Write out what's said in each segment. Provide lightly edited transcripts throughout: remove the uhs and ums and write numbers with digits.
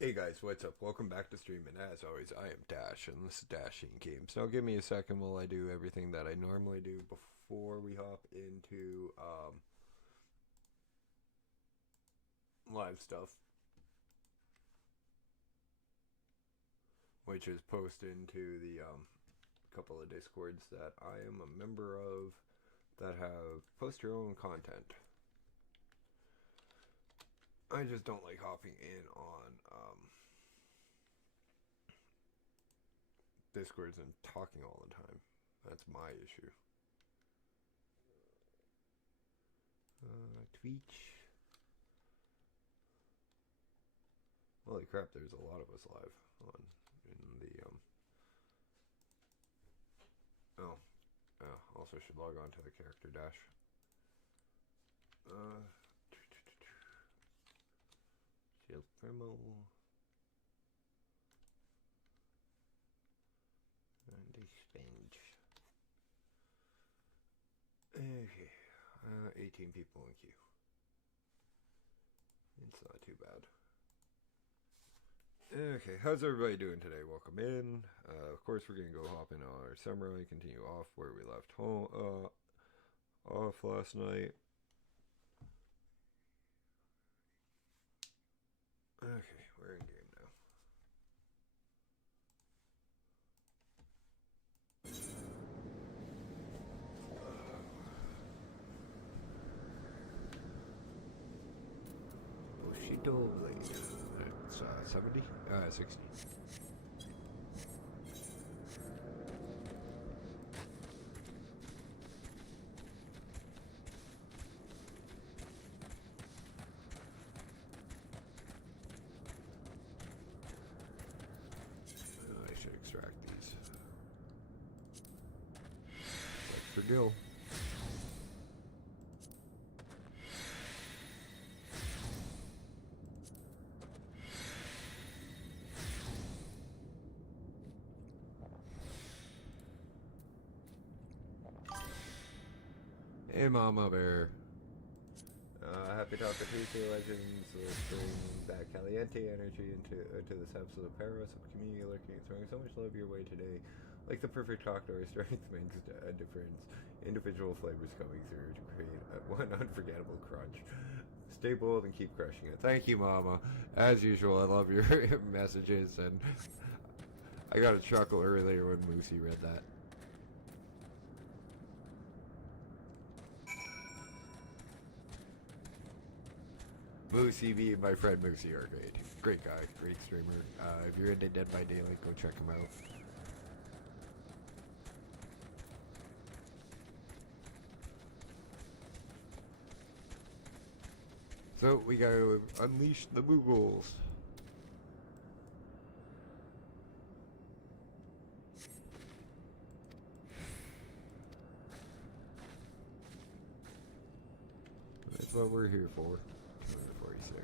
Hey guys, what's up? Welcome back to stream, and as always, I am Dash, and this is Dashing Games. Now, give me a second while I do everything that I normally do before we hop into live stuff, which is post into the couple of discords that I am a member of that have post your own content. I just don't like hopping in on discords and talking all the time. That's my issue. Twitch. Holy crap, there's a lot of us live on in the oh, also should log on to the character dash. Shield promo and expange. Okay, 18 people in queue. It's not too bad. Okay, how's everybody doing today? Welcome in. Of course, we're gonna go hop in on our samurai, continue off where we left home, off last night. Okay, we're in game now. Bushido Blade. It's 70? 60. I should extract these. Extra gil. Hey, Mama Bear. Happy Taco Tuesday Legends. Let's bring back Caliente energy into this episode of Paris. Of community lurking, throwing so much love your way today. Like the perfect cocktail, strength makes a difference. Individual flavors coming through to create one unforgettable crunch. Stay bold and keep crushing it. Thank you, Mama. As usual, I love your messages, and I got a chuckle earlier when Moosey read that. Moosey, me and my friend Moosey are great. Great guy, great streamer. If you're into Dead by Daylight, go check him out. So, we gotta unleash the Moogles. That's what we're here for. 246.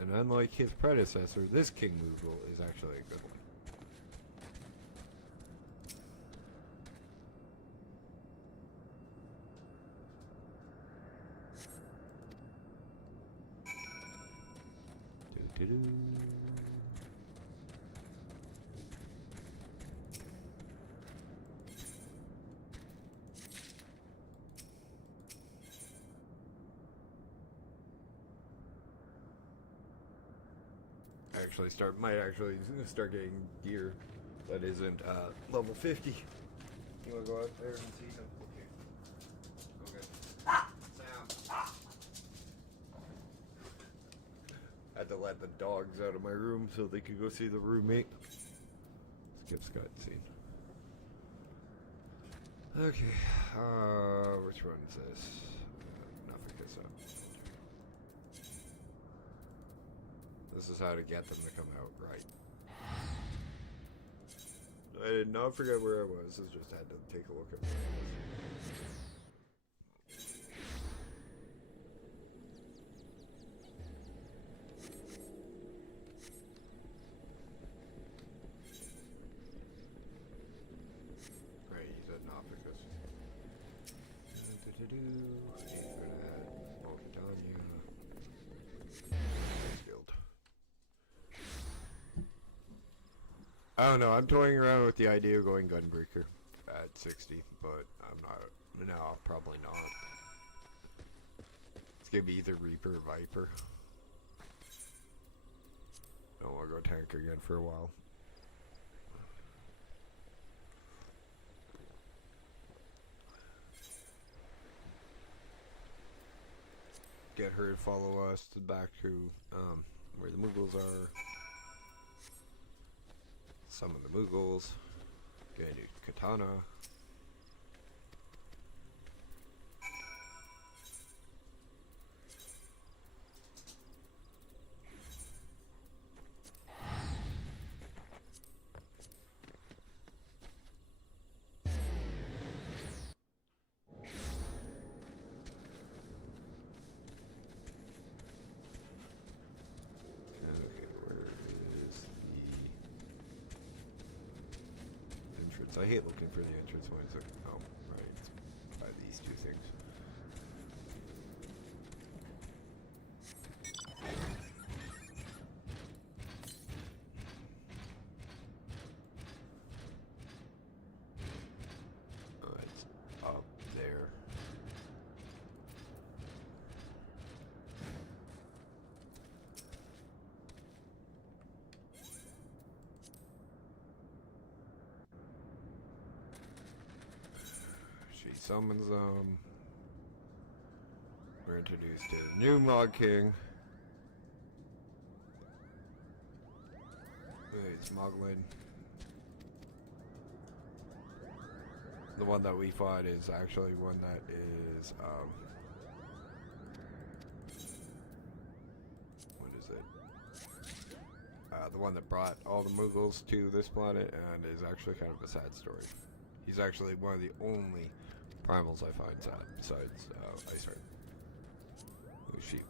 And unlike his predecessor, this King Moogle is actually a good one. Might actually start getting gear that isn't level 50. You wanna go out there and see him? Okay. Sam. Had to let the dogs out of my room so they could go see the roommate. Skip cutscene. Okay. Which one is this? Nothing gets up. This is how to get them to come out right. I did not forget where I was. I just had to take a look at where I was. I don't know, I'm toying around with the idea of going Gunbreaker at 60, but I'm not. No, probably not. It's gonna be either Reaper or Viper. I don't want to go tank again for a while. Get her to follow us back to where the Mughals are. Summon the Mughals. Get a new katana. I hate looking for the entrance when it's like, oh, right, it's by these two things. Oh, it's up there. She summons them. We're introduced to the new Mog King. It's Moglin. The one that we fought is actually one that is, what is it? The one that brought all the Mughals to this planet, and is actually kind of a sad story. He's actually one of the only primals I find sad, besides Iceheart. Shiva.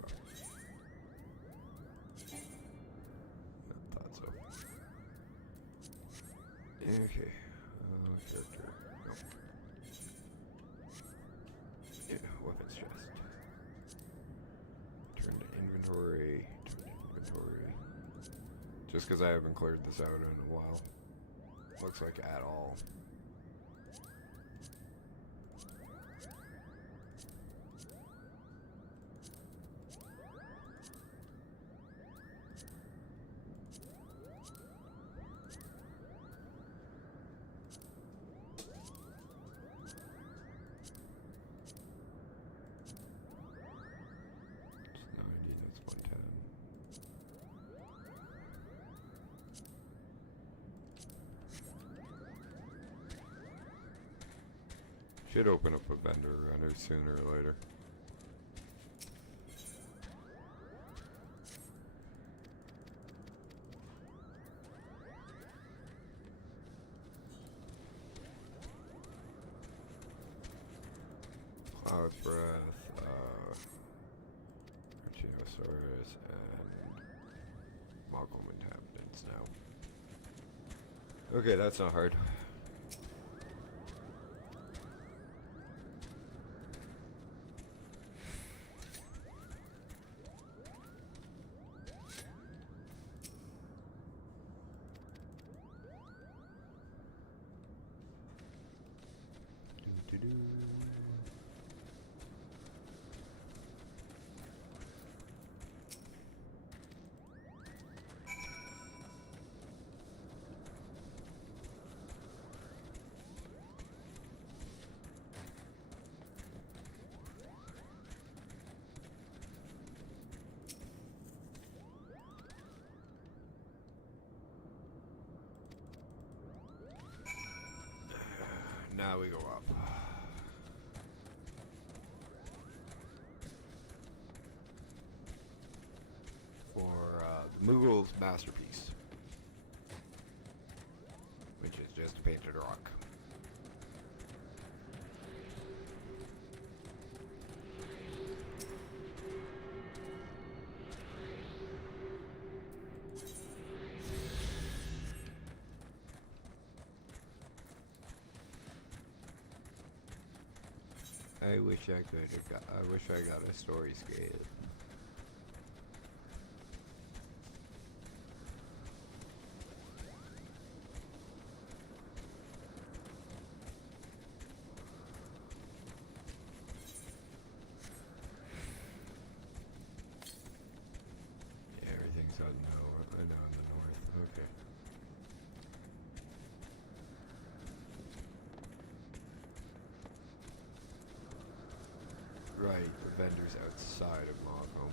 I thought so. Okay. Character. No. Yeah, weapons chest. Turn to inventory. Turn to inventory. Just because I haven't cleared this out in a while. Looks like at all. Should open up a vendor around here sooner or later. Cloud's Breath, Archinosaurus, and Mogul inhabitants now. Okay, that's not hard. Now we go up. For the Mughals' masterpiece, which is just a painted rock. I wish I could have got. I wish I got a story scale. Yeah, everything's on no, in the north. Okay. Right, the vendor's outside of Mogholm.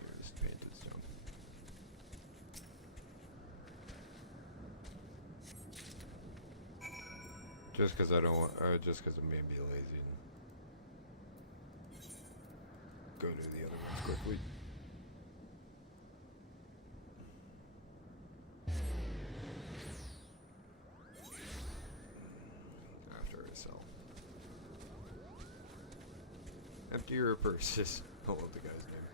There's painted stone. Just because I don't want, just because I'm being lazy and go to the other ones quickly. After I sell. Empty your purses. I love the guy's name.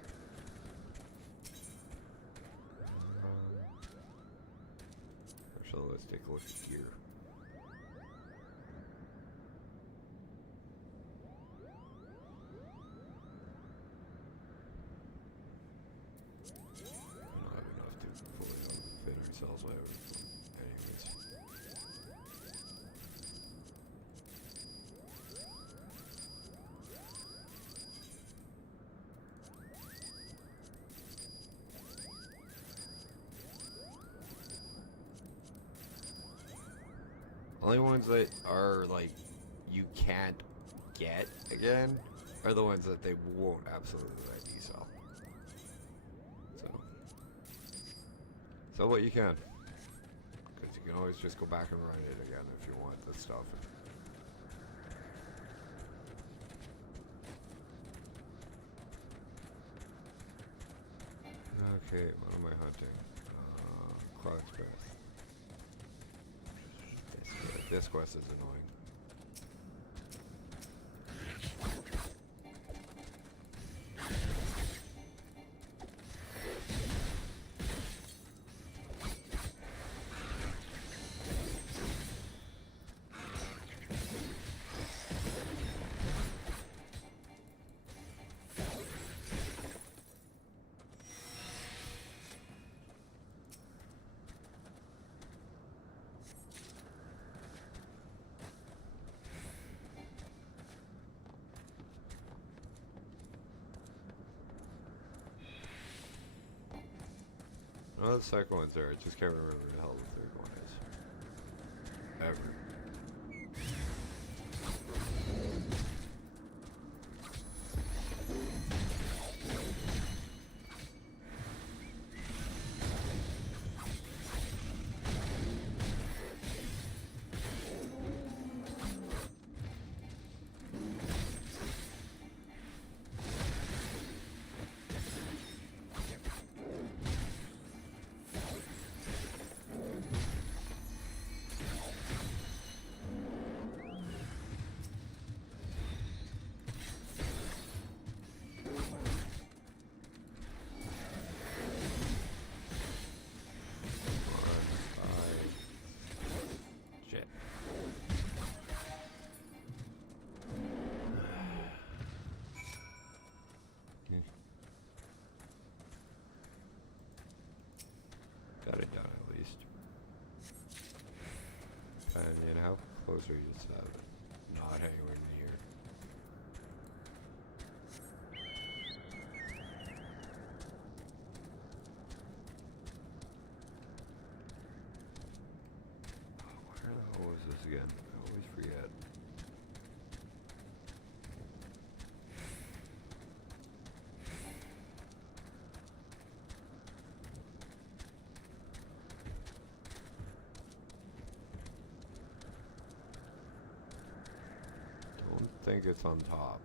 Actually, let's take a look at gear. Not enough to fully outfit ourselves. Anyways. Only ones that are like you can't get again are the ones that they won't absolutely let you sell. So what you can, because you can always just go back and run it again if you want the stuff. Okay, what am I hunting? Cloud's Path. This quest is annoying. Oh, the second one's there. I just can't remember who the hell the third one is. Ever. Got it done at least. And you know, how close are you to 7? Not anywhere near. Oh, where the hell is this again? I always forget. I think it's on top.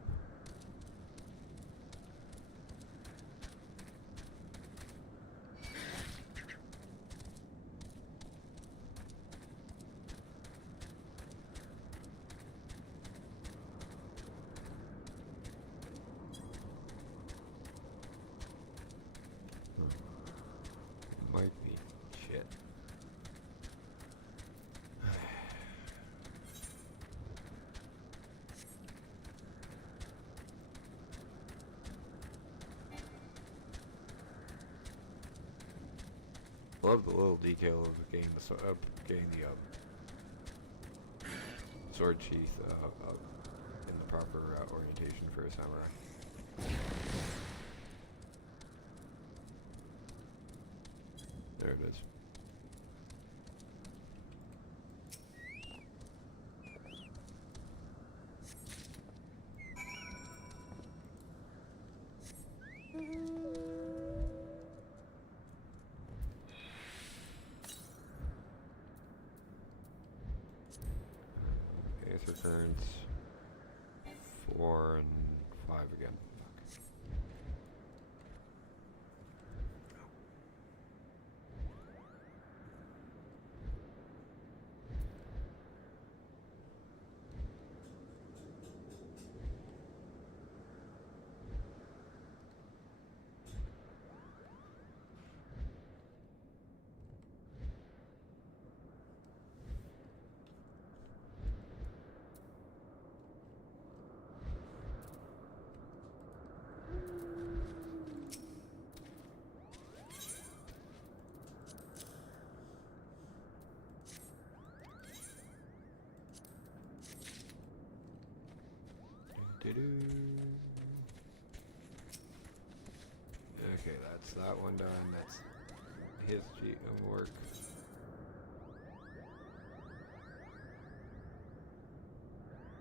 Love the little detail of getting the sword sheath in the proper orientation for a samurai. There it is. Aether currents 4 and 5 again. Okay, that's that one done. That's his work.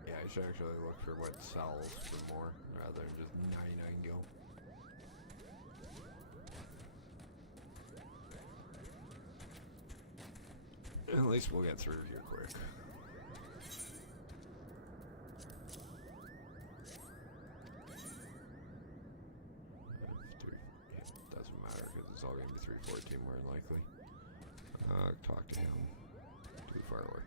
Yeah, I should actually look for what sells for more rather than just 99 gil. At least we'll get through here quick. It's all going to be 314 more than likely. Talk to him. Too far away.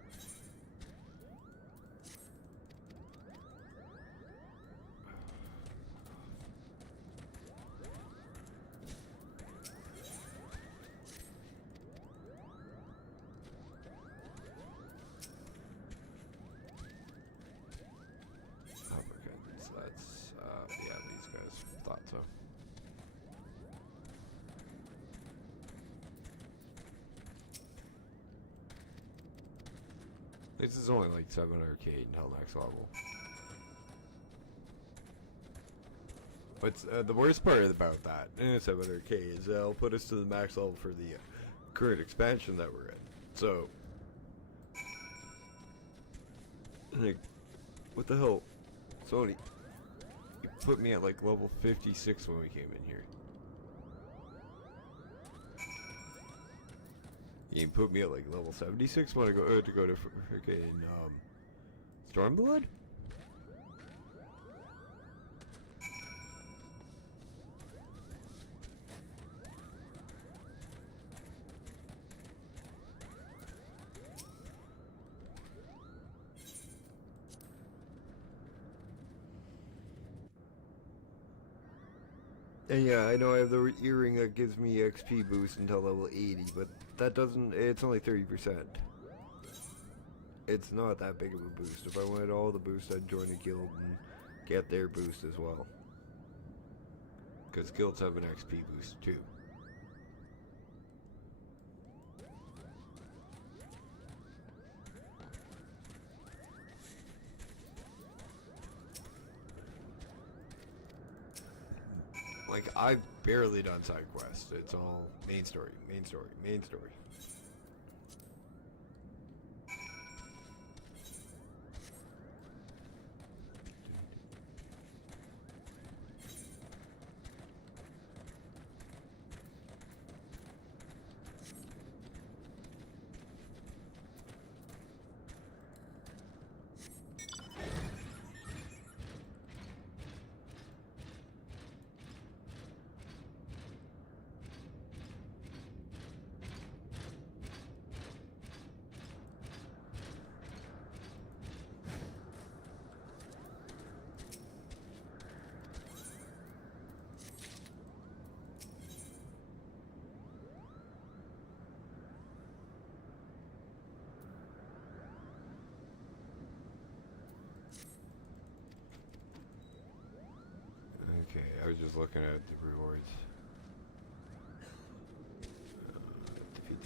Oh, okay. So that's, yeah, these guys. Thought so. This is only like 700k until next level. But the worst part about that, 700k, is it'll put us to the max level for the current expansion that we're in. So, like, what the hell? Sony, you put me at like level 56 when we came in here. You put me at like level 76 when I go to freaking Stormblood? And yeah, I know I have the earring that gives me XP boost until level 80, but that doesn't, it's only 30%. It's not that big of a boost. If I wanted all the boosts, I'd join a guild and get their boost as well. Because guilds have an XP boost too. Like, I've barely done side quests. It's all main story, main story, main story. Okay, I was just looking at the rewards. Defeat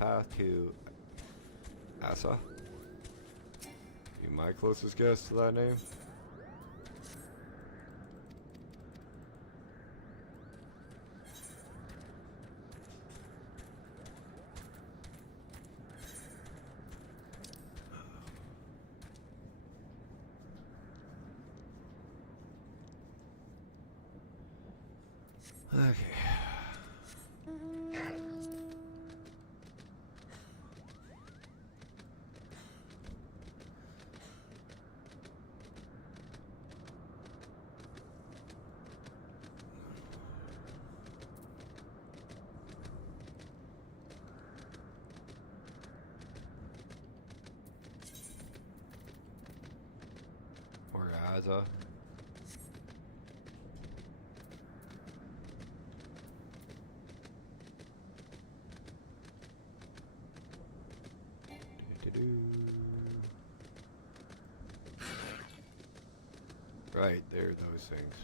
path to Asa. Be my closest guess to that name. Okay. Or Asa. Right, there are those things.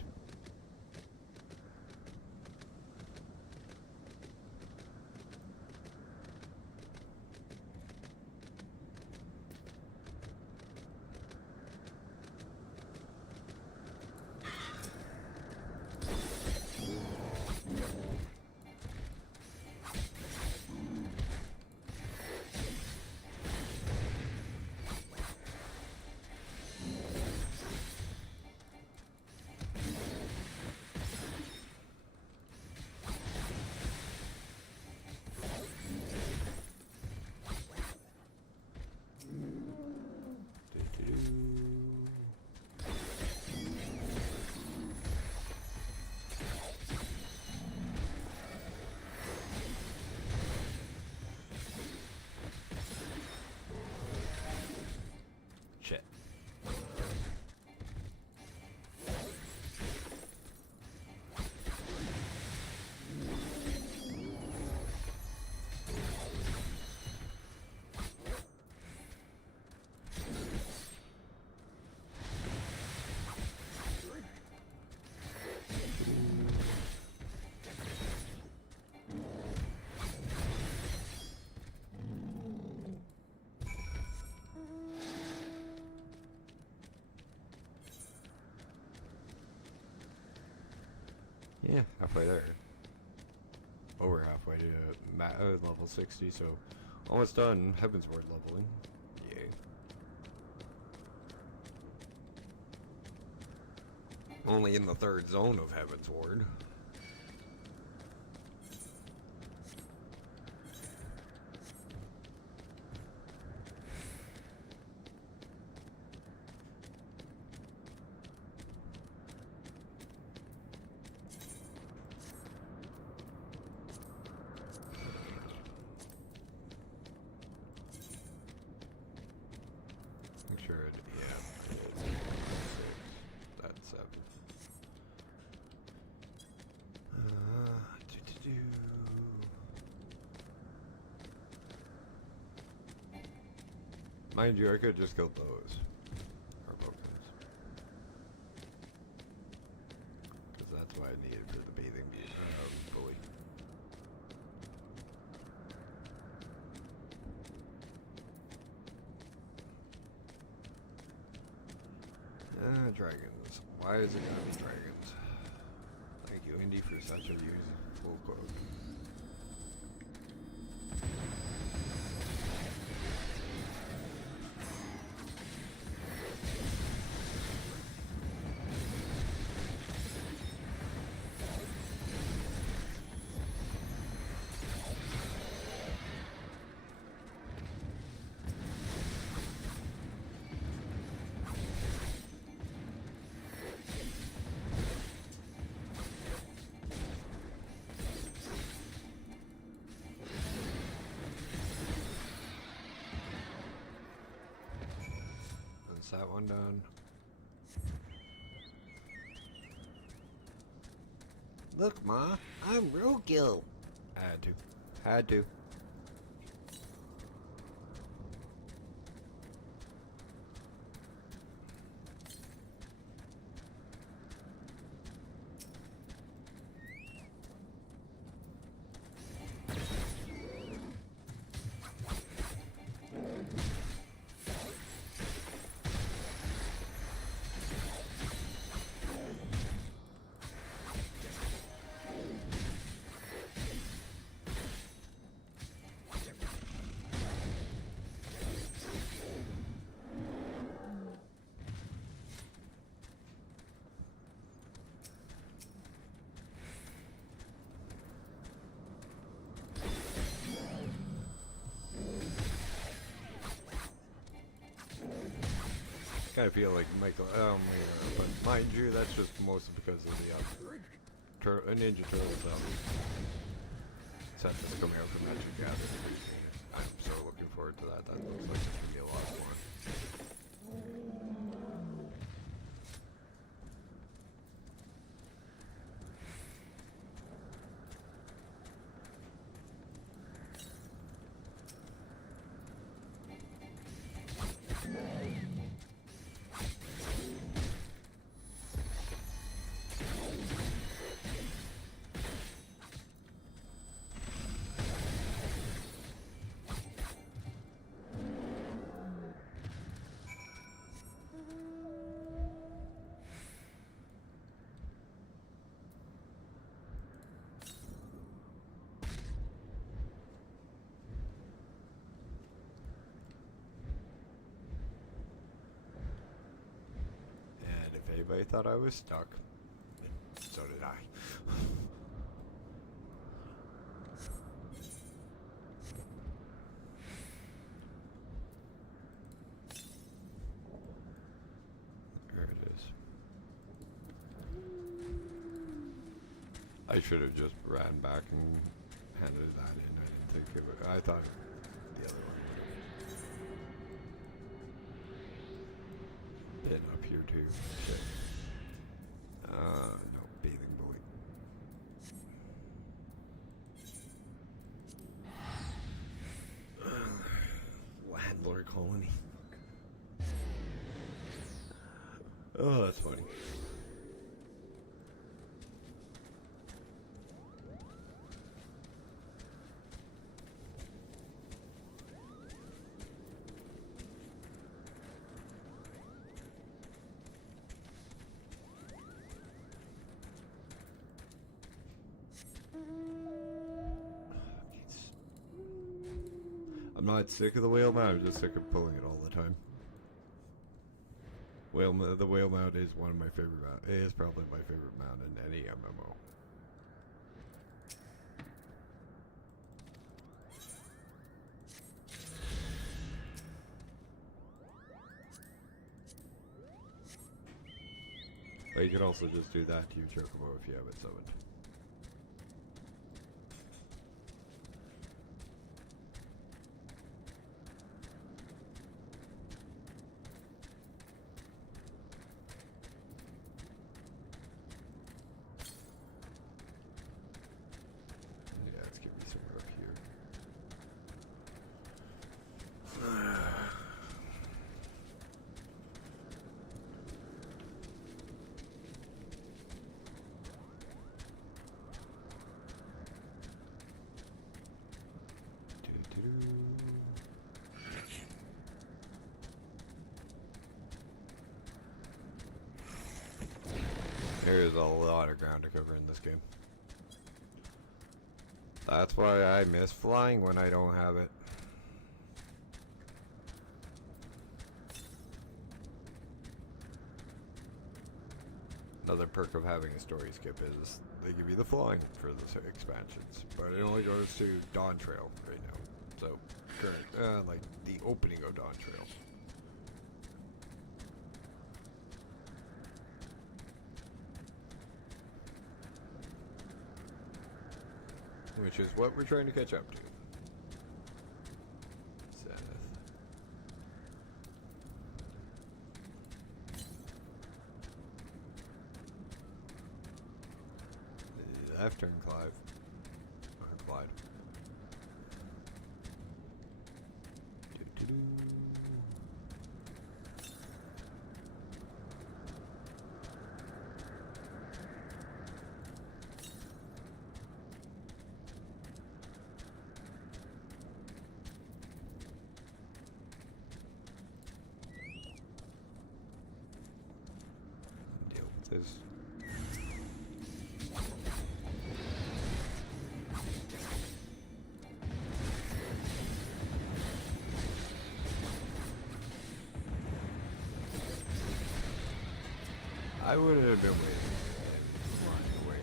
Shit. Yeah, halfway there. Over halfway to level 60, so almost done Heavensward leveling. Yay. Only in the third zone of Heavensward. Mind you, I could just kill those. Or Pokemons. Because that's what I needed for the bathing bully. Dragons. Why is it gotta be dragons? Thank you, Indy, for such a useful quote. That one done. Look, Ma, I'm roadkill. Had to. Had to. I feel like Michael. But mind you, that's just mostly because of the Ninja Turtles set that's coming out for Magic Gathering. I'm so looking forward to that. That looks like it's gonna be a lot more. Anybody thought I was stuck? So did I. There it is. I should have just ran back and handed that in. I didn't think it would. I thought the other one would have been up here too. Okay. No, bathing boy. Landlord colony. Oh, that's funny. I'm not sick of the whale mount, I'm just sick of pulling it all the time. The whale mount is one of my favorite mounts. It is probably my favorite mount in any MMO. But you can also just do that to your chocobo if you have it summoned. There's a lot of ground to cover in this game. That's why I miss flying when I don't have it. Another perk of having a story skip is they give you the flying for the expansions, but it only goes to Dawn Trail right now. So, current, like the opening of Dawn Trail. Which is what we're trying to catch up to. Zenith. Left turn Clive. Or Clyde. Doo-doo-doo. Deal with this. I wouldn't have been waiting and flying away.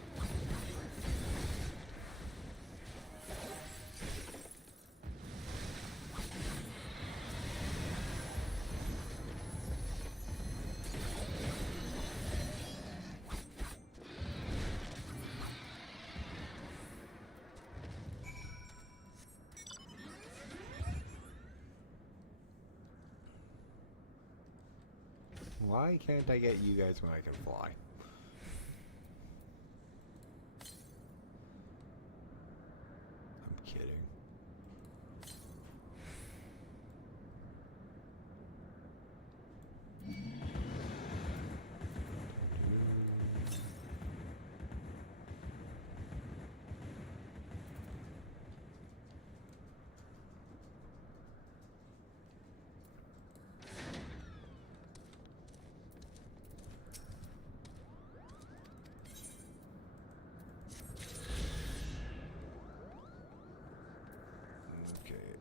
Why can't I get you guys when I can fly? I'm kidding.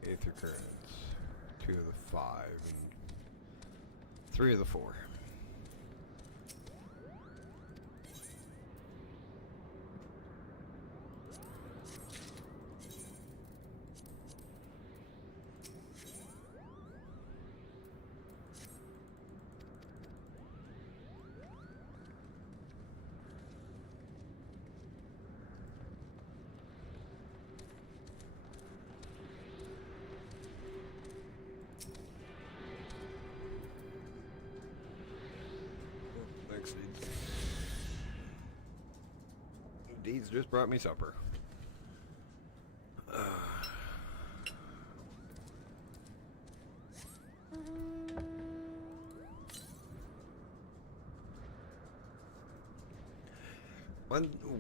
Aether currents. 2 of the 5 and 3 of the 4. Deeds just brought me supper.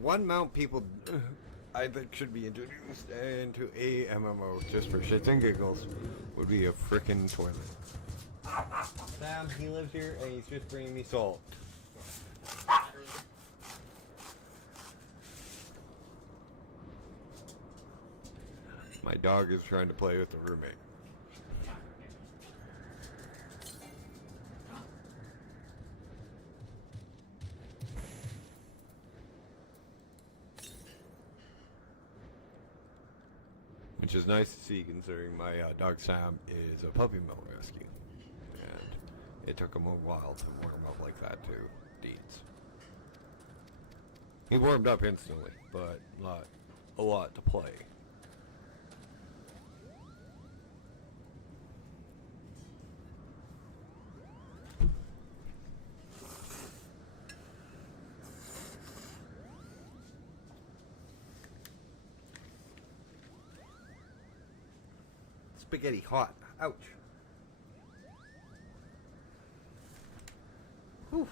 One mount people I think should be introduced into a MMO just for shits and giggles would be a frickin' toilet. Sam, he lives here and he's just bringing me salt. My dog is trying to play with the roommate. Which is nice to see considering my dog Sam is a puppy mill rescue. And it took him a while to warm up like that to Deeds. He warmed up instantly, but not a lot to play. Spaghetti hot. Ouch. Whew.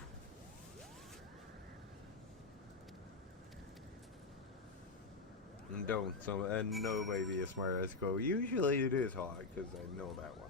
And nobody be as smart as go. Usually it is hot because I know that one.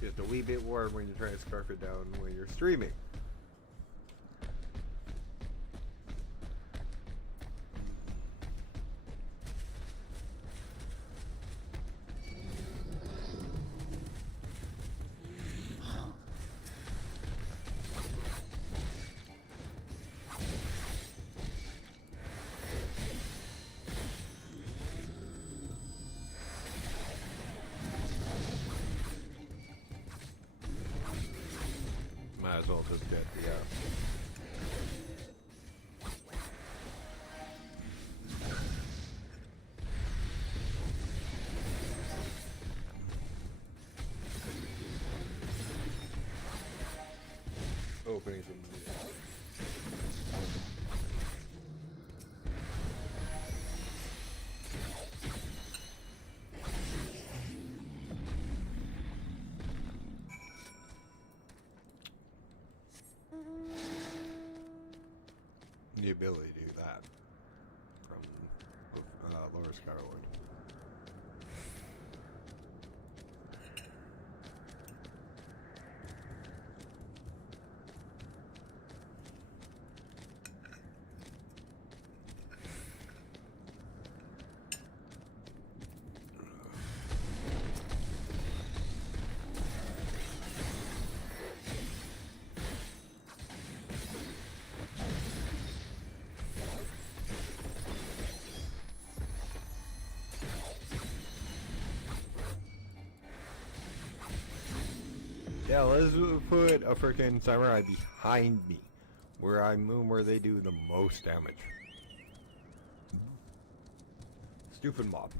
Just a wee bit warm when you're trying to scarf it down when you're streaming. Might as well just get the opening some. The ability to do that from Lower Skyward. Yeah, let's put a freaking samurai behind me, where they do the most damage. Stupid mob.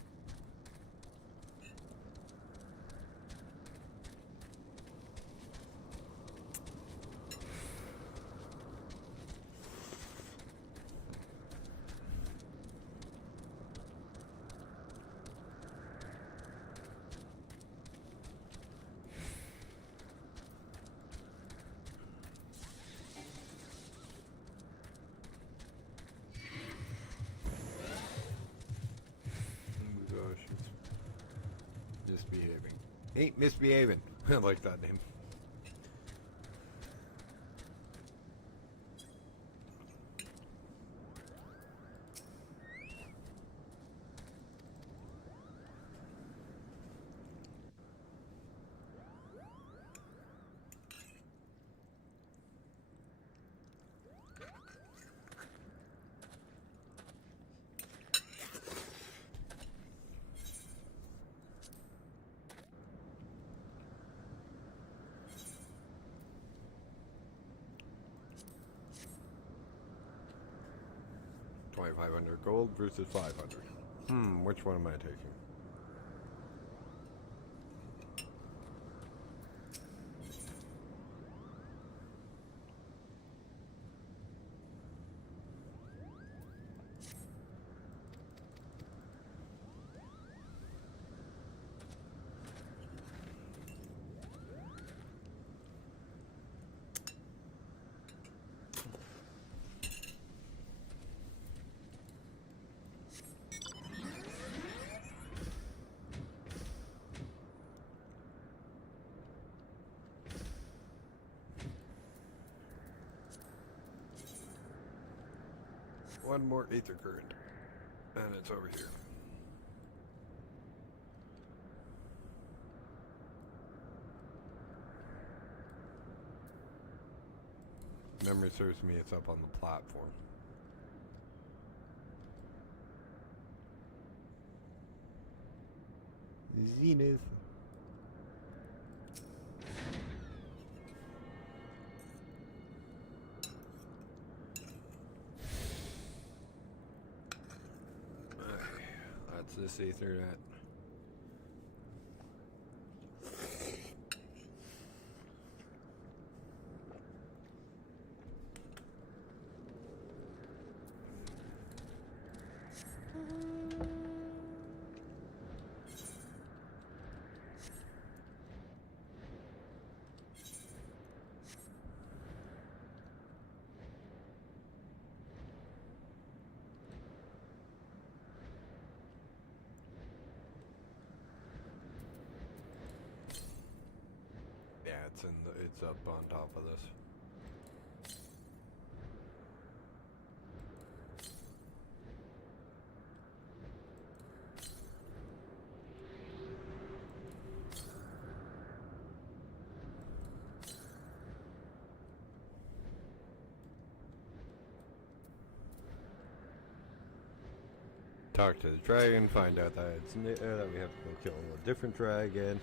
Gosh, it's misbehaving. Ain't misbehaving. I like that name. $2,500 gold versus 500. Which one am I taking? One more Aether Current, and it's over here. Memory serves me, it's up on the platform. Zenith. This Ethernet. It's up on top of this. Talk to the dragon, find out that it's that we have to go kill a different dragon.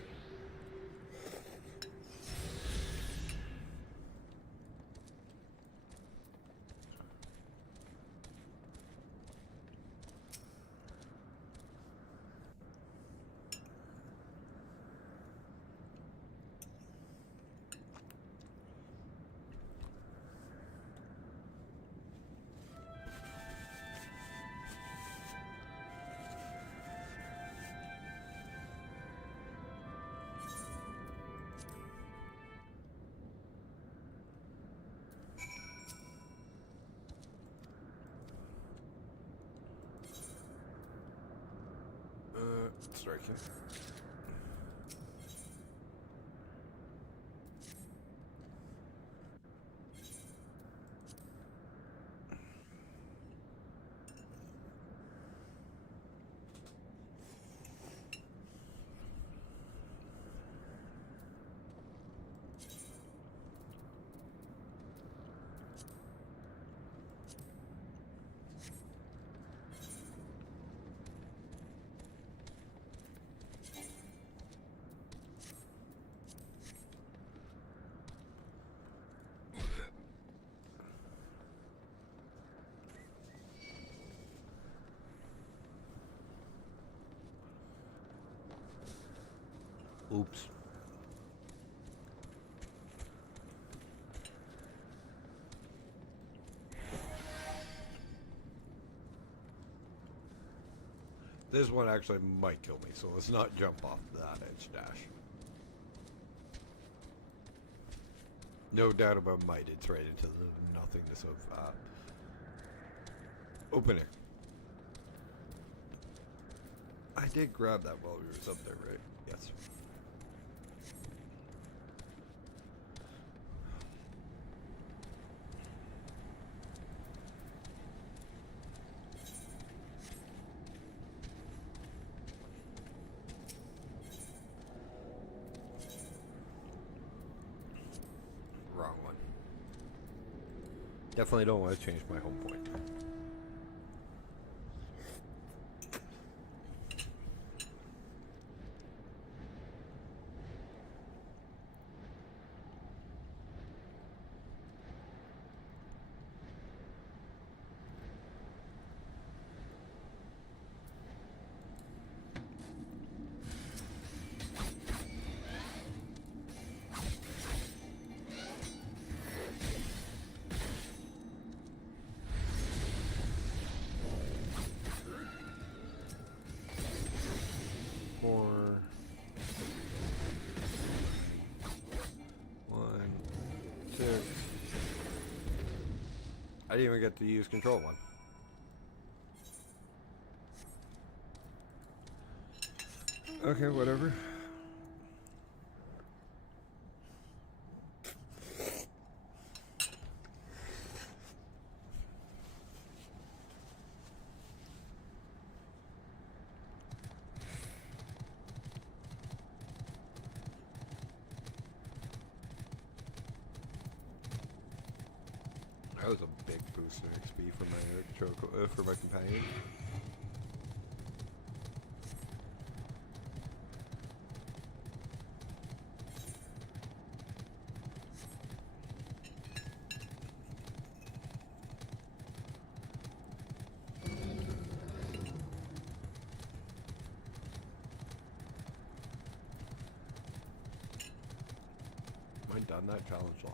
Striking. Oops. This one actually might kill me, so let's not jump off that edge dash. No doubt about might, it's right into the nothingness of open air. I did grab that while we were up there, right? Yes. Wrong one. Definitely don't want to change my home point. I didn't even get to use control one. Okay, whatever. That was a big boost in XP for my companion. Am I done that challenge log?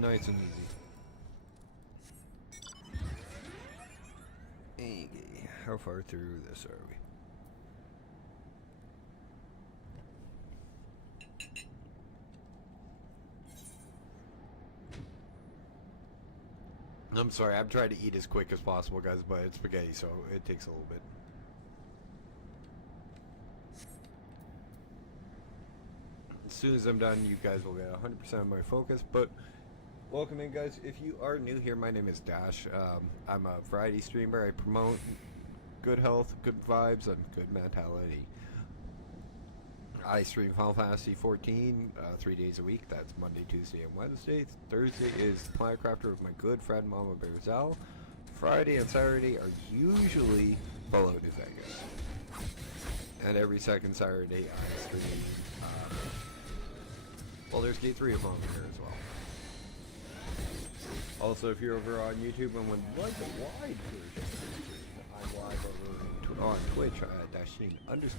Nice and easy. Okay, how far through this are we? I'm sorry, I'm trying to eat as quick as possible, guys, but it's spaghetti, so it takes a little bit. As soon as I'm done, you guys will get 100% of my focus, but welcome in, guys. If you are new here, my name is Dash. I'm a variety streamer. I promote good health, good vibes, and good mentality. I stream Final Fantasy 14 3 days a week. That's Monday, Tuesday, and Wednesday. Thursday is Planet Crafter with my good friend Mama Bearzell. Friday and Saturday are usually Fallout New Vegas. And every second Saturday I stream. Well, there's Gate 3 of on here as well. Also, if you're over on YouTube and would like a wide version of the stream, I'm live over on Twitch at Dashin_games.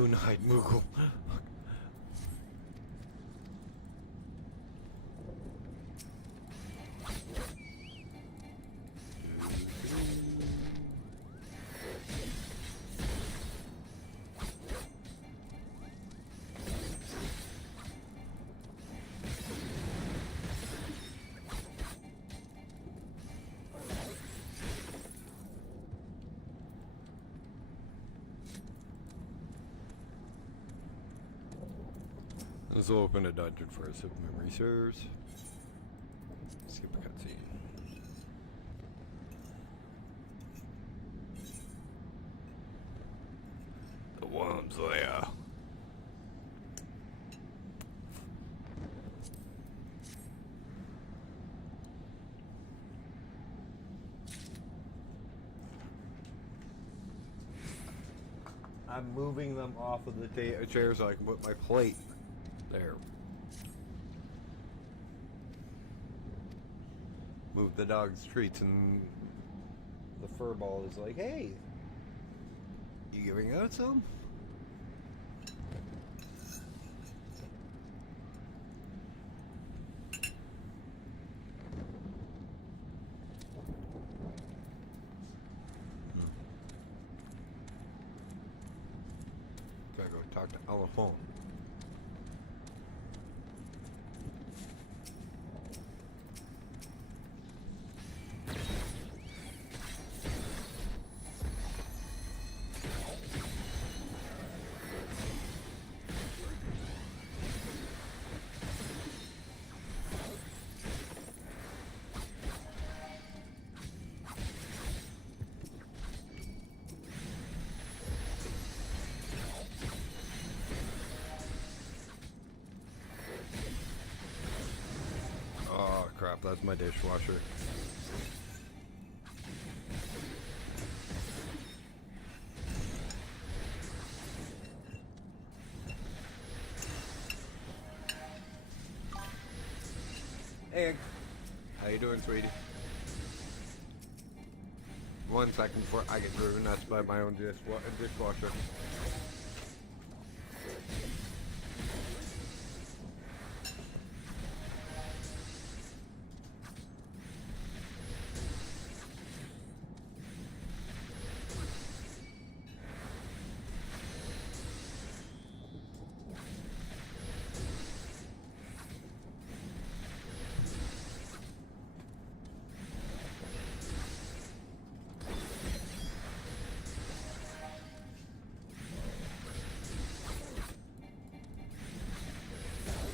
Moonhide Moogle. This will open a dungeon for us if memory serves. Skip a cutscene. The worm's lair. I'm moving them off of the chair so I can put my plate there. Move the dog's treats, and the furball is like, hey, you giving out some? Gotta go talk to Elephant. Crap, that's my dishwasher. Hey, how you doing, sweetie? 1 second before I get driven nuts by my own dishwasher.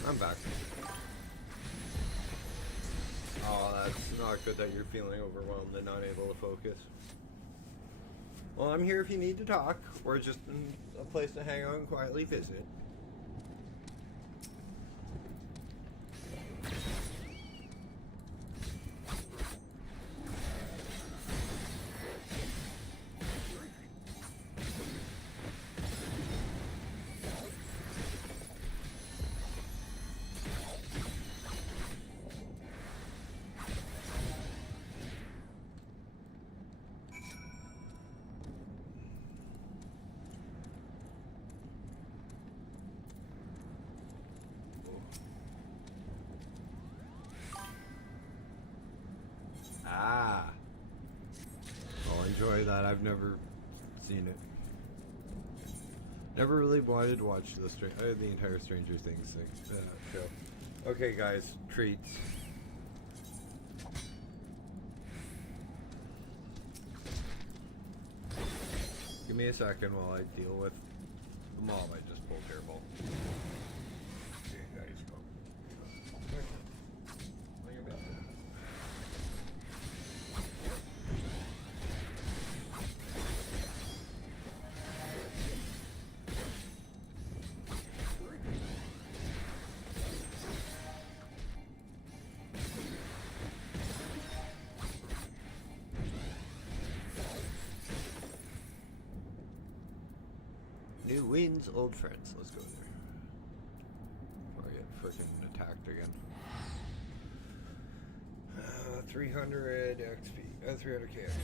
I'm back. Oh, that's not good that you're feeling overwhelmed and not able to focus. Well, I'm here if you need to talk, or just a place to hang out and quietly visit. Ah. I'll enjoy that. I've never seen it. Never really wanted to watch the entire Stranger Things show. Okay, guys, treats. Give me a second while I deal with the mob I just pulled here, Bull. Okay, guys, go. New wins, old friends. Let's go there. Before I get freaking attacked again. 300 XP. 300k XP.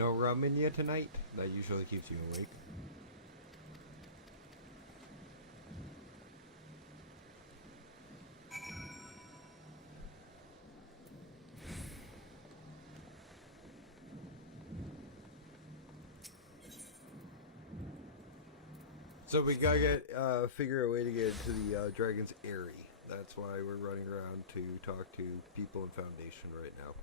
No rum in you tonight? That usually keeps you awake. So we gotta figure a way to get into the Dragon's Eyrie. That's why we're running around to talk to people in Foundation right now.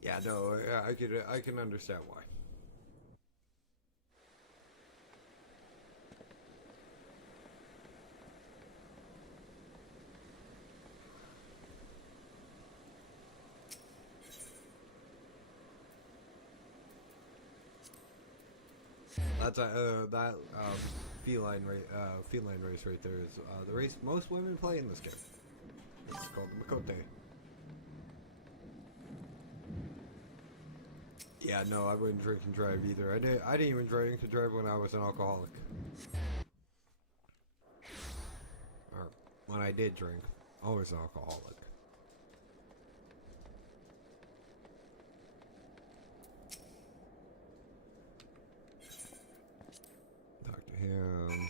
Yeah, no, I can understand why. That's that feline race right there is the race most women play in this game. It's called the Makote. Yeah, no, I wouldn't drink and drive either. I didn't even drink and drive when I was an alcoholic. Or when I did drink, I was an alcoholic. Talk to him.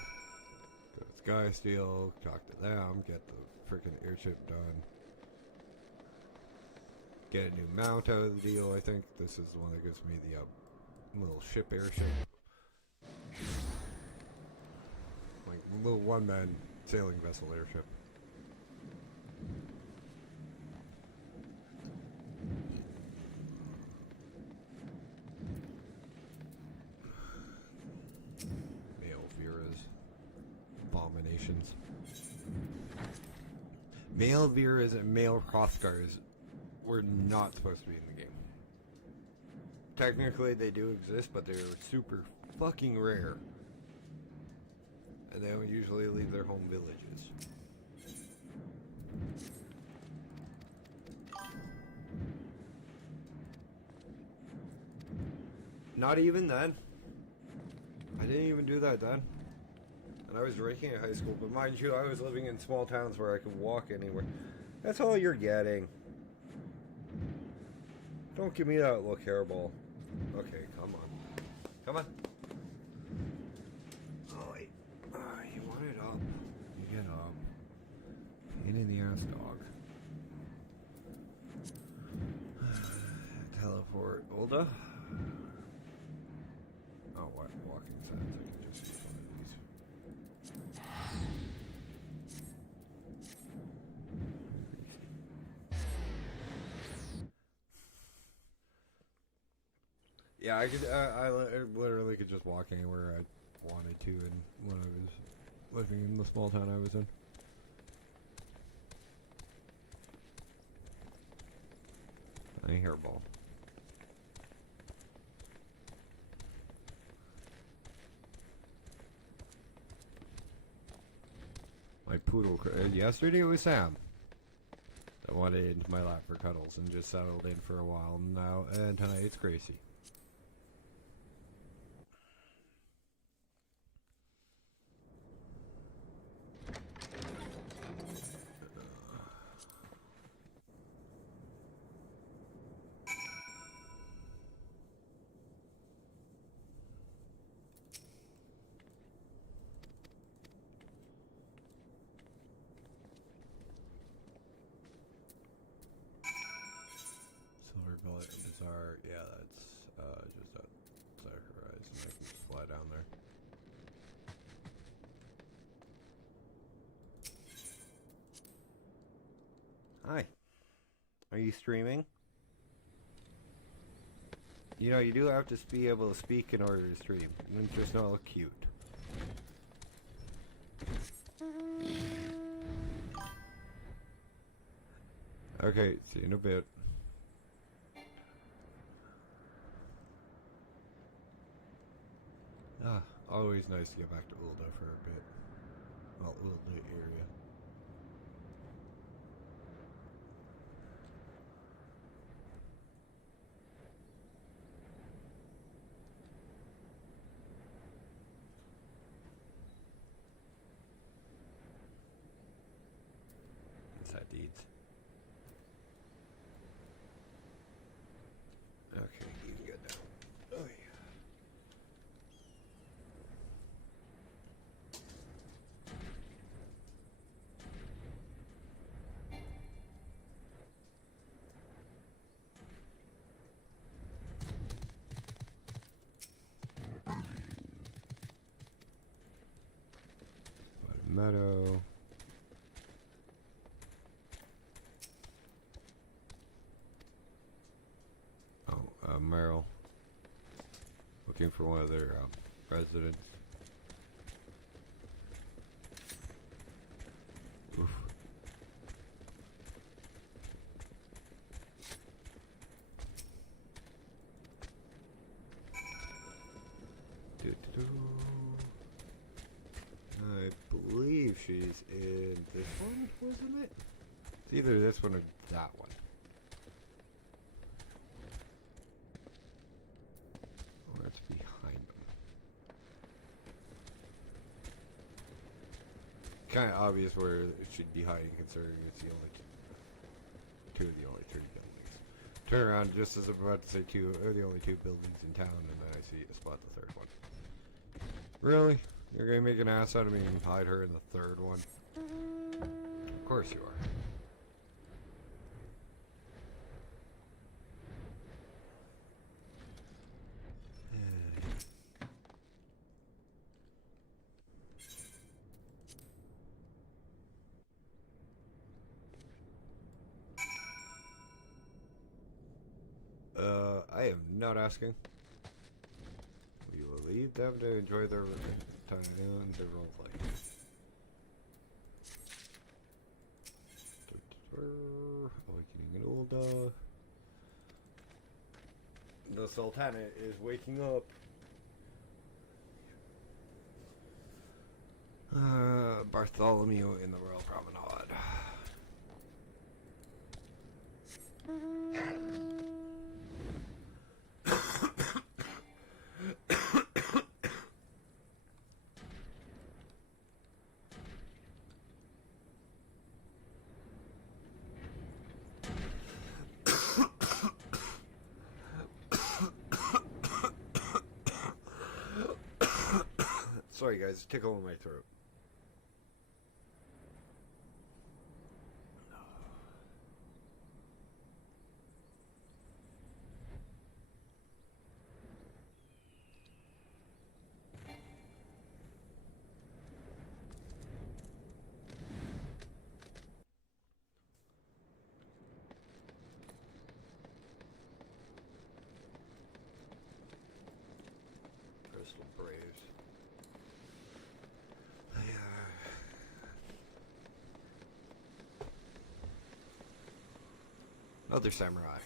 Go to Sky Steel. Talk to them. Get the freaking airship done. Get a new mount out of the deal. I think this is the one that gives me the little ship airship. Like little one-man sailing vessel airship. Male Vera's abominations. Male Vera's and male Hrothgars were not supposed to be in the game. Technically they do exist, but they're super fucking rare. And they don't usually leave their home villages. Not even then. I didn't even do that then. And I was drinking in high school, but mind you, I was living in small towns where I could walk anywhere. That's all you're getting. Don't give me that look, hairball. Okay, come on. Come on. Oh, wait. You want it up. You get up. Pain in the ass, dog. Teleport. Ulda? Oh, what? Walking signs. I can just use one of these. Yeah, I could. I literally could just walk anywhere I wanted to, and when I was living in the small town I was in. I hairball. My poodle. Yesterday it was Sam. I wanted into my lap for cuddles and just settled in for a while. Now and tonight it's Gracie. Bizarre, yeah, that's just outside horizon. I can just fly down there. Hi. Are you streaming? You know, you do have to be able to speak in order to stream. It's just not look cute. Okay, see you in a bit. Always nice to get back to Ulda for a bit. Well, Ulda area. Inside deeds. Okay, you can get down. Oh yeah. Meadow. Oh, Merrill. Looking for one of their residents. Oof. I believe she's in this one, wasn't it? It's either this one or that one. Or it's behind them. Kind of obvious where it should be hiding, considering it's the only two of the only three buildings. Turn around just as I'm about to say two are the only two buildings in town, and then I see a spot the third one. Really? You're gonna make an ass out of me and hide her in the third one? Of course you are. I am not asking. We will leave them to enjoy their time and their roleplay. Awakening an Ulda. The Sultana is waking up. Bartholomew in the Royal Promenade. Sorry guys, tickle in my throat. Crystal Braves. Another samurai.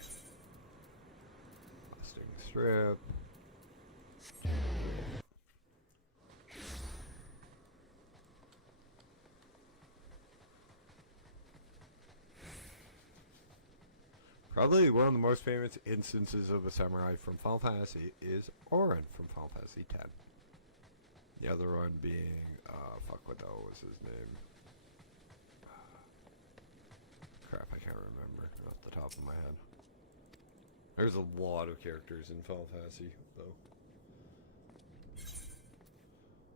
Busting strip. Probably one of the most famous instances of a samurai from Final Fantasy is Auron from Final Fantasy X. The other one being, fuck, what the hell was his name? Crap, I can't remember off the top of my head. There's a lot of characters in Final Fantasy, though.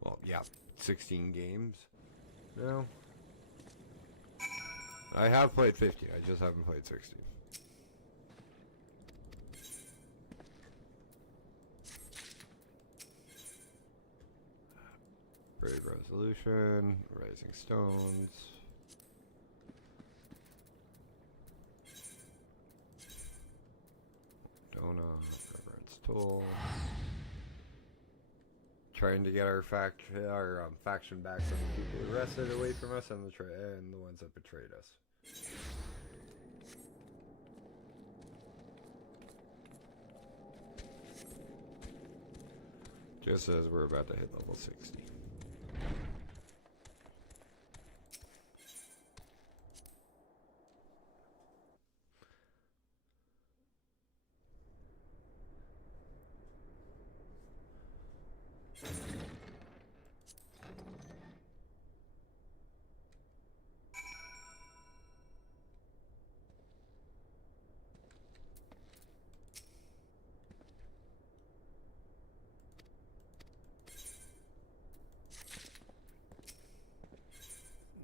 Well, yeah, 16 games. No. I have played 50, I just haven't played 60. Brave Resolution, Rising Stones. Dona, Reverence Toll. Trying to get our faction back from the people who wrested away from us and the ones that betrayed us. Just as we're about to hit level 60.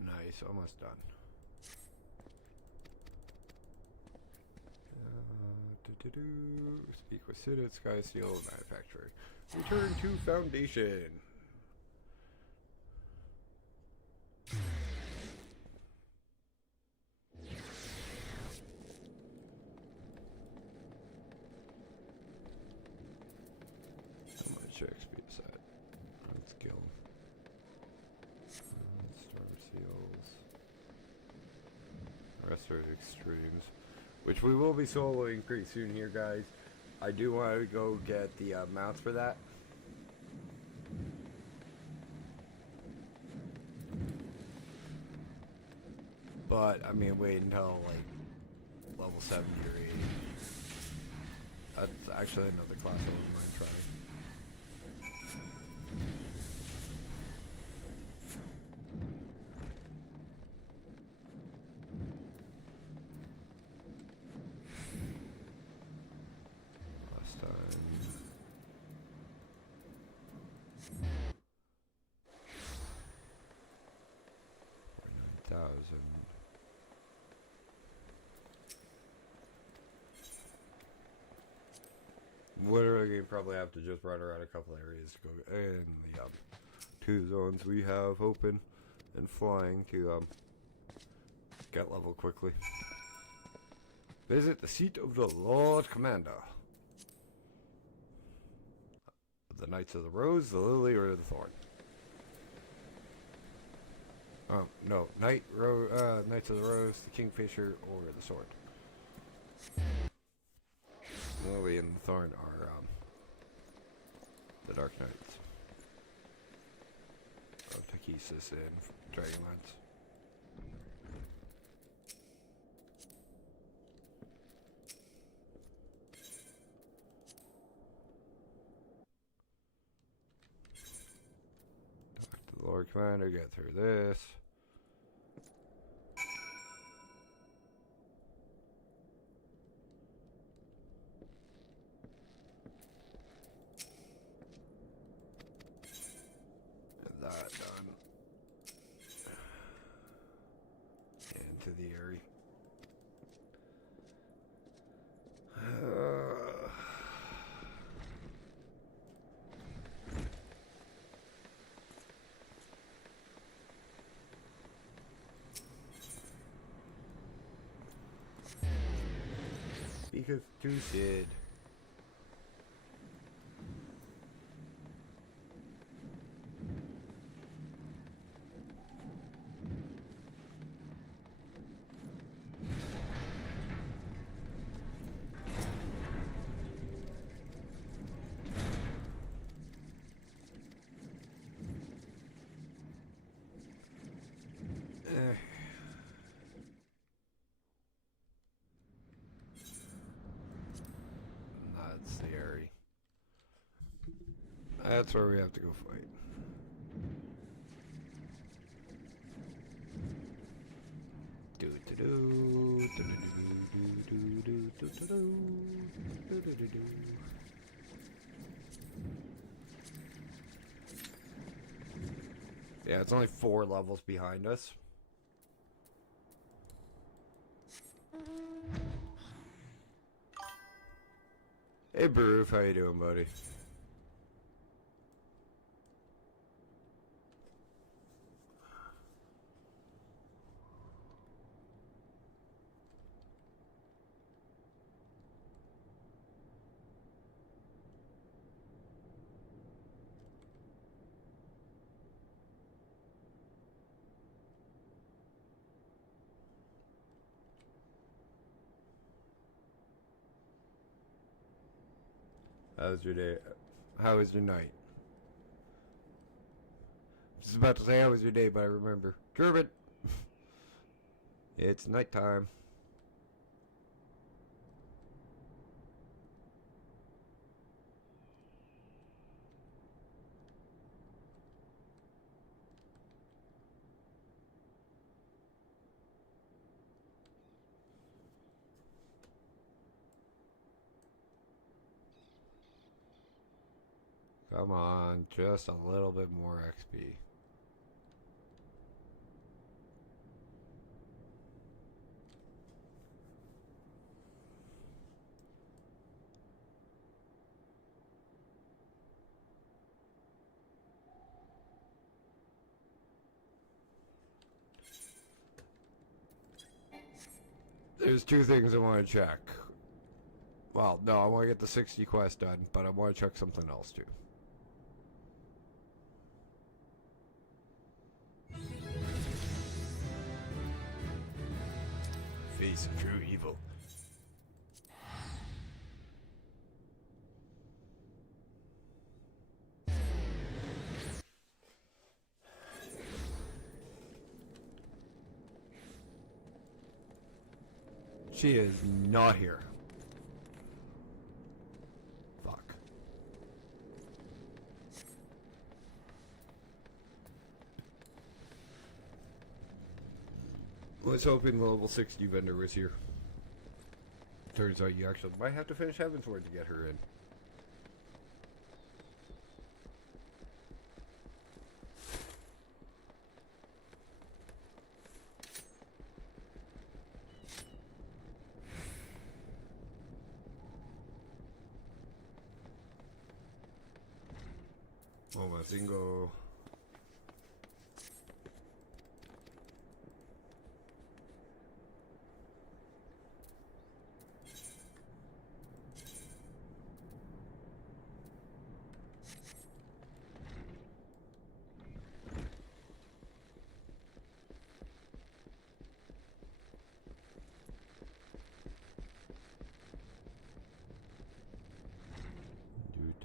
Nice, almost done. Speak with Sid at Sky Steel Manufacturing. Return to Foundation. How much XP is that? On skill. Storm Seals. Restored Extremes. Which we will be soloing pretty soon here, guys. I do want to go get the mounts for that. But, I mean, wait until, like, level 70 or 80. That's actually another class I wouldn't mind trying. Last time. 49,000. Literally, you probably have to just run around a couple areas to go in the 2 zones we have open and flying to get level quickly. Visit the seat of the Lord Commander. The Knights of the Rose, the Lily, or the Thorn. Oh, no. Knights of the Rose, the Kingfisher, or the Sword. The Lily and the Thorn are the Dark Knights. Of Takesis and Dragonlance. Talk to the Lord Commander, get through this. That done. Into the area. Because two did. That's the area. That's where we have to go fight. Yeah, it's only 4 levels behind us. Hey, Broof, how you doing, buddy? How was your day? How was your night? was about to say how was your day, but I remember. German! It's nighttime. Come on, just a little bit more XP. There's two things I want to check. Well, no, I want to get the 60 quest done, but I want to check something else too. Face of true evil. She is not here. Fuck. Was hoping the level 60 vendor was here. Turns out you actually might have to finish Heavensward to get her in. Oh, my single.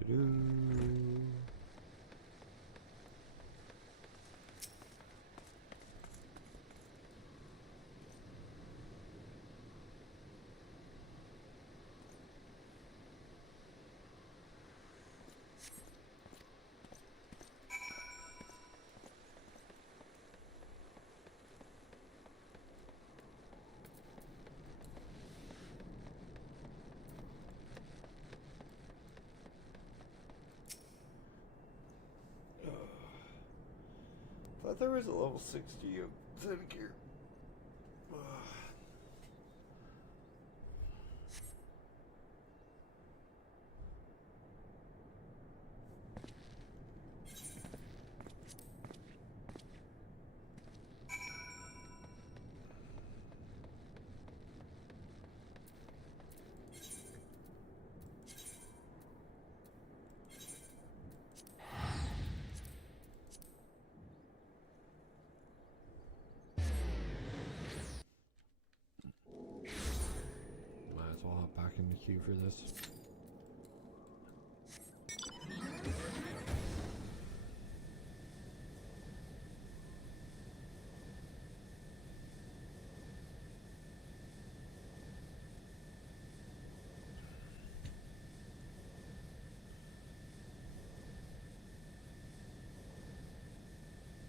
Do. Thought there was a level 60 of Zenic here. Might as well hop back in the queue for this.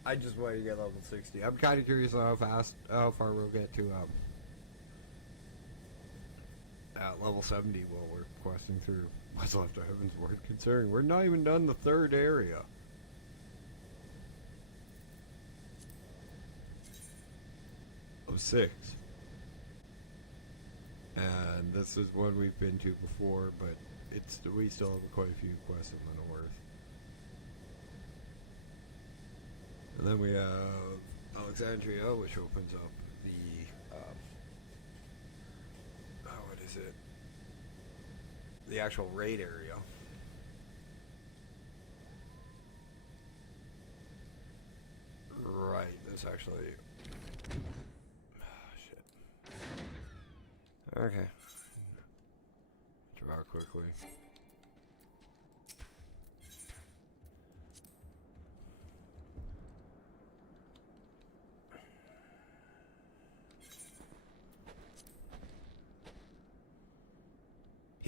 I just want to get level 60. I'm kind of curious how far we'll get to at level 70 while we're questing through what's left of Heavensward, considering we're not even done the third area. Of 6. And this is one we've been to before, but we still have quite a few quests in the north. And then we have Alexandria, which opens up the, what is it? The actual raid area. Right, this actually... shit. Okay. Draw quickly.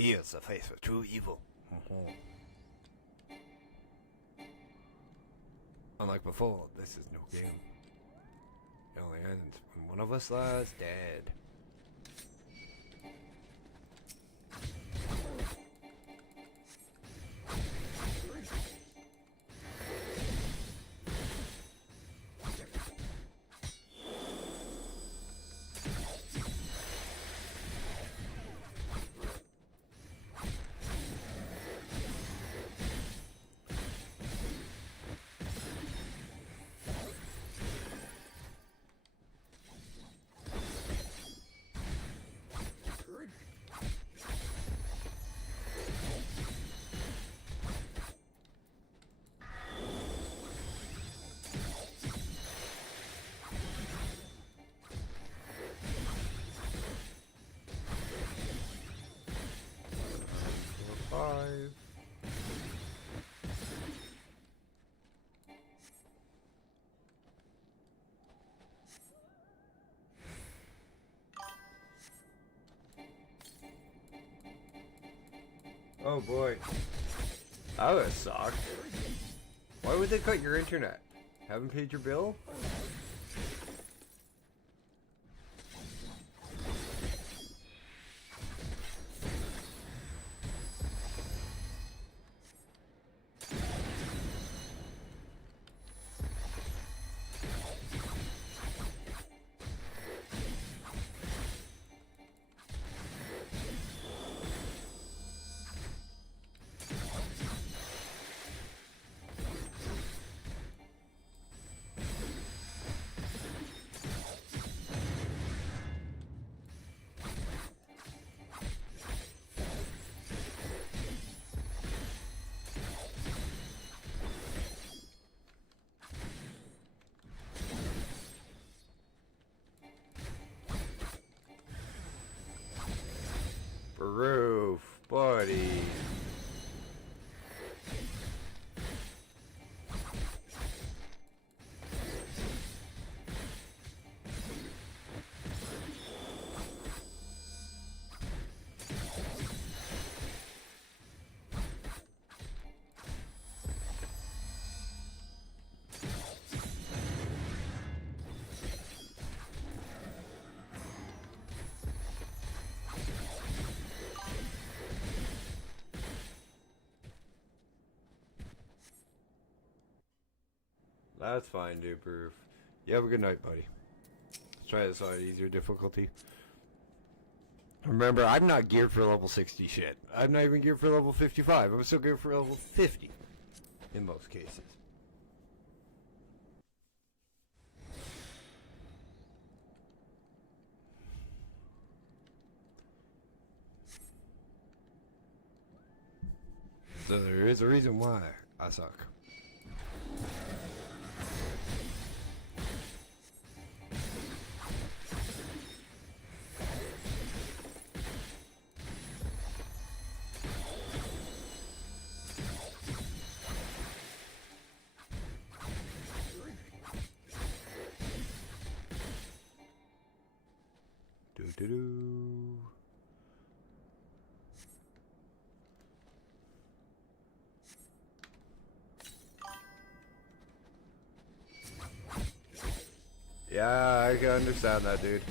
He is the face of true evil. Unlike before, this is no game. It only ends when one of us lies dead. Five. Oh boy. That would suck. Why would they cut your internet? Haven't paid your bill? Roof, buddy. That's fine, dude, proof. You have a good night, buddy. Let's try this on easier difficulty. Remember, I'm not geared for level 60 shit. I'm not even geared for level 55. I'm still geared for level 50. In most cases. So there is a reason why I suck. Do-do-do. Yeah, I can understand that, dude.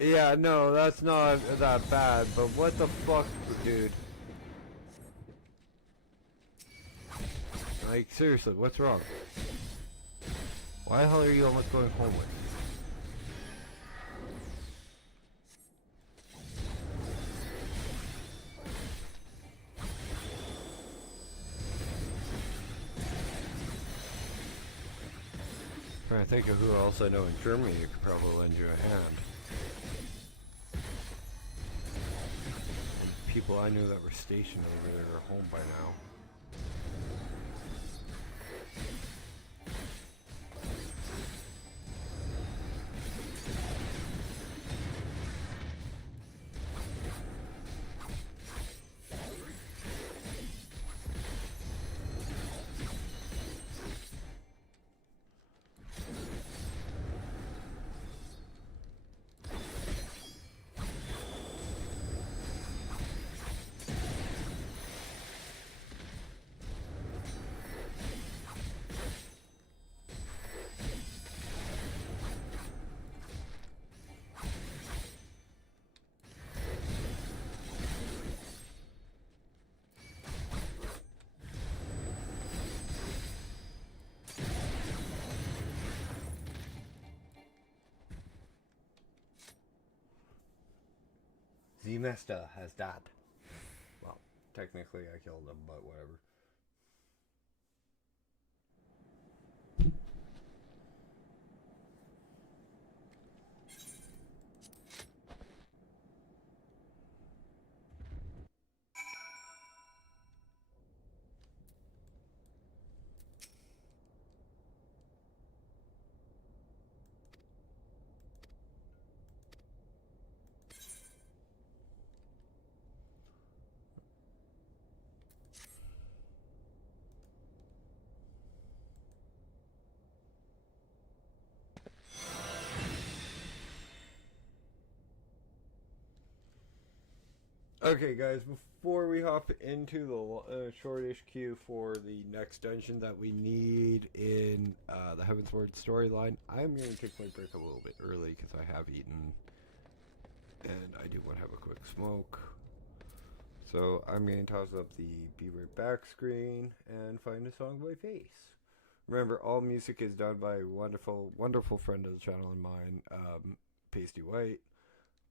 Yeah, no, that's not that bad, but what the fuck, dude? Like, seriously, what's wrong? Why the hell are you almost going home with? Trying to think of who else I know in Germany who could probably lend you a hand. People I knew that were stationed over there are home by now. Zemesta has died. Well, technically I killed him, but whatever. Okay, guys, before we hop into the shortish queue for the next dungeon that we need in the Heavensward storyline, I'm going to take my break a little bit early because I have eaten and I do want to have a quick smoke. So I'm going to toss up the Be Right Back screen and find a song by Face. Remember, all music is done by a wonderful, wonderful friend of the channel and mine, Pasty White.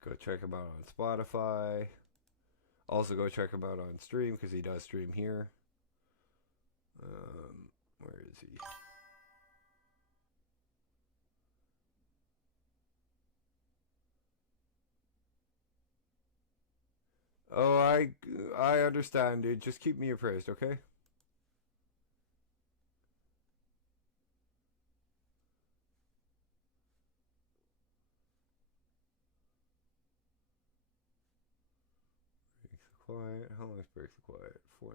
Go check him out on Spotify. Also, go check him out on stream, because he does stream here. Where is he? Oh, I understand, dude. Just keep me appraised, okay? Break the quiet. How long is break the quiet? 4-9.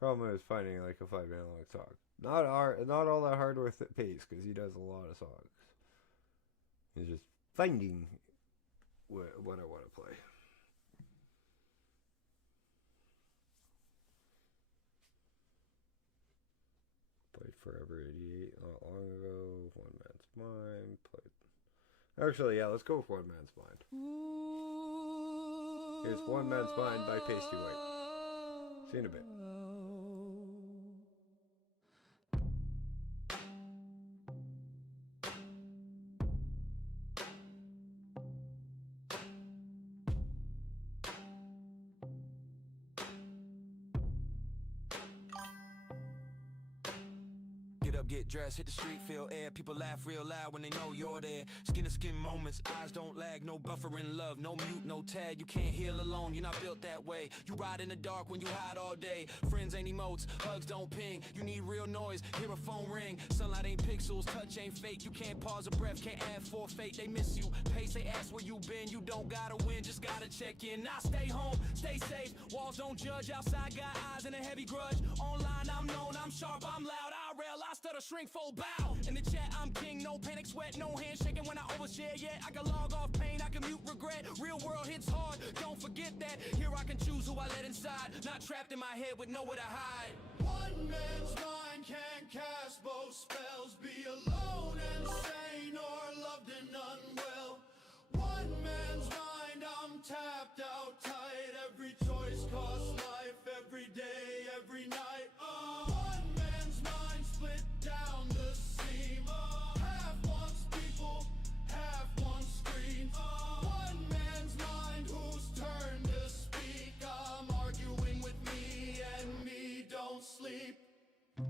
Problem is finding like a 5-minute long song. Not all that hard with it pace, because he does a lot of songs. It's just finding what I want to play. Played Forever 88 not long ago. One Man's Mind. Played. Actually, yeah, let's go with One Man's Mind. Here's One Man's Mind by Pasty White. See you in a bit. up, get dressed, hit the street, feel air. People laugh real loud when they know you're there. Skin to skin moments, eyes don't lag. No buffer in love, no mute, no tag. You can't heal alone, you're not built that way. You ride in the dark when you hide all day. Friends ain't emotes, hugs don't ping. You need real noise, hear a phone ring. Sunlight ain't pixels, touch ain't fake. You can't pause a breath, can't add forfeit. They miss you, pace, they ask where you been. You don't gotta win, just gotta check in. I stay home, stay safe. Walls don't judge, outside got eyes and a heavy grudge. Online I'm known, I'm sharp, I'm loud. I rail, I stutter, shrink, fold, bow. In the chat I'm king, no panic, sweat, no handshaking when I overshare. Yeah, I can log off pain, I can mute regret. Real world hits hard, don't forget that. Here I can choose who I let inside. Not trapped in my head with nowhere to hide. One man's mind can cast both spells. Be alone and sane or loved and unwell. One man's mind, I'm tapped out tight. Every choice costs life, every day, every night. One man's mind split down the seam. Half wants people, half wants screens. One man's mind, whose turn to speak. I'm arguing with me and me don't sleep.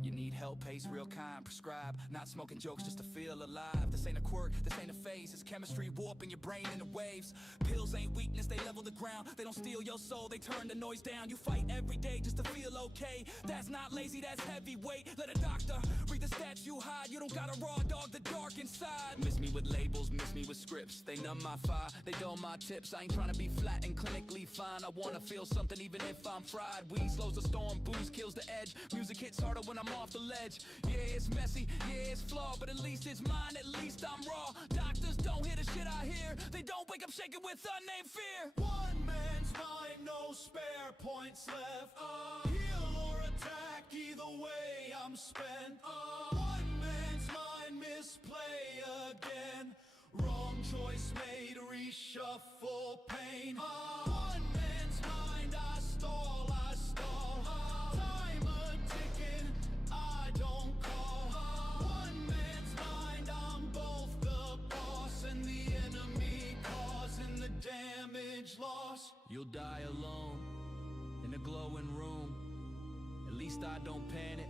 You need help, pace, real kind, prescribe. Not smoking jokes just to feel alive. This ain't a quirk, this ain't a phase. It's chemistry warping your brain into waves. Pills ain't weakness, they level the ground. They don't steal your soul, they turn the noise down. You fight every day just to feel okay. That's not lazy, that's heavyweight. Let a doctor read the stats you hide. You don't got a raw dog, the dark inside. Miss me with labels, miss me with scripts. They numb my fire, they dull my tips. I ain't trying to be flat and clinically fine. I wanna feel something even if I'm fried. Weed slows the storm, booze kills the edge. Music hits harder when I'm off the ledge. Yeah, it's messy, yeah, it's flawed, but at least it's mine, at least I'm raw. Doctors don't hear the shit I hear. They don't wake up shaking with unnamed fear. One man's mind, no spare points left. Heal or attack, either way I'm spent. One man's mind, misplay again. Wrong choice made, reshuffle pain. One man's mind, I stall, I stall. Time a-ticking, I don't call. One man's mind, I'm both the boss and the enemy, causing the damage loss. You'll die alone in a glowing room. At least I don't panic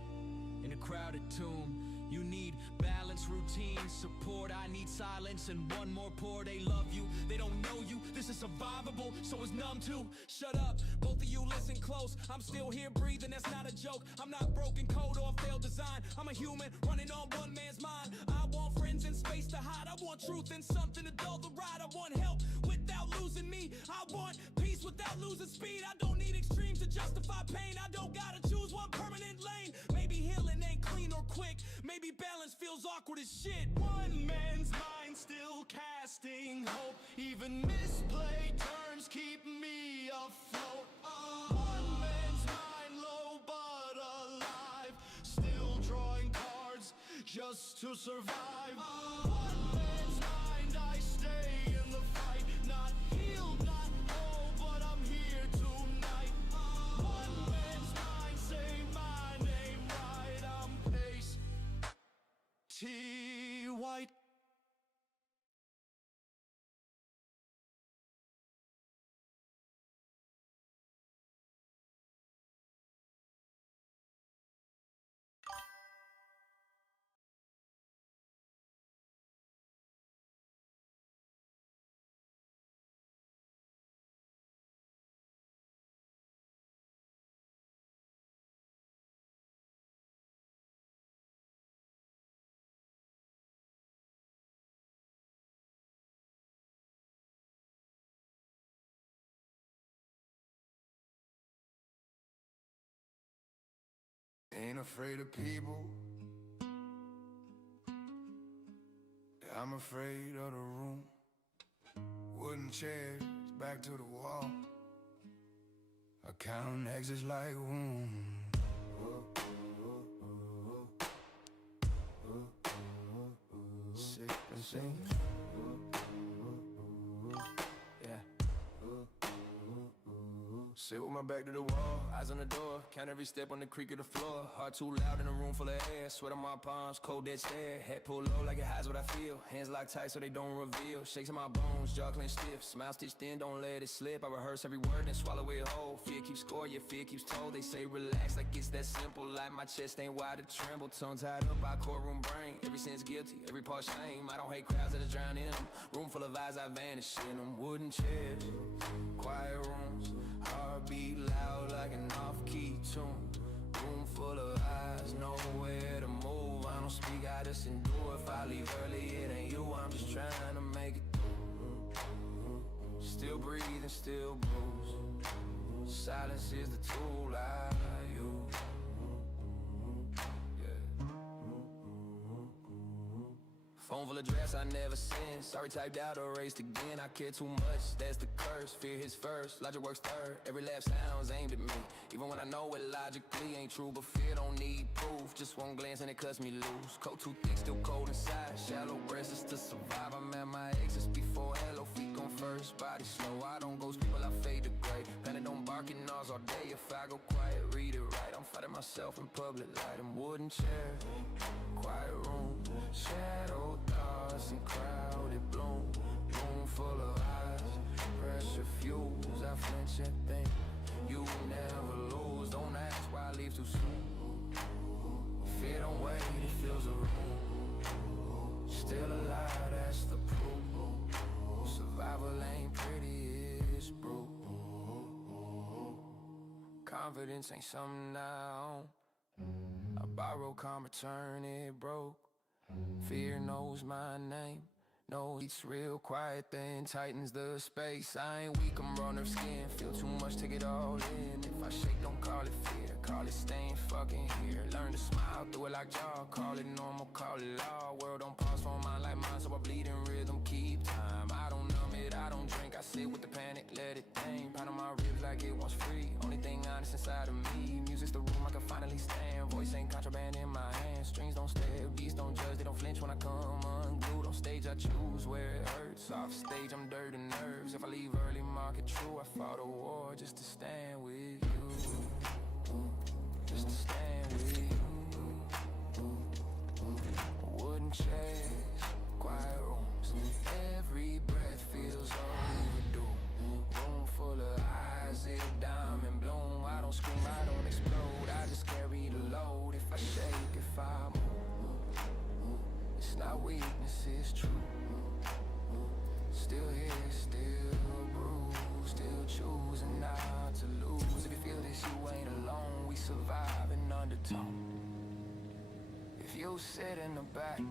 in a crowded tomb. You need balance, routine, support. I need silence and one more pour. They love you, they don't know you. This is survivable, so it's numb too. Shut up, both of you listen close. I'm still here breathing, that's not a joke. I'm not broken code or failed design. I'm a human running on one man's mind. I want friends in space to hide. I want truth and something to dull the ride. I want help without losing me. I want peace without losing speed. I don't need extremes to justify pain. I don't gotta choose one permanent lane. Maybe healing ain't clean or quick. Maybe balance feels awkward as shit. One man's mind still casting hope. Even misplay turns keep me afloat. One man's mind low but alive. Still drawing cards just to survive. One man's mind, I stay in the fight. Not healed, not whole, but I'm here tonight. One man's mind, say my name right. I'm Pace T. White. Ain't afraid of people. I'm afraid of the room. Wooden chairs, back to the wall. I count exits like wounds. Sick and sing. Sit with my back to the wall, eyes on the door, count every step on the creak of the floor. Heart too loud in a room full of air, sweat on my palms, cold dead stare. Head pulled low like it hides what I feel, hands locked tight so they don't reveal. Shakes in my bones, jaw clenched stiff, smile stitched in, don't let it slip. I rehearse every word and swallow it whole. Fear keeps score, yeah, fear keeps told. They say relax like it's that simple, like my chest ain't wide to tremble. Tongue tied up by courtroom brain, every sense guilty, every part shame. I don't hate crowds that are drown in them, room full of eyes I vanish in them. Wooden chairs, quiet rooms, heartbeat loud like an off-key tune. Room full of eyes, nowhere to move. I don't speak, I just endure. If I leave early, it ain't you. I'm just trying to make it through. Still breathing, still bruised. Silence is the tool I use. Phone full of drafts I never sent. Sorry typed out or erased again. I care too much, that's the curse. Fear hits first, logic works third. Every laugh sounds aimed at me, even when I know it logically ain't true. But fear don't need proof, just one glance and it cuts me loose. Coat too thick, still cold inside. Shallow breaths is to survive. I'm at my exes before hello. Feet on first, body slow. I don't ghost people, I fade to gray. Panic don't bark in nose all day. If I go quiet, read it right. I'm fighting myself in public light. I'm wooden chair, quiet room, shadow thoughts and crowded bloom. Room full of eyes, pressure fuels. I flinch and think you never lose. Don't ask why I leave too soon. Fear don't wait, it fills a room. Still alive, that's the proof. Survival ain't pretty, it's brutal. Confidence ain't something I own. I borrow, can't return it broke. Fear knows my name, knows it's real quiet, then tightens the space. I ain't weak, I'm raw nerve skin, feel too much, take it all in. If I shake, don't call it fear, call it staying fucking here. Learn to smile through it like jaw, call it normal, call it law. World don't pause for a mind like mine, so I bleed in rhythm, keep time. I don't numb it, I don't drink, I sit with the panic, let it tame. Pound on my ribs like it wants free, only thing honest inside of me. Music's the room I can finally stand, voice ain't contraband in my hands. Strings don't stare, beats don't judge, they don't flinch when I come unglued. On stage I choose where it hurts, off stage I'm dirt and nerves. If I leave early, mark it true. I fought a war just to stand with you, just to stand with you. Wooden chairs, quiet rooms, every breath feels overdue. Room full of eyes, it diamond bloom. I don't scream, I don't explode, I just carry the load. If I shake, if I move, it's not weakness, it's true. Still here, still bruised, still choosing not to lose. If you feel this, you ain't alone. We survive in undertone. If you sit in the back,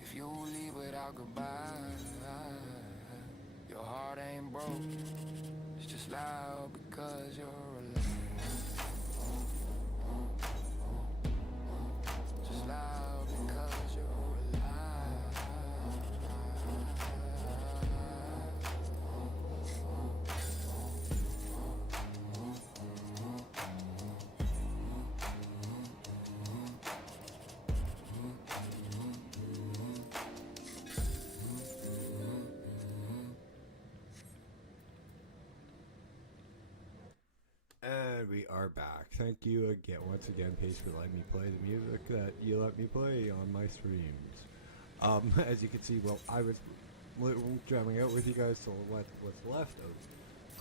if you leave without goodbye, your heart ain't broke, it's just loud because you're alive. Just loud because you're alive. And we are back. Thank you again, once again, Paige, for letting me play the music that you let me play on my streams. As you can see, well, I was jamming out with you guys, so what's left of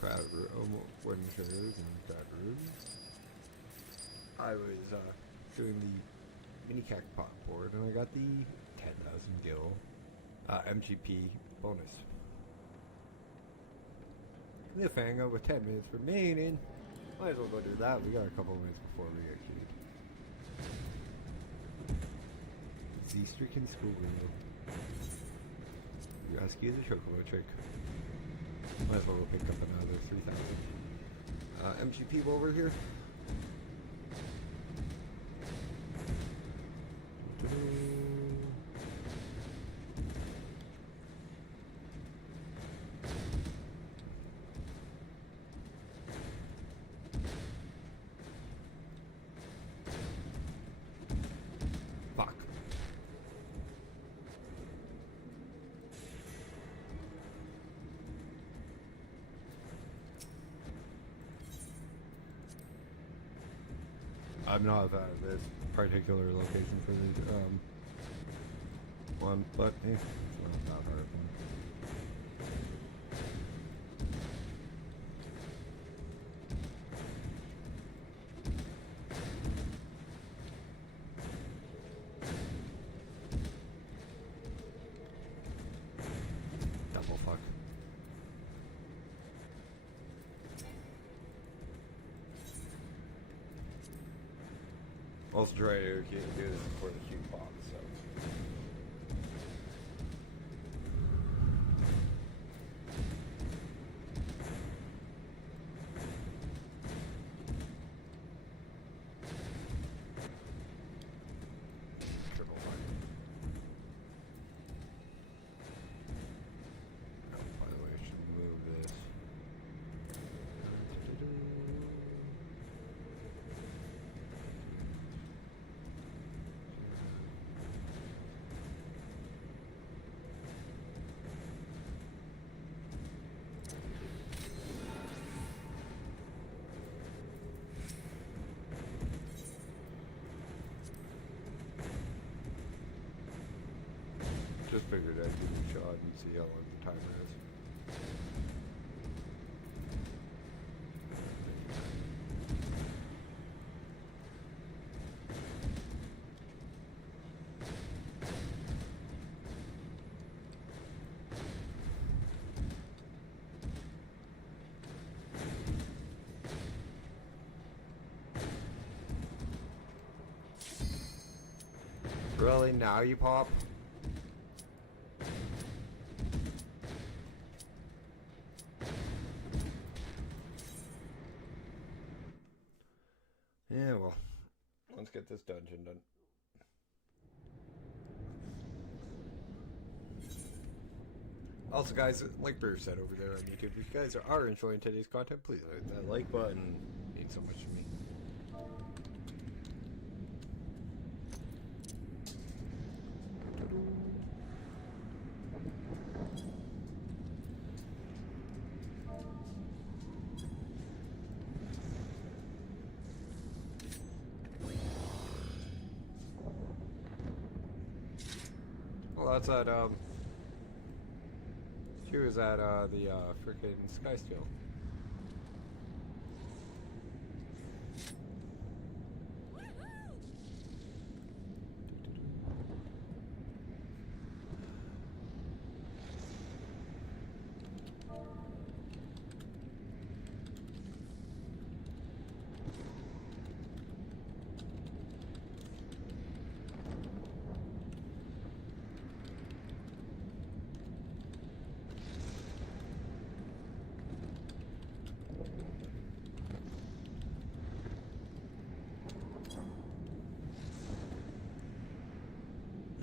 crowd room, wooden chairs, and crowd room. I was doing the mini cack pot board, and I got the 10,000 gil MGP bonus. Cliffhanger with 10 minutes remaining. Might as well go do that. We got a couple minutes before we actually. Z-Stricken Schoolgirl. Rescue the Chocobo Trick. Might as well go pick up another 3,000. MGP over here. Fuck. I'm not at this particular location for the one, but it's not that hard one. Double fuck. Also try to do this before the cube pops, so. Triple fuck. Oh, by the way, I should move this. Just figured I'd give it a shot and see how long the timer is. Really? Now you pop? Yeah, well, let's get this dungeon done. Also, guys, like Bruce said over there on YouTube, if you guys are enjoying today's content, please hit that like button. It means so much to me. Well, that's at, she was at, the, frickin' Skysteel.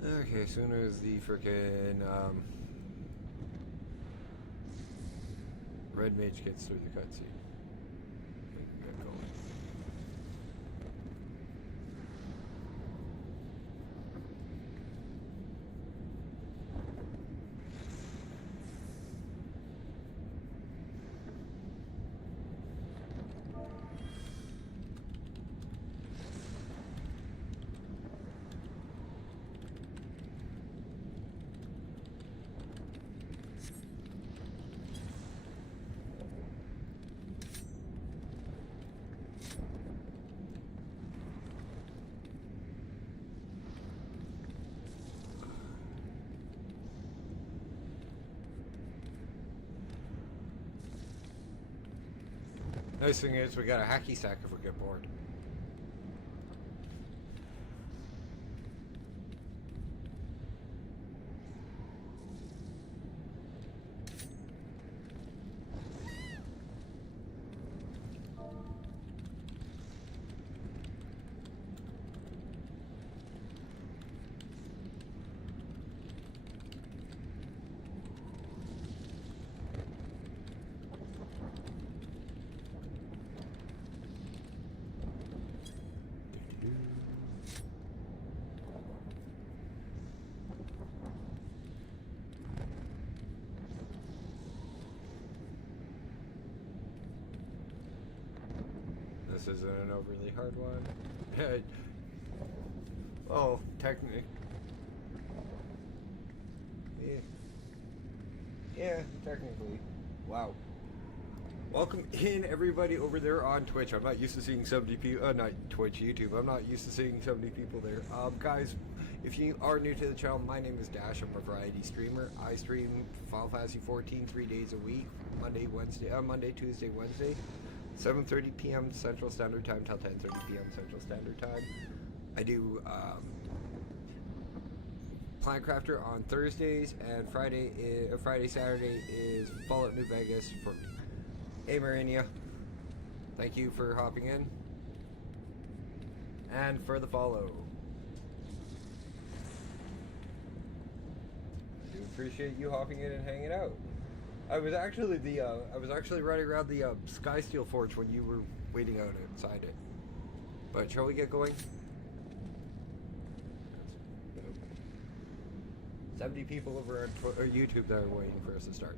Okay, as soon as the frickin' red mage gets through the cutscene, we can get going. Nice thing is we got a hacky sack if we get bored. This isn't an overly hard one. Oh, technically. Yeah, technically. Wow. Welcome in, everybody over there on Twitch. I'm not used to seeing 70 people, not Twitch, YouTube. I'm not used to seeing 70 people there. Guys, if you are new to the channel, my name is Dash. I'm a variety streamer. I stream Final Fantasy 14 3 days a week, Monday, Tuesday, Wednesday, 7:30 p.m. Central Standard Time till 10:30 p.m. Central Standard Time. I do Planet Crafter on Thursdays, and Saturday is Fallout New Vegas for me. Hey Marinia, thank you for hopping in, and for the follow. I do appreciate you hopping in and hanging out. I was actually running around the Skysteel Forge when you were waiting out outside it. But shall we get going? 70 people over on YouTube that are waiting for us to start.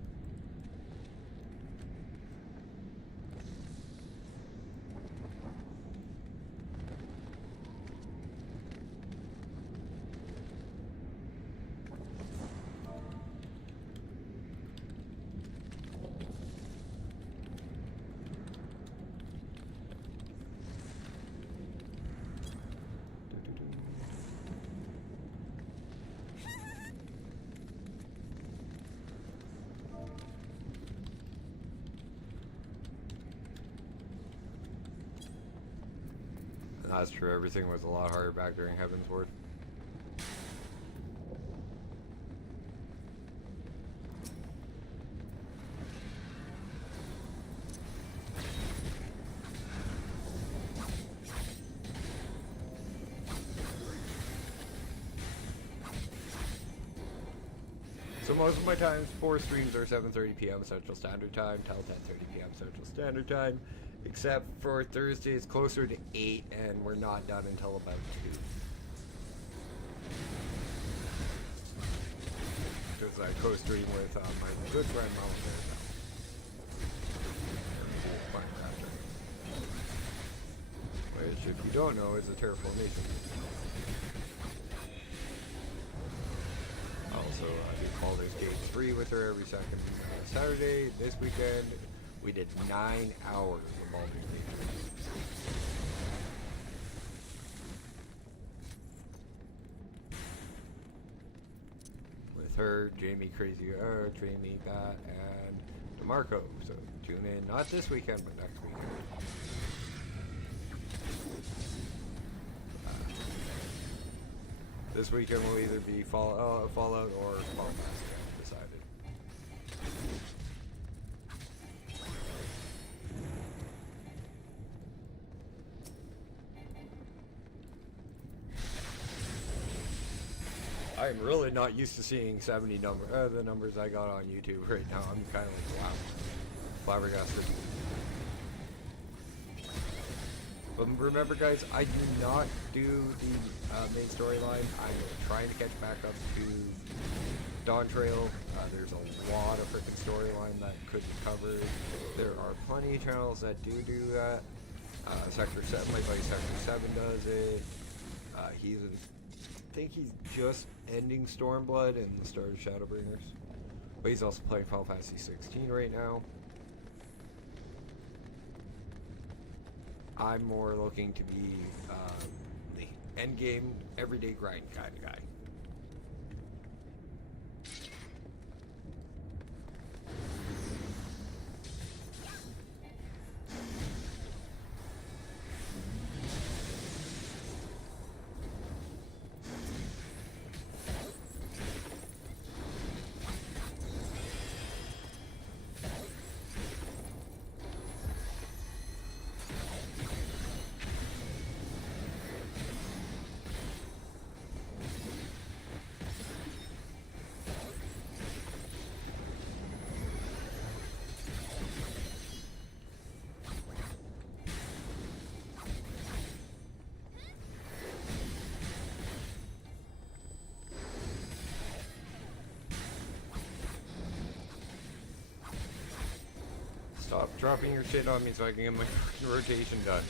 That's true, everything was a lot harder back during Heavensward. So most of my times, 4 streams are 7:30 p.m. Central Standard Time till 10:30 p.m. Central Standard Time. Except for Thursday, it's closer to 8, and we're not done until about 2. Because I co-stream with my good friend Mama Bear, which, if you don't know, is a Terraformation. Also, I do Baldur's Gate 3 with her every second Saturday. This weekend, we did 9 hours of Baldur's Gate 3. With her, Jamie Jamie, Bat, and DeMarco. So tune in, not this weekend, but next weekend. This weekend will either be Fallout or Fallout Mass, decided. I'm really not used to seeing 70 the numbers I got on YouTube right now. I'm kind of like, wow, flabbergasted. But remember, guys, I do not do the main storyline. I'm trying to catch back up to Dawn Trail. There's a lot of freaking storyline that could be covered. There are plenty of channels that do that. Sector 7, my buddy Sector 7 does it. I think he's just ending Stormblood and the start of Shadowbringers. But he's also playing Final Fantasy 16 right now. I'm more looking to be the endgame, everyday grind kind of guy. Stop dropping your shit on me so I can get my rotation done.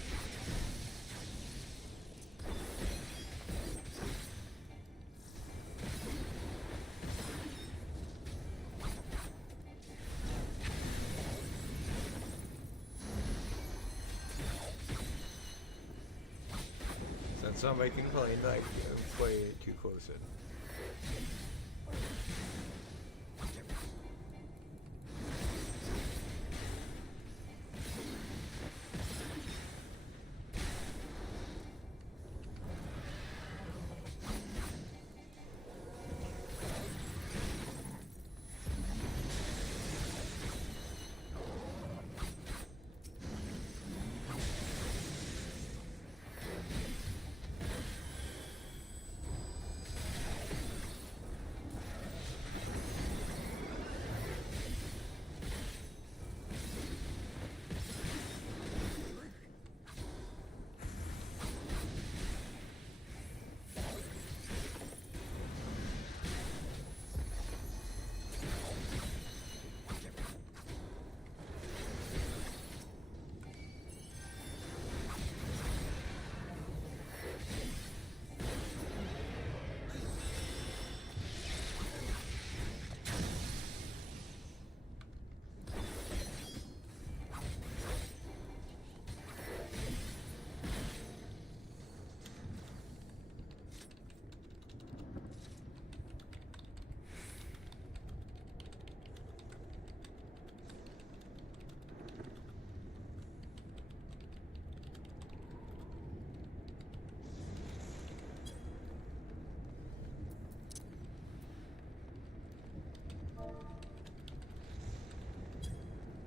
somebody can complain that I play it too close in.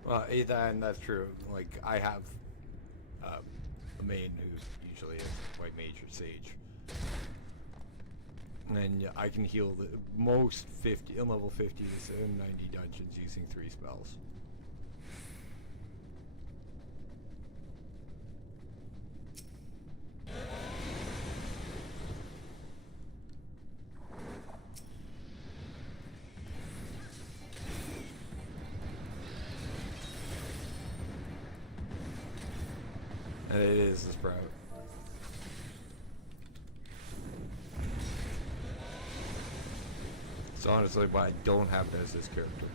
Well, and that's true. Like, I have a main who's usually a white mage or sage. And then I can heal the most 50, in level 50 to 90 dungeons using 3 spells. And it is the sprout. It's honestly why I don't have it as this character.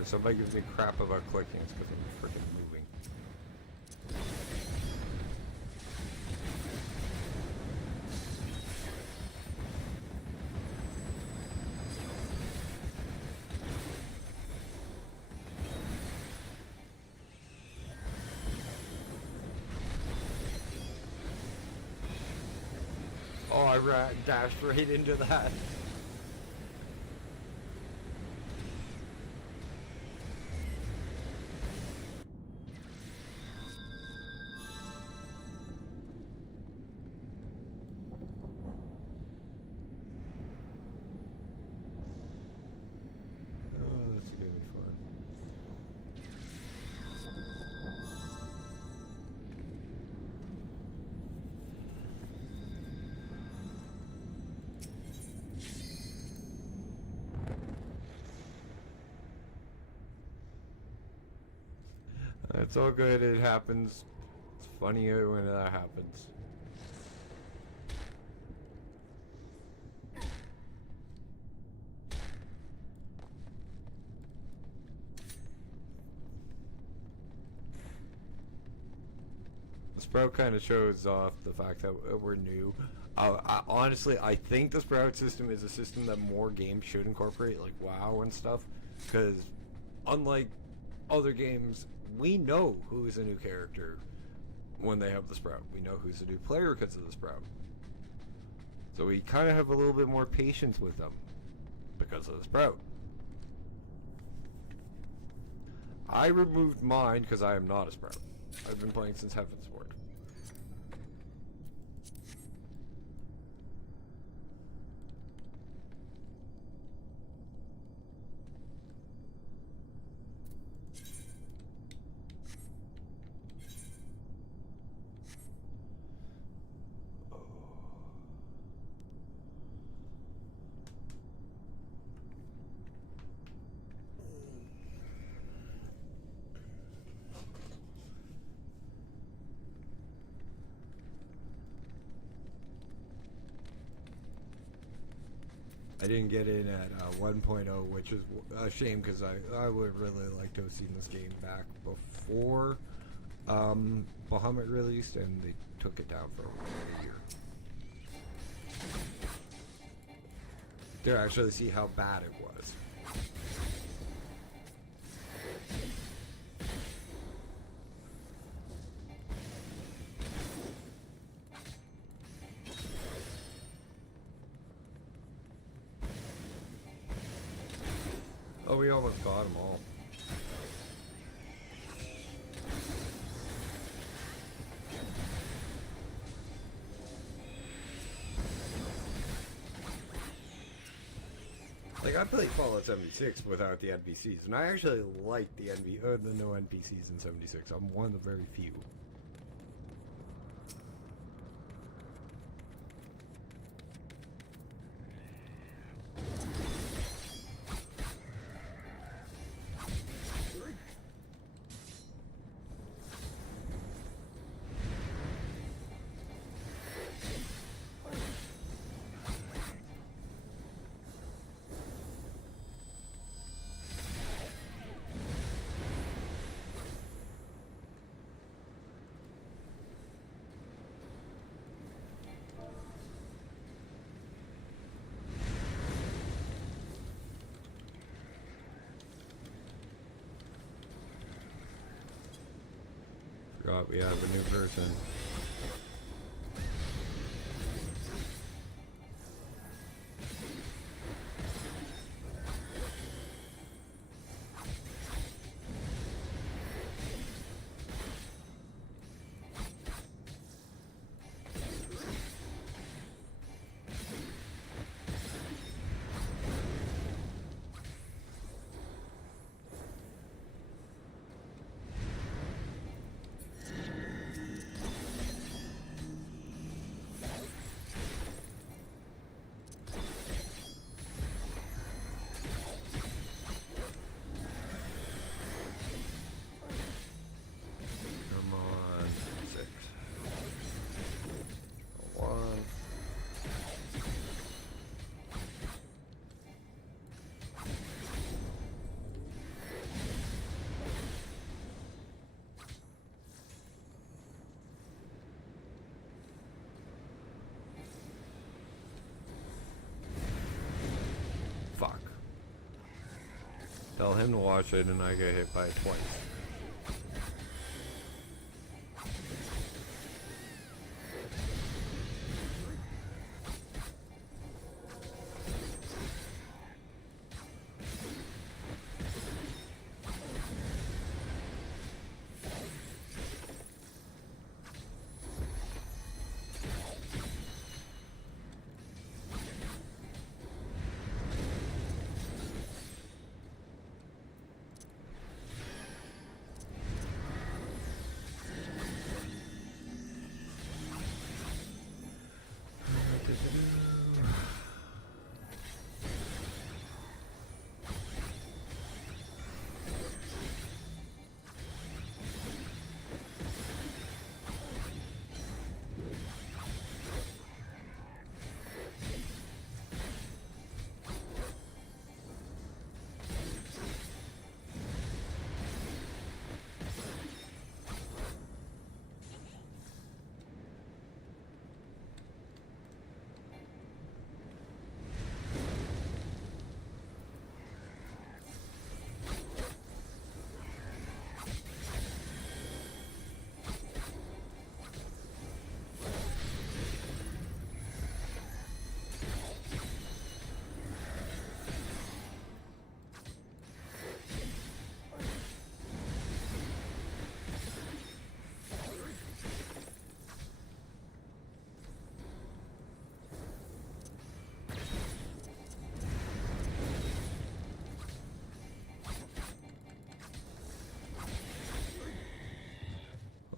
If somebody gives me crap about clicking, it's because I'm freaking moving. Oh, I dashed right into that. It's all good, it happens. It's funnier when that happens. The sprout kind of shows off the fact that we're new. Honestly, I think the sprout system is a system that more games should incorporate, like WoW and stuff, because unlike other games, we know who is a new character when they have the sprout. We know who's a new player because of the sprout. So we kind of have a little bit more patience with them because of the sprout. I removed mine because I am not a sprout. I've been playing since Heavensward. I didn't get in at 1.0, which is a shame because I would really like to have seen this game back before Bahamut released, and they took it down for a year. To actually see how bad it was. Oh, we almost got them all. Like, I played Fallout 76 without the NPCs, and I actually like the no NPCs in 76. I'm one of the very few. Forgot we have a new person. Fuck. Tell him to watch it and I get hit by it twice.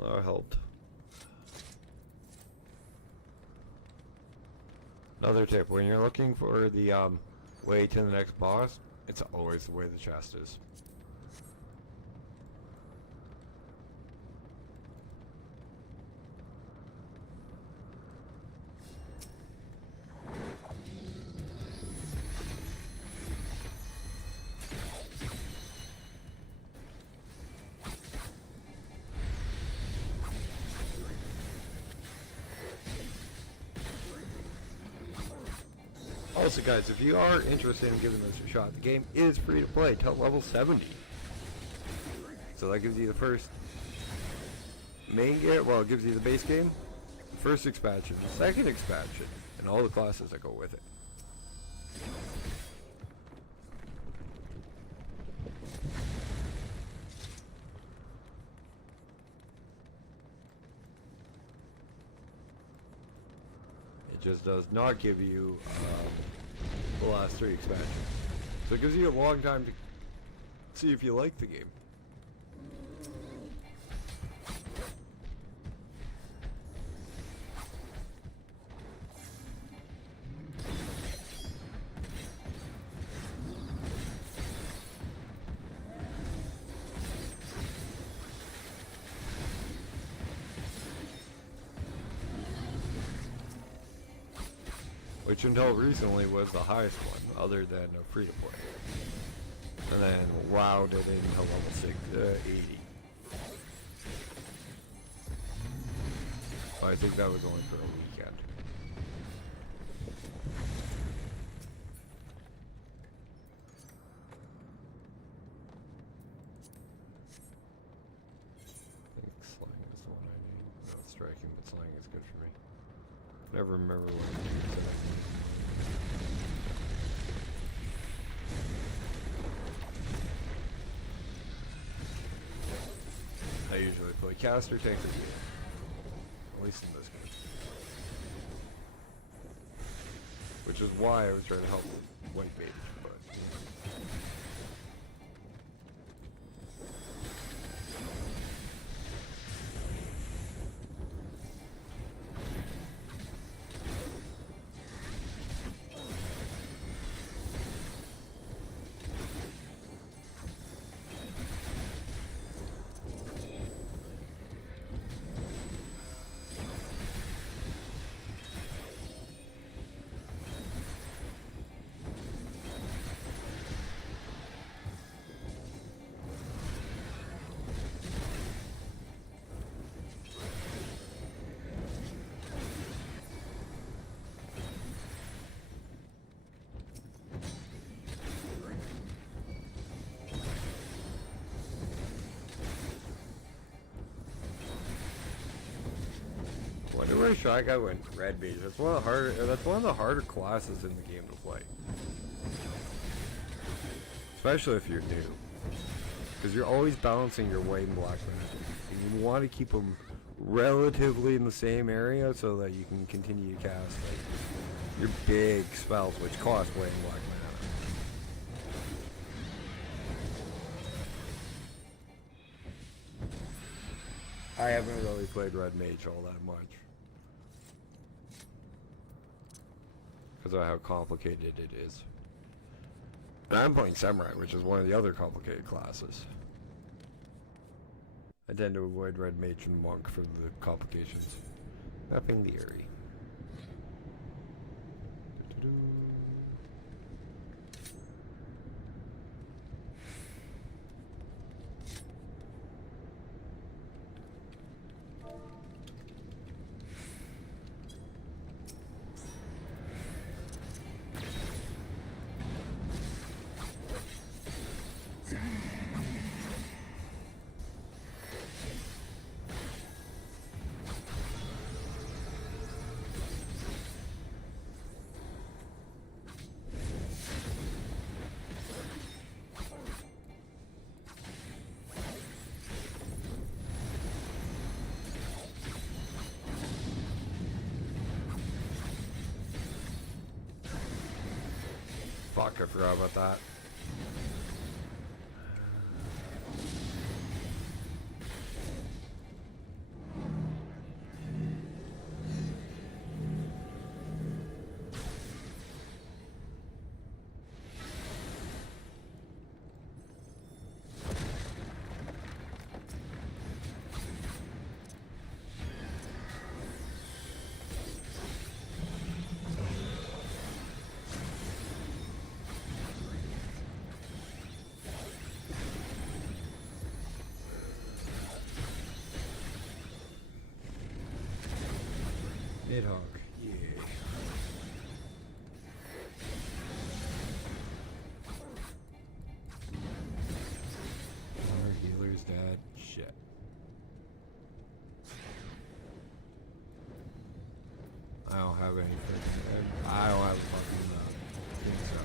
Well, that helped. Another tip, when you're looking for the way to the next boss, it's always the way the chest is. Also guys, if you are interested in giving this a shot, the game is free to play till level 70. So that gives you the first main game, well it gives you the base game, the first expansion, the second expansion, and all the classes that go with it. It just does not give you the last 3 expansions. So it gives you a long time to see if you like the game. Which until recently was the highest one, other than a free-to-play. And then wowed it into level 80. I think that was only for a weekend. I think slang is the one I need. No, striking, but slang is good for me. Never remember what I need today. I usually play caster, tank, or healer. At least in this game. Which is why I was trying to help white mage, but... Wonder where Shy Guy went. Red Mage. That's one of the harder classes in the game to play. Especially if you're new, because you're always balancing your white and black magic, and you want to keep them relatively in the same area so that you can continue to cast like your big spells, which cost white and black mana. I haven't really played Red Mage all that much. Because of how complicated it is. And I'm playing Samurai, which is one of the other complicated classes. I tend to avoid Red Mage and Monk for the complications. Mapping the area. Fuck, I forgot about that. Nidhogg. Yeah. Our healer's dead. Shit. I don't have anything. I don't have a fucking thing so.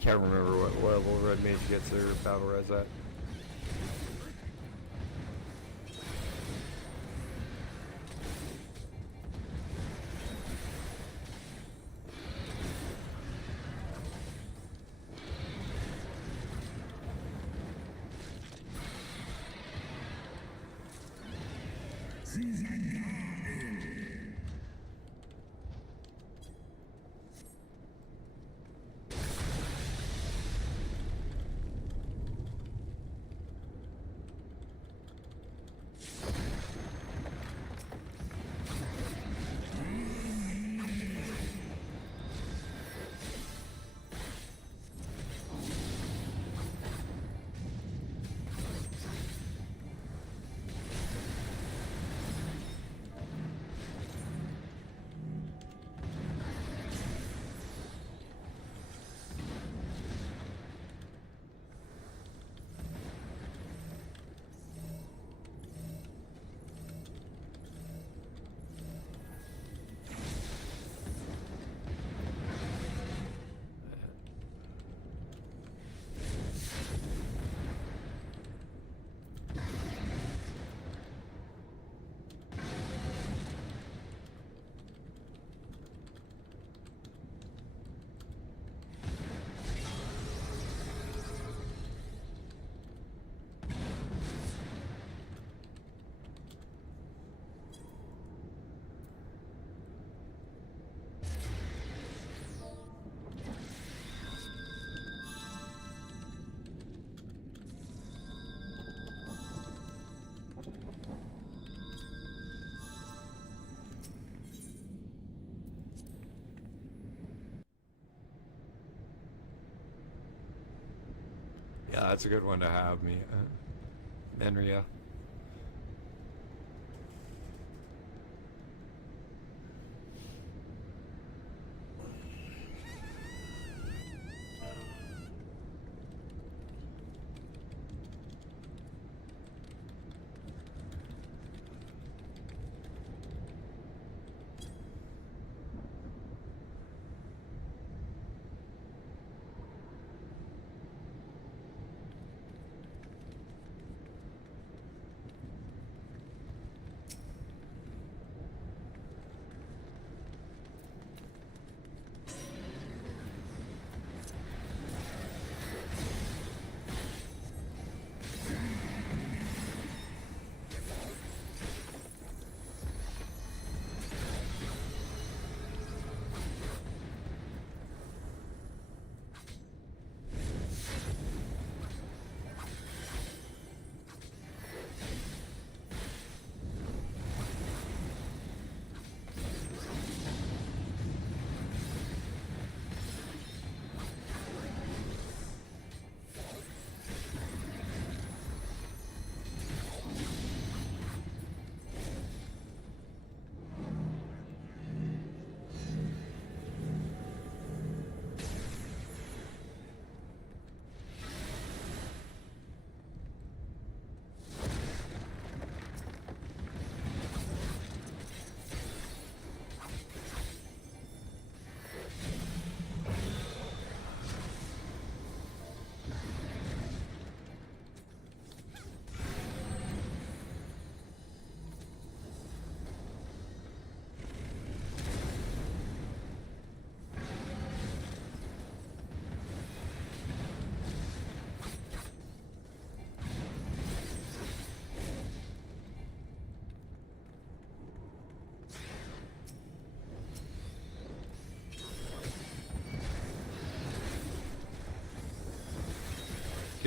Can't remember what level Red Mage gets their battle res at. Yeah, that's a good one to have, me. Menria.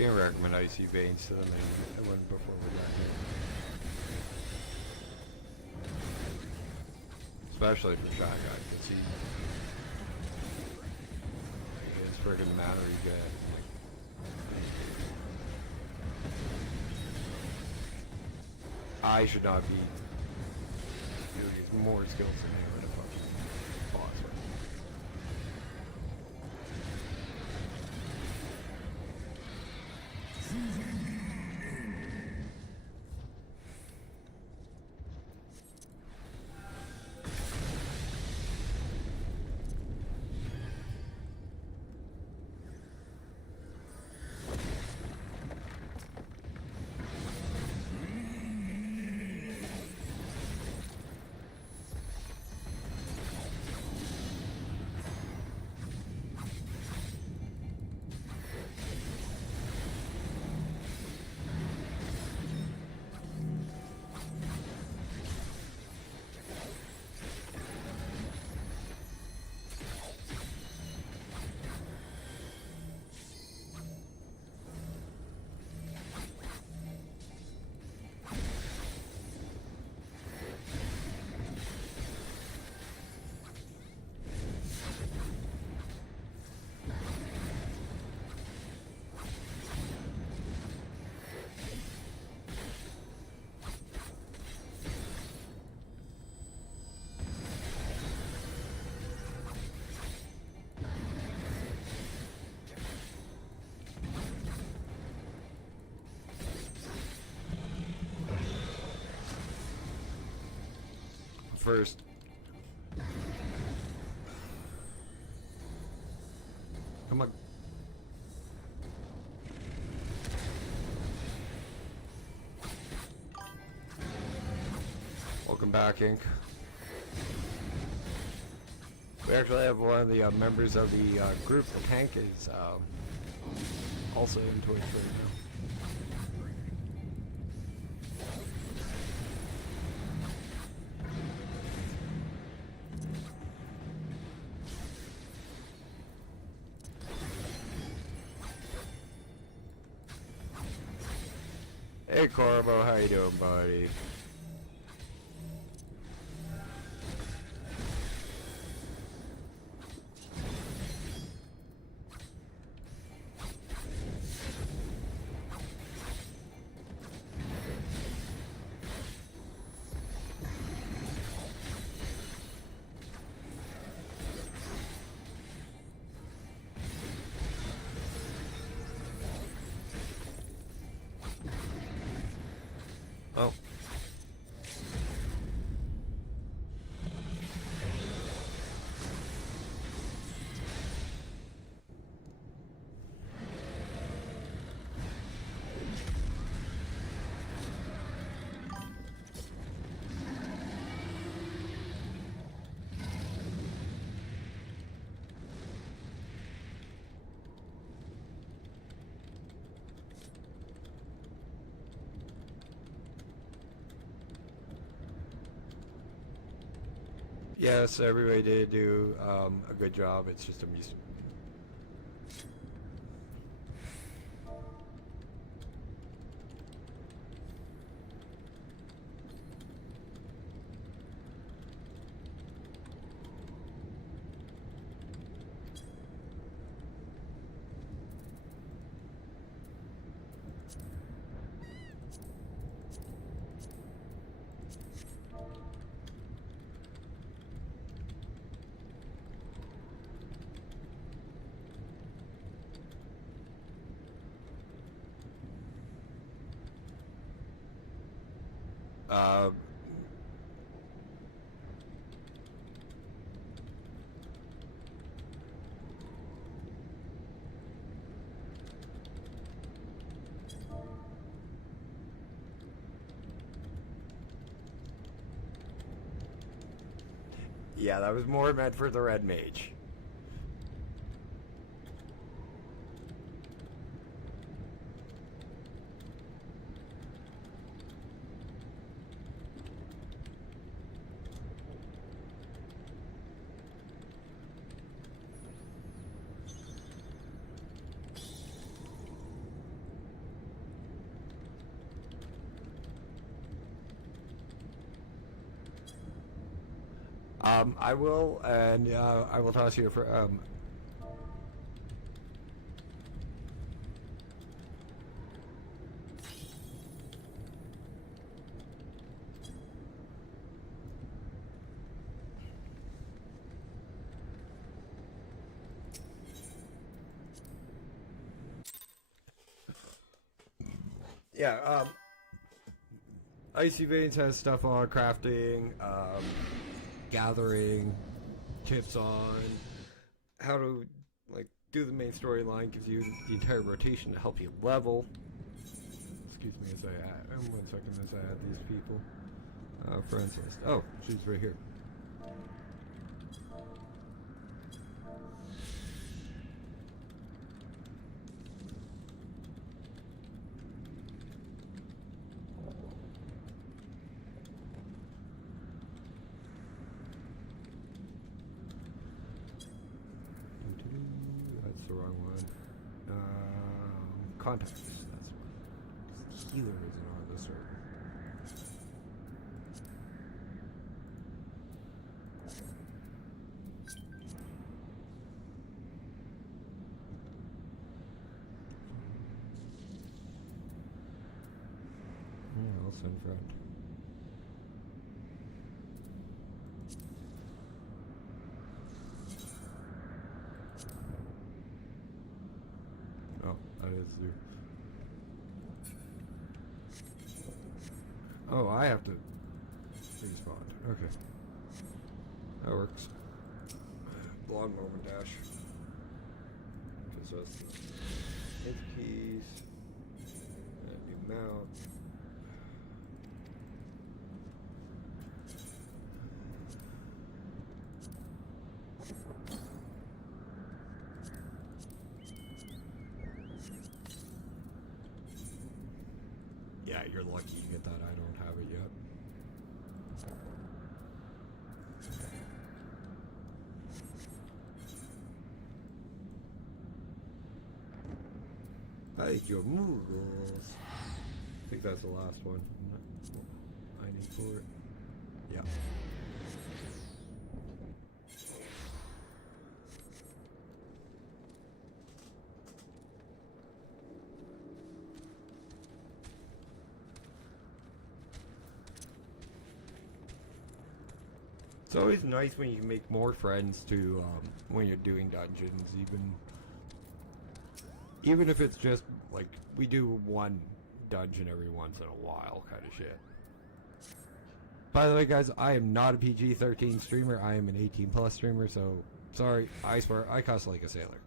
Didn't recommend icy veins to them. I wouldn't before we got here. Especially for shotgun, because his friggin' battery good. I should not be using more skills than me with a fucking boss right. First. Come on. Welcome back, Inc. We actually have one of the members of the group, the tank, is also in Twitch right now. Hey Corbo, how you doing, buddy? Oh. Yes, everybody did do a good job. It's just I'm used. Yeah, that was more meant for the red mage. I will, and I will toss you for yeah, Icy Veins has stuff on crafting, gathering, tips on how to like do the main storyline, gives you the entire rotation to help you level. Excuse me as I add, 1 second as I add these people. Friends list. Oh, she's right here. That's the wrong one. Contacts. That's one. Healer isn't on this server. Yeah, I'll send friend. Oh, that is you. Oh, I have to respawn. Okay. That works. Blonde moment dash. Gives us hit keys. And new mount. Yeah, you're lucky you get that. I don't have it yet. Like your moogles. I think that's the last one. I need for it. Yeah. It's always nice when you can make more friends too, when you're doing dungeons, even if it's just like we do one dungeon every once in a while kind of shit. By the way, guys, I am not a PG-13 streamer. I am an 18+ streamer, so sorry. I swear I cuss like a sailor.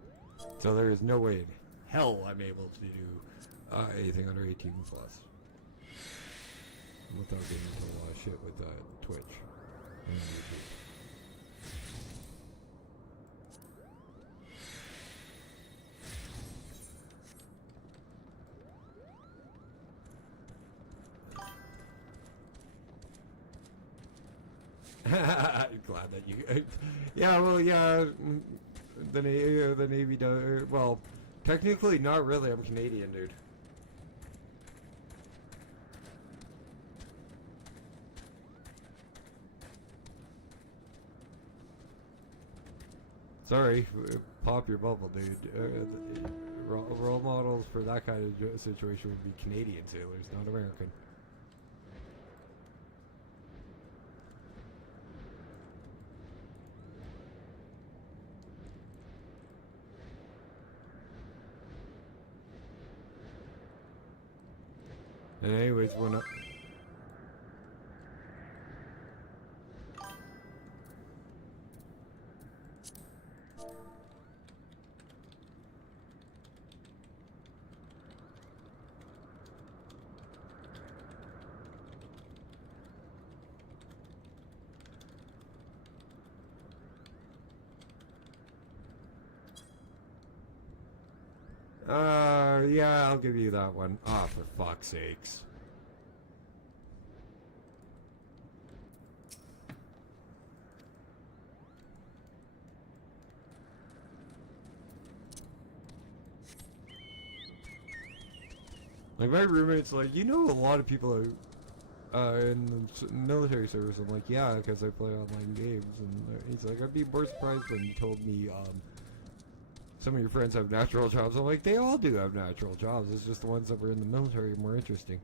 So there is no way in hell I'm able to do anything under 18+. Without getting into a lot of shit with Twitch. Glad that you. Yeah, well, yeah. The Navy does. Well, technically, not really. I'm Canadian, dude. Sorry, pop your bubble, dude. Role models for that kind of situation would be Canadian sailors, not American. And anyways, when yeah, I'll give you that one. Ah, for fuck's sakes. Like, my roommate's like, you know, a lot of people in the military service. I'm like, yeah, because I play online games. And he's like, I'd be more surprised when you told me some of your friends have natural jobs. I'm like, they all do have natural jobs. It's just the ones that were in the military are more interesting.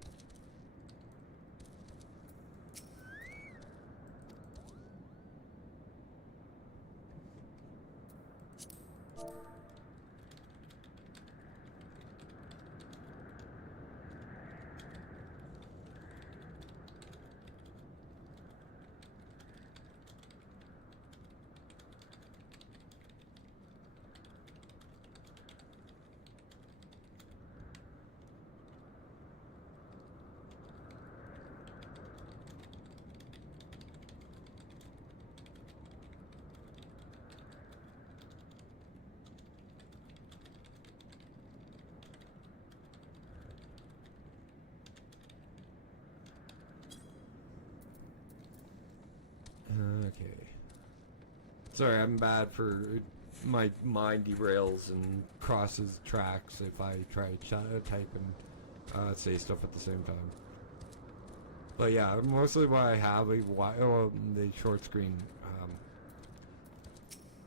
Okay. Sorry, I'm bad for my mind derails and crosses tracks if I try to type and say stuff at the same time. But yeah, mostly why I have the short screen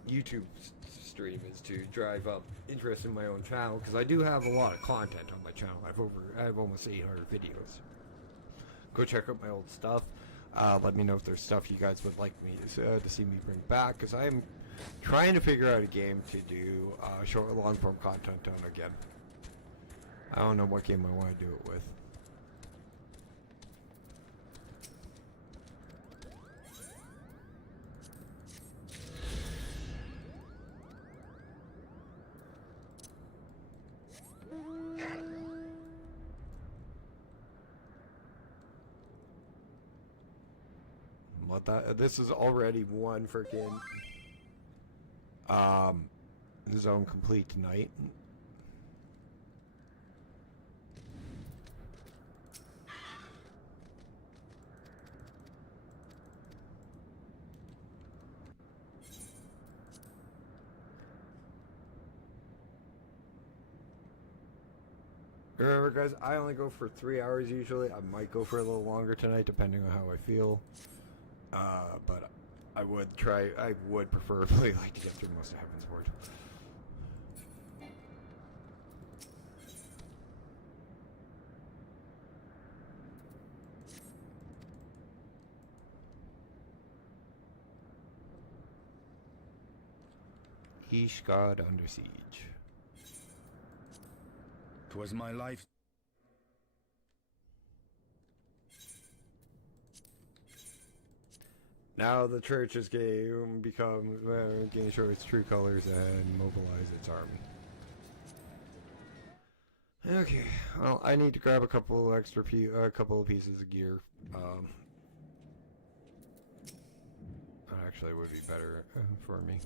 YouTube stream is to drive up interest in my own channel, because I do have a lot of content on my channel. I have almost 800 videos. Go check out my old stuff. Let me know if there's stuff you guys would like me to see me bring back, because I'm trying to figure out a game to do short or long form content on again. I don't know what game I want to do it with. This is already one freaking zone complete tonight. Remember, guys, I only go for 3 hours usually. I might go for a little longer tonight, depending on how I feel. But I would preferably like to get through most of Heavensward. Ishgard under siege. 'Twas my life. Now the church is gain show its true colors and mobilize its army. Okay, well, I need to grab a couple extra couple of pieces of gear. That actually would be better for me.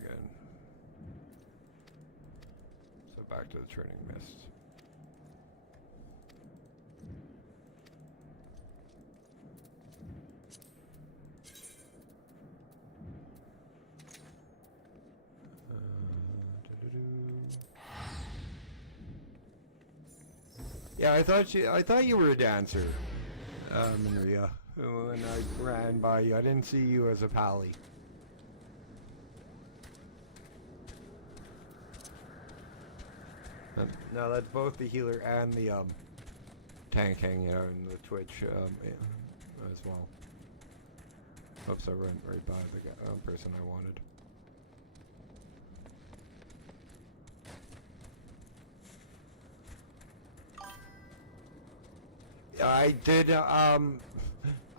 Again. So back to the turning mist. Yeah, I thought you were a dancer, Maria. When I ran by you, I didn't see you as a pally. No, that's both the healer and the tank hanging out in the Twitch as well. Oops, I went right by the person I wanted. I did, I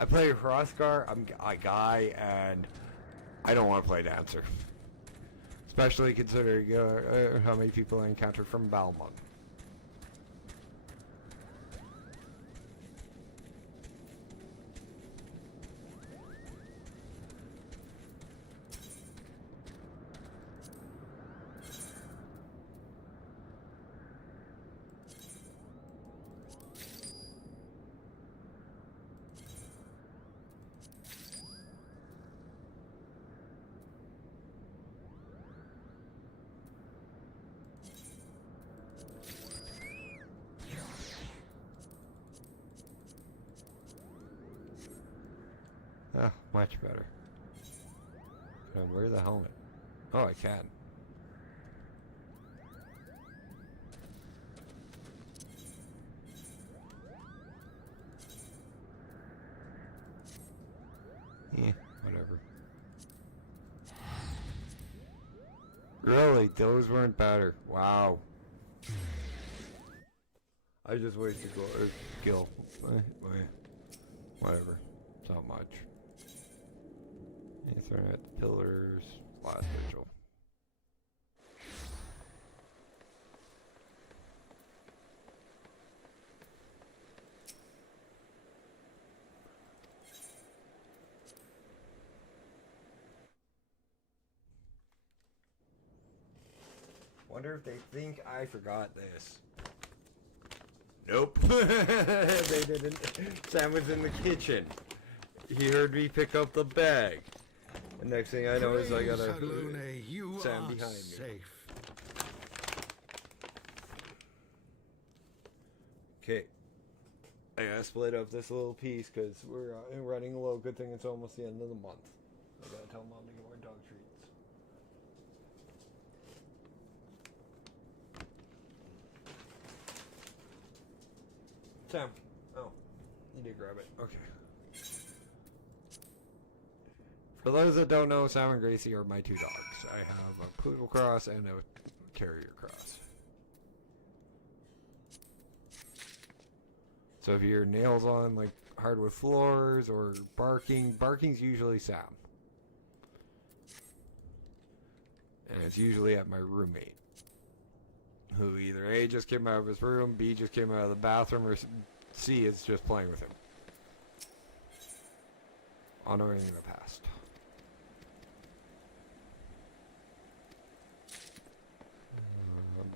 play Hrothgar. I'm a guy, and I don't want to play dancer. Especially considering how many people I encountered from Balmont. Ah, much better. Can I wear the helmet? Oh, I can. Yeah, whatever. Really? Those weren't better. Wow. I just wasted gil. Whatever. It's not much. Throwing at the pillars. Last vigil. Wonder if they think I forgot this. Nope. They didn't. Sam was in the kitchen. He heard me pick up the bag. The next thing I know is I got a Sam behind me. Safe. Okay. I gotta split up this little piece because we're running low. Good thing it's almost the end of the month. I gotta tell Mom to get more dog treats. Sam. Oh. You did grab it. Okay. For those that don't know, Sam and Gracie are my two dogs. I have a poodle cross and a terrier cross. So if your nails on like hardwood floors or barking's usually Sam. And it's usually at my roommate, who either A, just came out of his room, B, just came out of the bathroom, or C, is just playing with him. Honoring the past.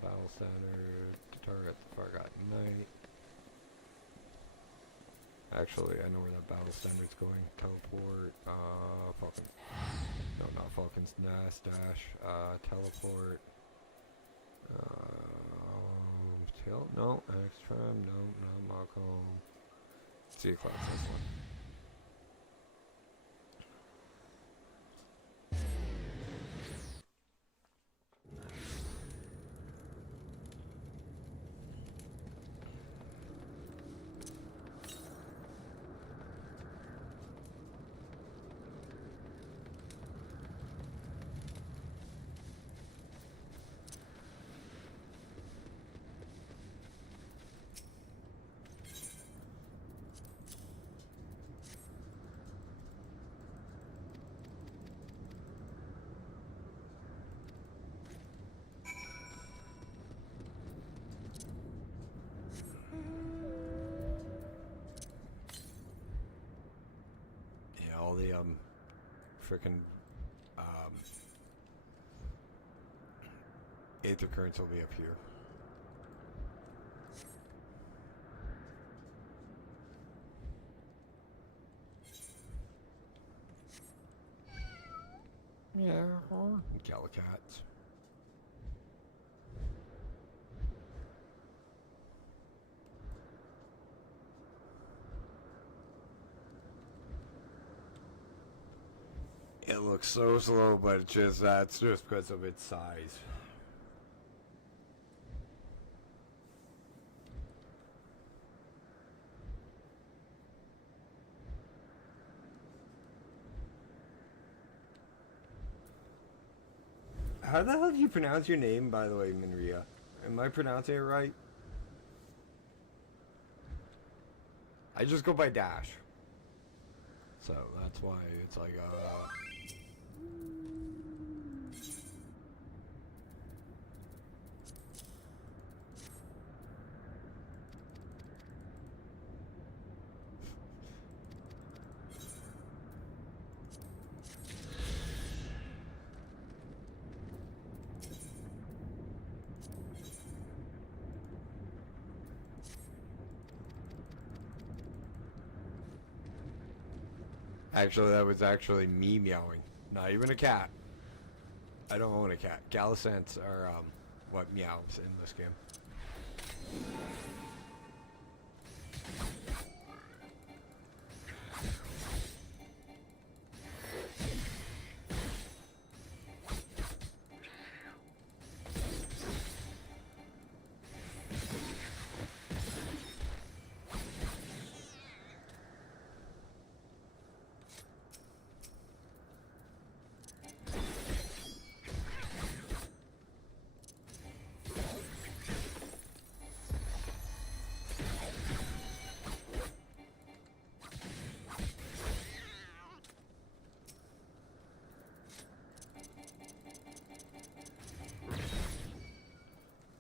Battle center, target the Fargot Knight. Actually, I know where that battle standard's going. Teleport, Falcon. No, not Falcon's Nest, Dash, teleport. Tail, no, Extram, no, not Malcolm. See, class this one. All the frickin' Aether currents will be up here. Yeah. Gallicats. It looks so slow, but that's just because of its size. How the hell do you pronounce your name, by the way, Minria? Am I pronouncing it right? I just go by Dash. So that's why it's like, Actually, that was actually me meowing. Not even a cat. I don't own a cat. Gallicants are what meows in this game.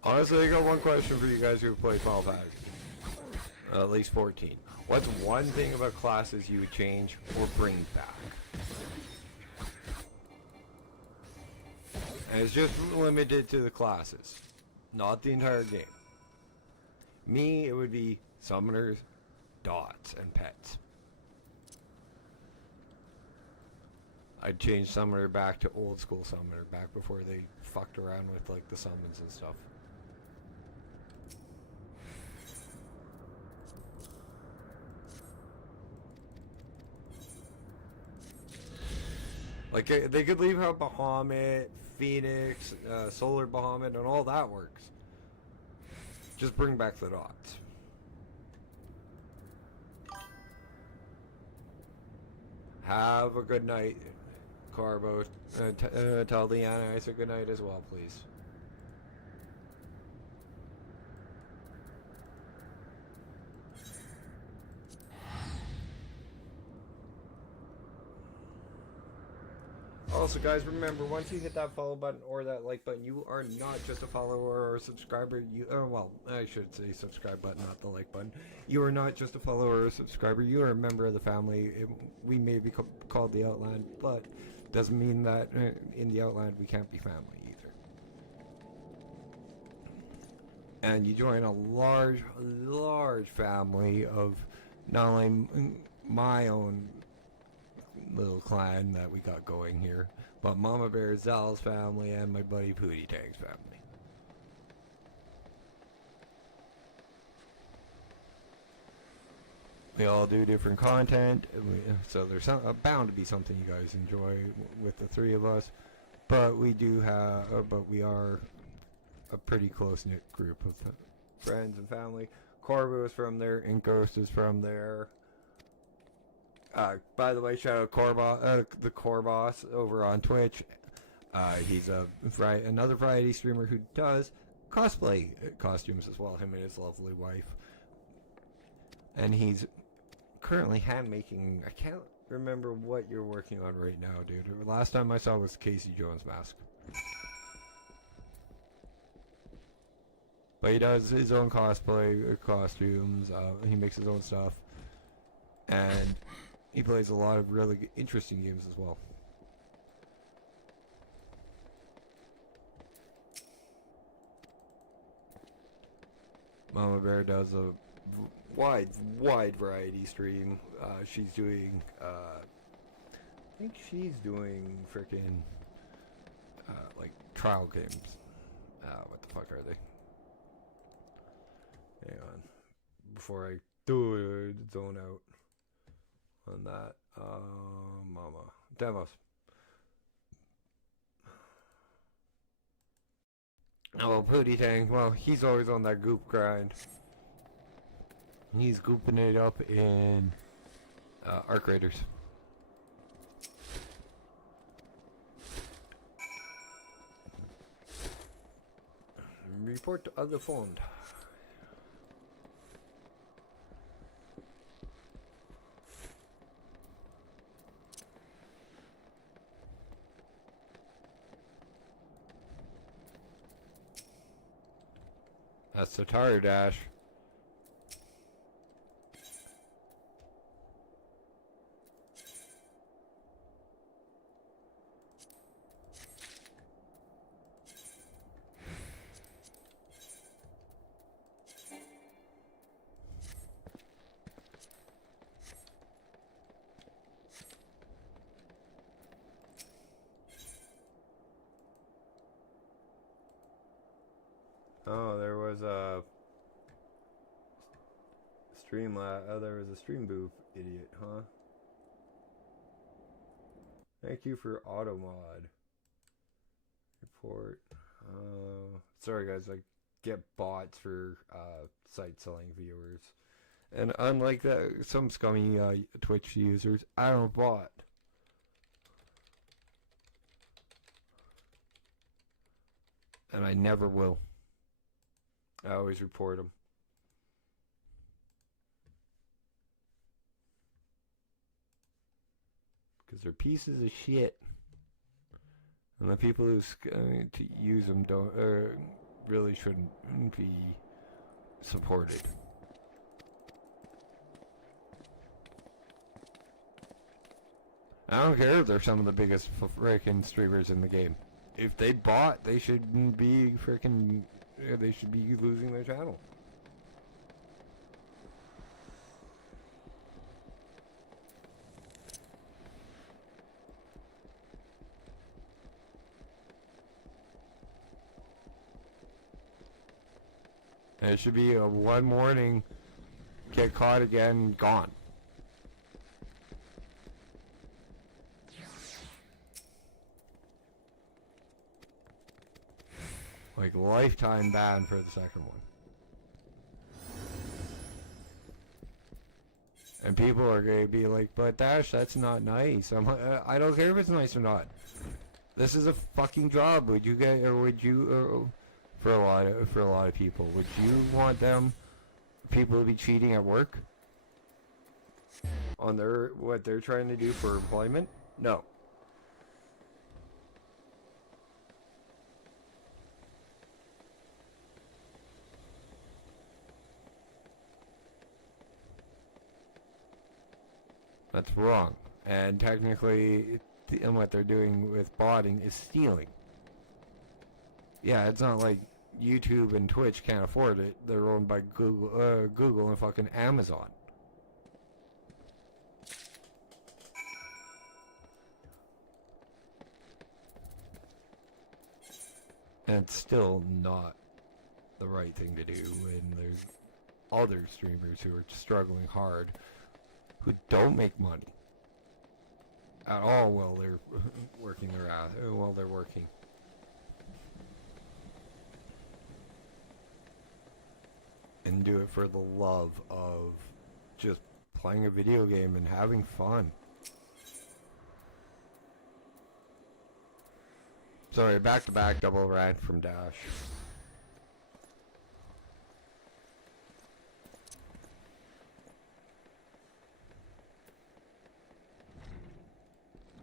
Honestly, I got one question for you guys who play 12 hacks. At least 14. What's one thing about classes you would change or bring back? And it's just limited to the classes, not the entire game. Me, it would be summoners, dots, and pets. I'd change summoner back to old school summoner, back before they fucked around with like the summons and stuff. Like, they could leave out Bahamut, Phoenix, Solar Bahamut, and all that works. Just bring back the dots. Have a good night, Carbo. Tell Leanna I said good night as well, please. Also, guys, remember, once you hit that follow button or that like button, you are not just a follower or a subscriber. Well, I should say subscribe button, not the like button. You are not just a follower or a subscriber. You are a member of the family. We may be called the Outland, but doesn't mean that in the Outland we can't be family either. And you join a large family of not only my own little clan that we got going here, but Mama Bear Zal's family and my buddy Pootie Tang's family. We all do different content, so there's bound to be something you guys enjoy with the three of us. But we are a pretty close-knit group of friends and family. Corvo is from there, and Ghost is from there. By the way, shout out the Core Boss over on Twitch. He's another variety streamer who does cosplay costumes as well, him and his lovely wife. And he's currently hand making, I can't remember what you're working on right now, dude. Last time I saw was Casey Jones mask. But he does his own cosplay costumes, he makes his own stuff. And he plays a lot of really interesting games as well. Mama Bear does a wide variety stream. She's doing, I think she's doing frickin' like trial games. What the fuck are they? Hang on, before I zone out on that. Mama demos. Oh, Pootie Tang. Well, he's always on that goop grind. He's gooping it up in Arc Raiders. Report to other phone. That's the Tire Dash. Oh, there was a there was a stream booth, idiot, huh? Thank you for auto mod. Report. Sorry guys, I get bots for site selling viewers. And unlike that, some scummy Twitch users, I don't bot. And I never will. I always report them. Because they're pieces of shit. And the people who to use them don't, really shouldn't be supported. I don't care if they're some of the biggest freaking streamers in the game. If they bought, they shouldn't be freaking. They should be losing their channel. And it should be a one warning, get caught again, gone. Like lifetime ban for the second one. And people are gonna be like, but Dash, that's not nice. I'm like, I don't care if it's nice or not. This is a fucking job. Would you get, or would you, for a lot of people, would you want people to be cheating at work? On what they're trying to do for employment? No. That's wrong. And technically, what they're doing with botting is stealing. Yeah, it's not like YouTube and Twitch can't afford it. They're owned by Google and fucking Amazon. And it's still not the right thing to do when there's other streamers who are struggling hard who don't make money at all while they're working their ass, while they're working. And do it for the love of just playing a video game and having fun. Sorry, back-to-back double rant from Dash.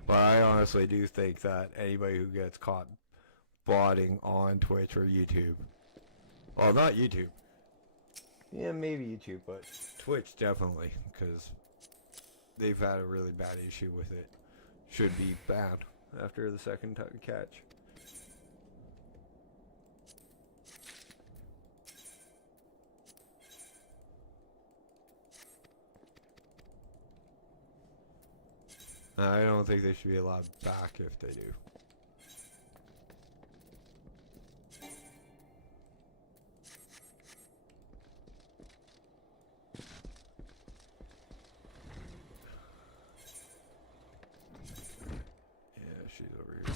But I honestly do think that anybody who gets caught botting on Twitch or YouTube, well, not YouTube. Yeah, maybe YouTube, but Twitch definitely, because they've had a really bad issue with it. Should be banned after the second catch. I don't think they should be allowed back if they do. Yeah, she's over here.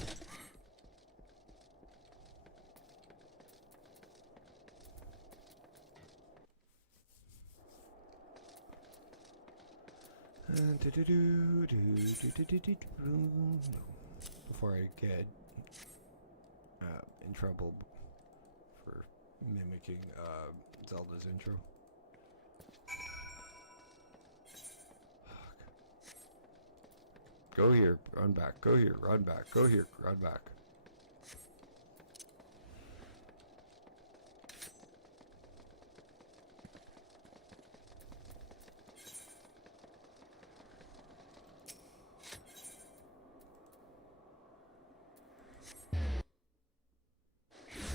Before I get in trouble for mimicking Zelda's intro. Go here, run back, go here, run back, go here, run back.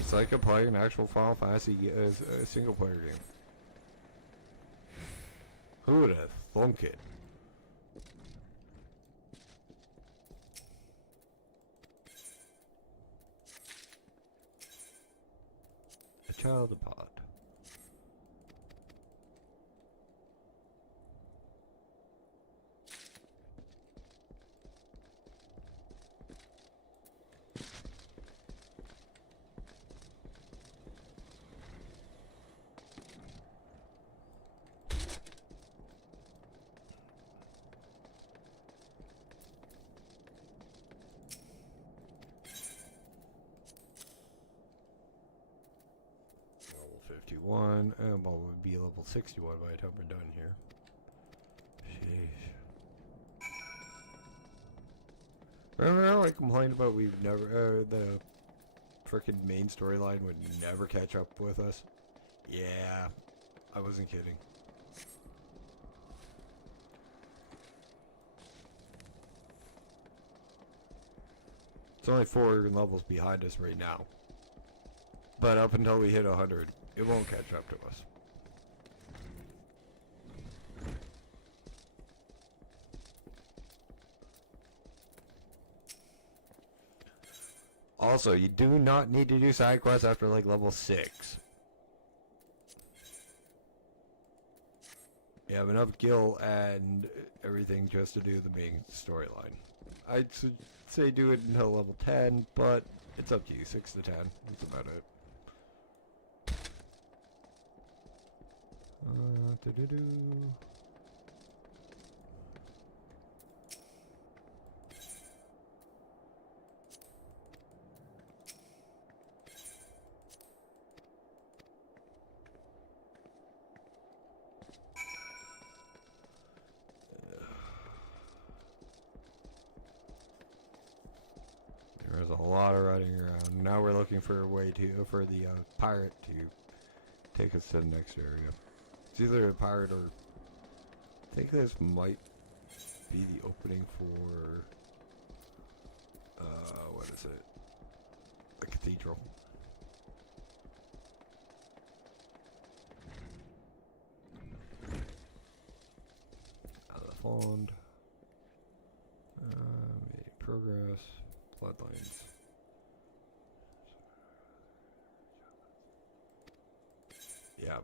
It's like playing an actual Final Fantasy single player game. Who would have thunk it? A child apart. Level 51, and what would be level 61 by the time we're done here. Sheesh. Remember how I complained about we've never, frickin' main storyline would never catch up with us? Yeah, I wasn't kidding. It's only 4 levels behind us right now. But up until we hit 100, it won't catch up to us. Also, you do not need to do side quests after like level 6. You have enough gil and everything just to do the main storyline. I'd say do it until level 10, but it's up to you. 6 to 10. That's about it. Do-do-do. There's a lot of running around. Now we're looking for a way for the pirate to take us to the next area. It's either a pirate or... I think this might be the opening for... what is it? The cathedral. Fond. Progress. Bloodlines. Yeah.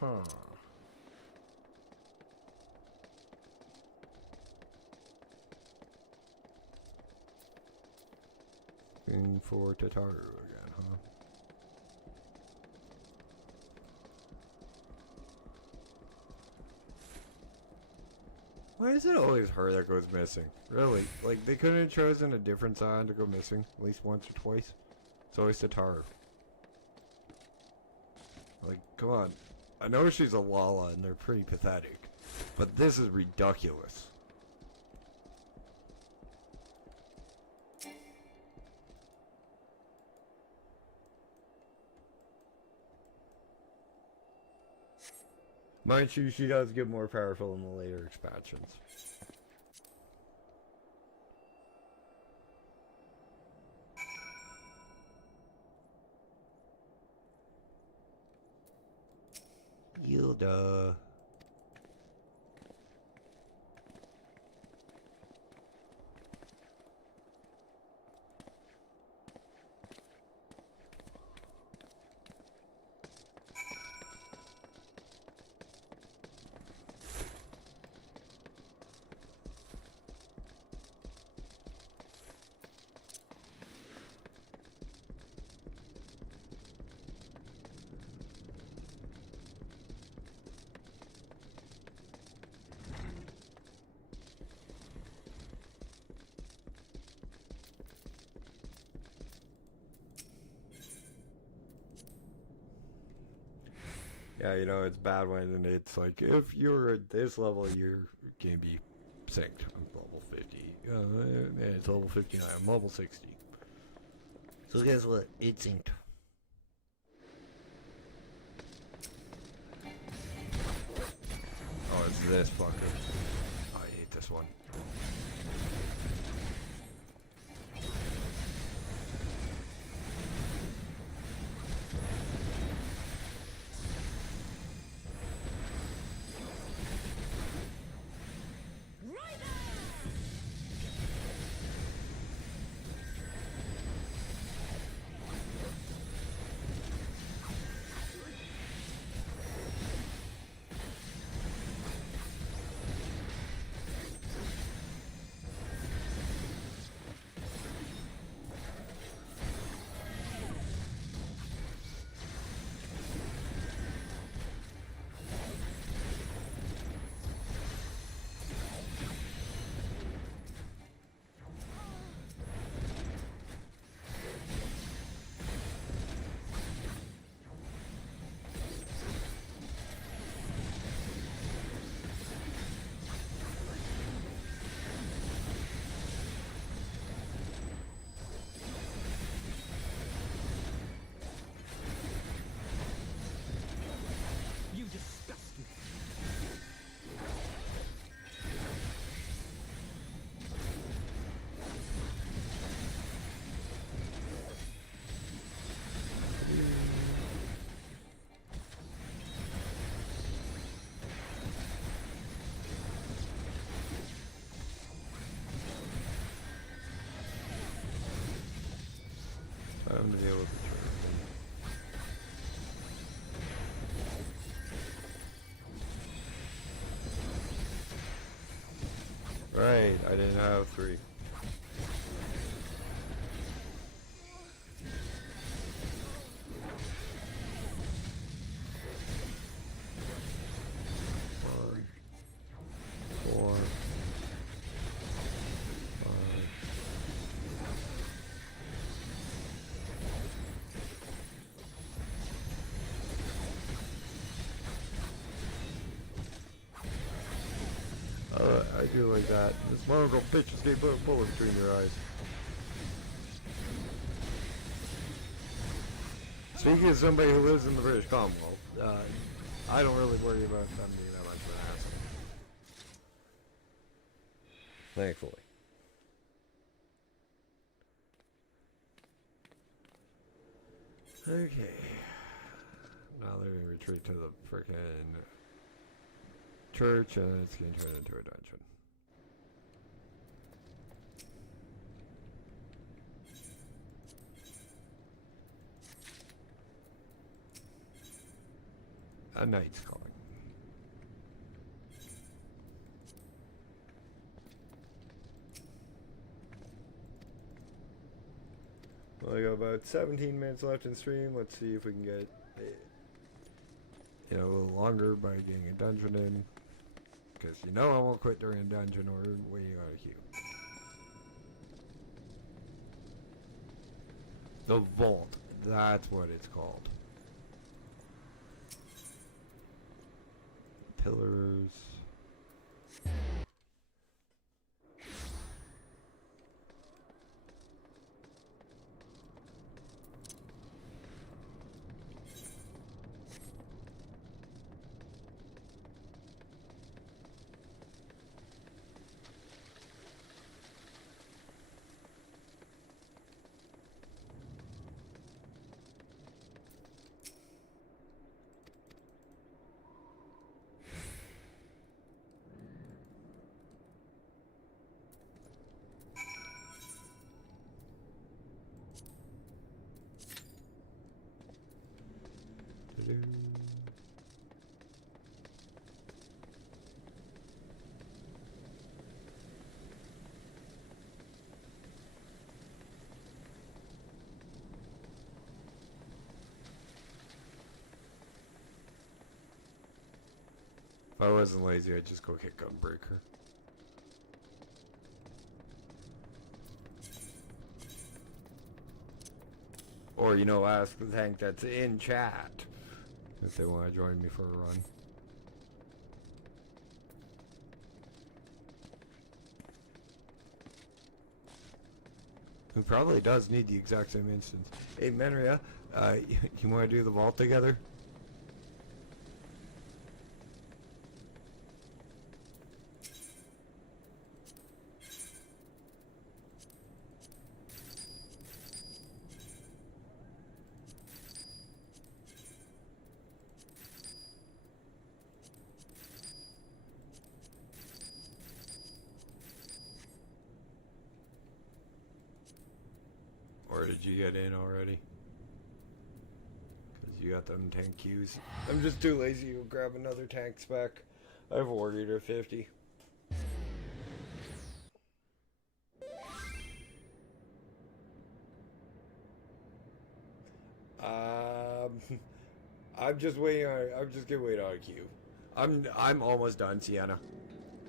Huh. Looking for Tataru again, huh? Why is it always her that goes missing? Really? Like, they couldn't have chosen a different sign to go missing at least once or twice? It's always Tataru. Like, come on. I know she's a Lala and they're pretty pathetic, but this is ridiculous. Mind you, she does get more powerful in the later expansions. Hilda. Yeah, you know, it's bad when it's like, if you're at this level, you're going to be synced. I'm level 50. Man, it's level 59. I'm level 60. So guess what? It's synced. Oh, it's this fucker. I hate this one. Right, I didn't have 3. One, 4, 5. I do like that. This one little bitch just gave a bullet between your eyes. Speaking of somebody who lives in the British Commonwealth, I don't really worry about them being that much of an ass. Thankfully. Okay. Now they're gonna retreat to the frickin' church, and it's gonna turn into a dungeon. A knight's calling. Well, I got about 17 minutes left in stream. Let's see if we can get a little longer by getting a dungeon in. Because I won't quit during a dungeon or waiting on a queue. The vault. That's what it's called. Pillars. If I wasn't lazy, I'd just go get Gunbreaker. Or, ask the tank that's in chat if they want to join me for a run. Who probably does need the exact same instance. Hey, Menria, you want to do the vault together? Or did you get in already? Because you got them tank queues. I'm just too lazy to grab another tank spec. I have a Warrior 50. I'm just waiting on. I'm just gonna wait on a queue. I'm almost done, Sienna.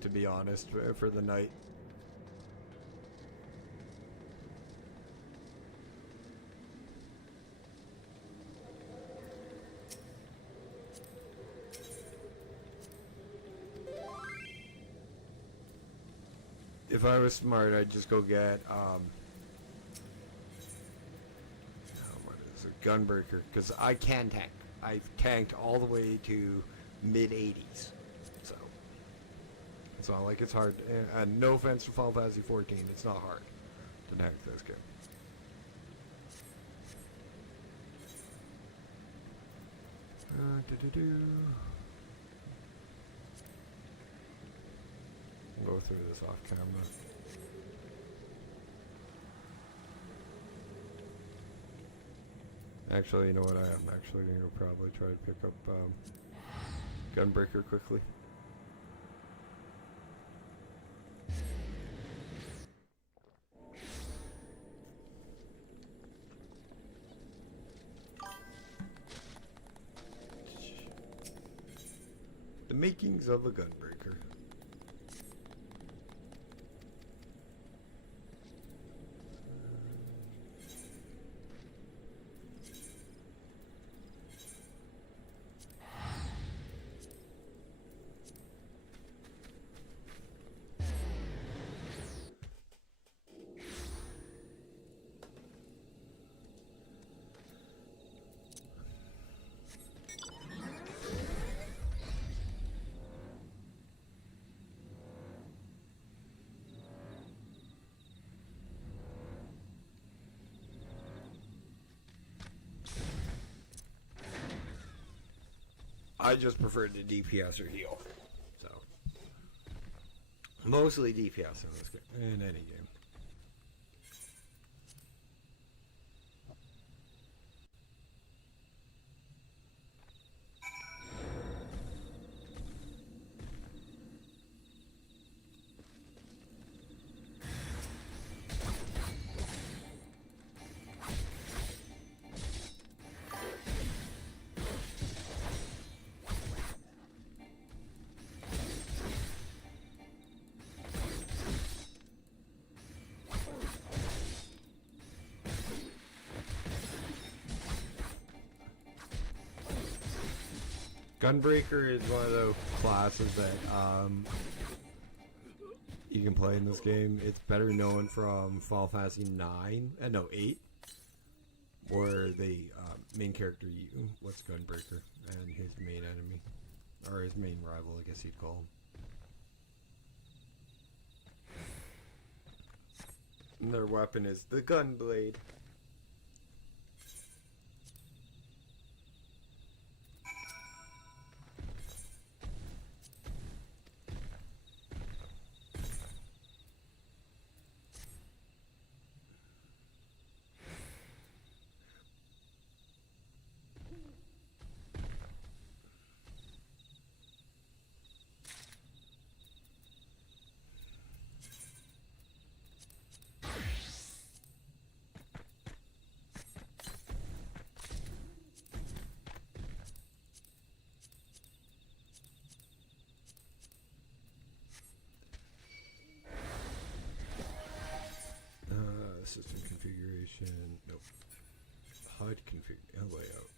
To be honest, for the night. If I was smart, I'd just go get what is it? Gunbreaker, because I can tank. I've tanked all the way to mid-80s, so it's not like it's hard. And no offense to Final Fantasy 14, it's not hard to tank this game. Go through this off camera. Actually, you know what? I am actually going to probably try to pick up Gunbreaker quickly. makings of a gunbreaker. I just prefer to DPS or heal. So, mostly DPS in this game. In any game. Gunbreaker is one of those classes that you can play in this game. It's better known from Final Fantasy 8, where the main character was Gunbreaker and his main enemy, or his main rival, I guess you'd call him. And their weapon is the Gunblade. System configuration. Nope. HUD layout.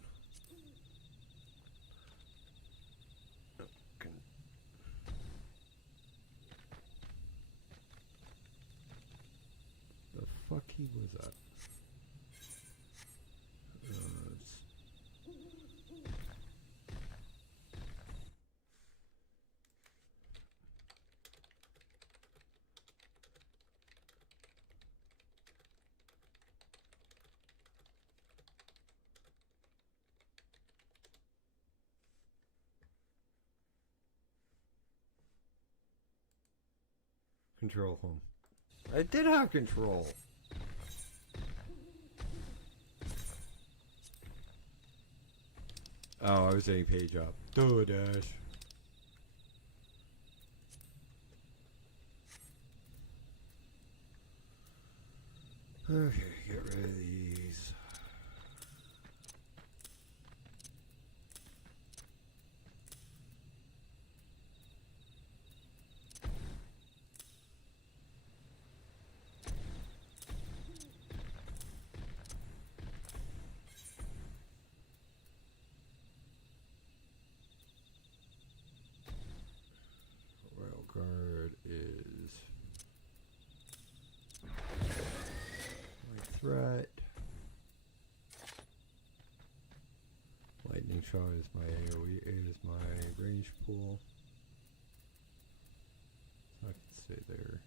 Nope. The fuck he was that? Control home. I did have control. Oh, I was saying page up. DoorDash. Okay, get rid of these. Guard is my threat. Lightning shot is my AoE, is my range pool. So I can stay there.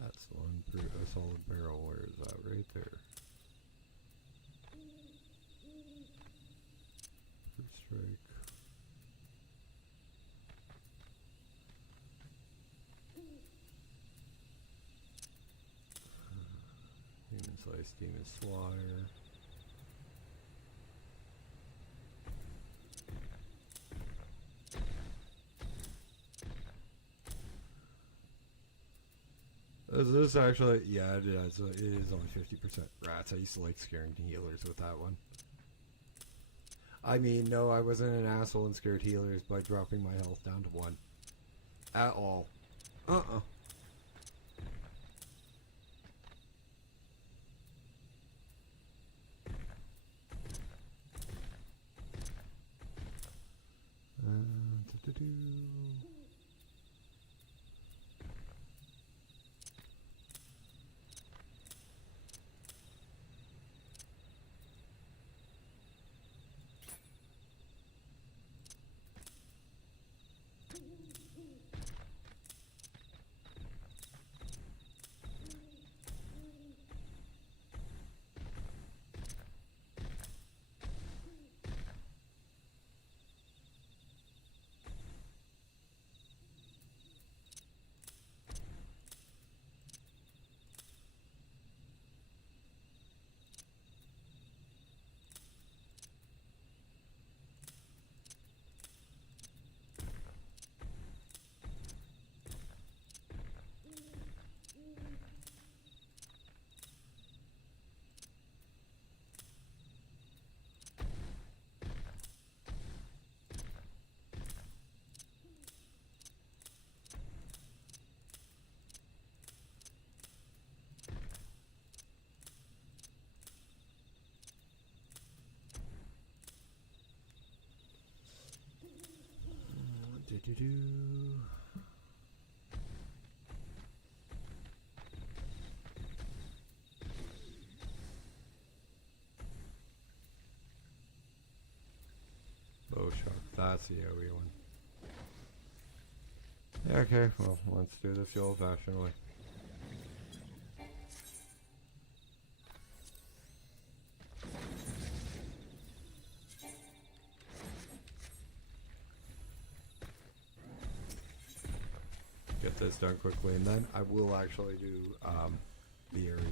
That's one a solid barrel. Where is that? Right there. First strike. Demon Slice, Demon Slayer. This was actually, yeah, it is only 50% rats. I used to like scaring healers with that one. I mean, no, I wasn't an asshole and scared healers by dropping my health down to 1. At all. Uh-uh. Oh, shark. That's the AoE one. Yeah, okay, well, let's do this the old-fashioned way. Get this done quickly, and then I will actually do myriad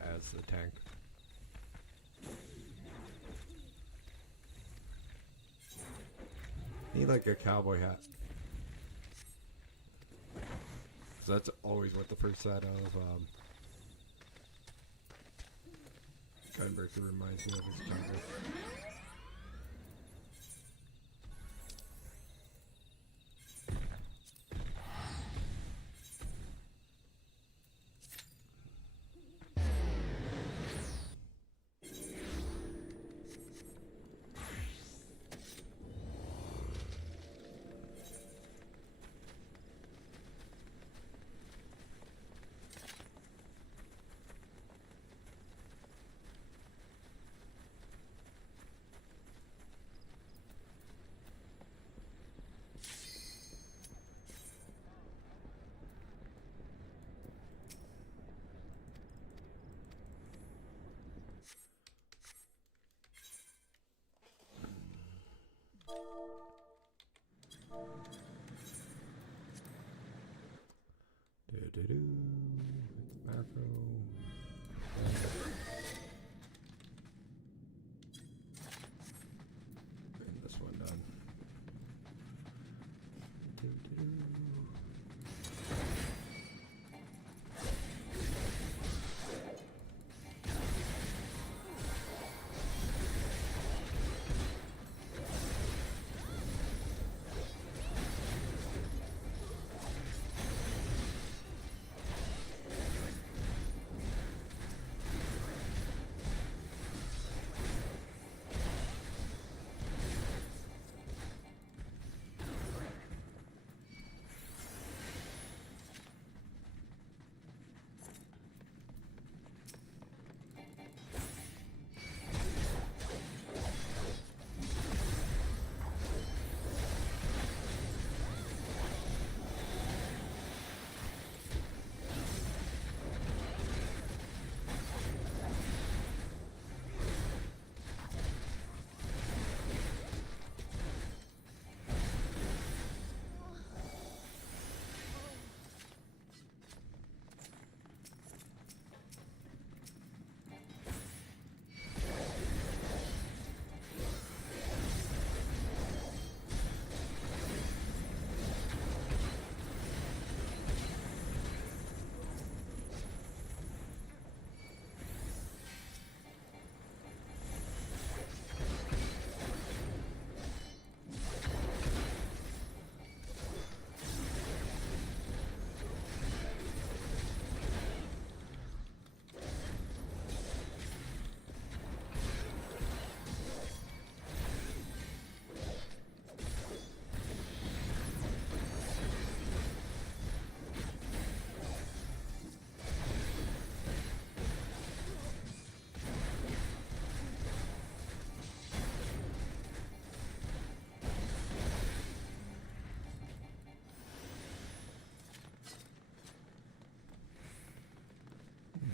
as the tank. Need like a cowboy hat. 'Cause that's always what the first set of Gunbreaker reminds me of his jungle.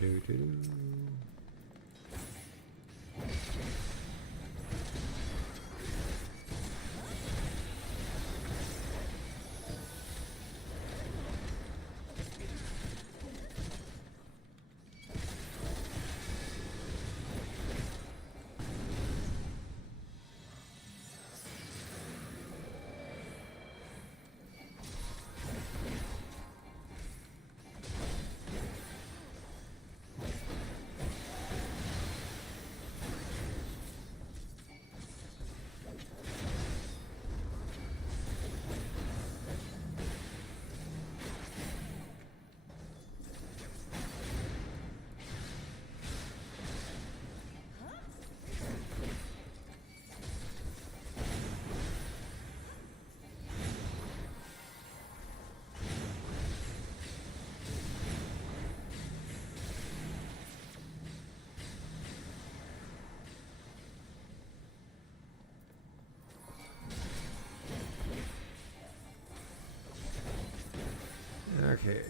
do do do. Okay.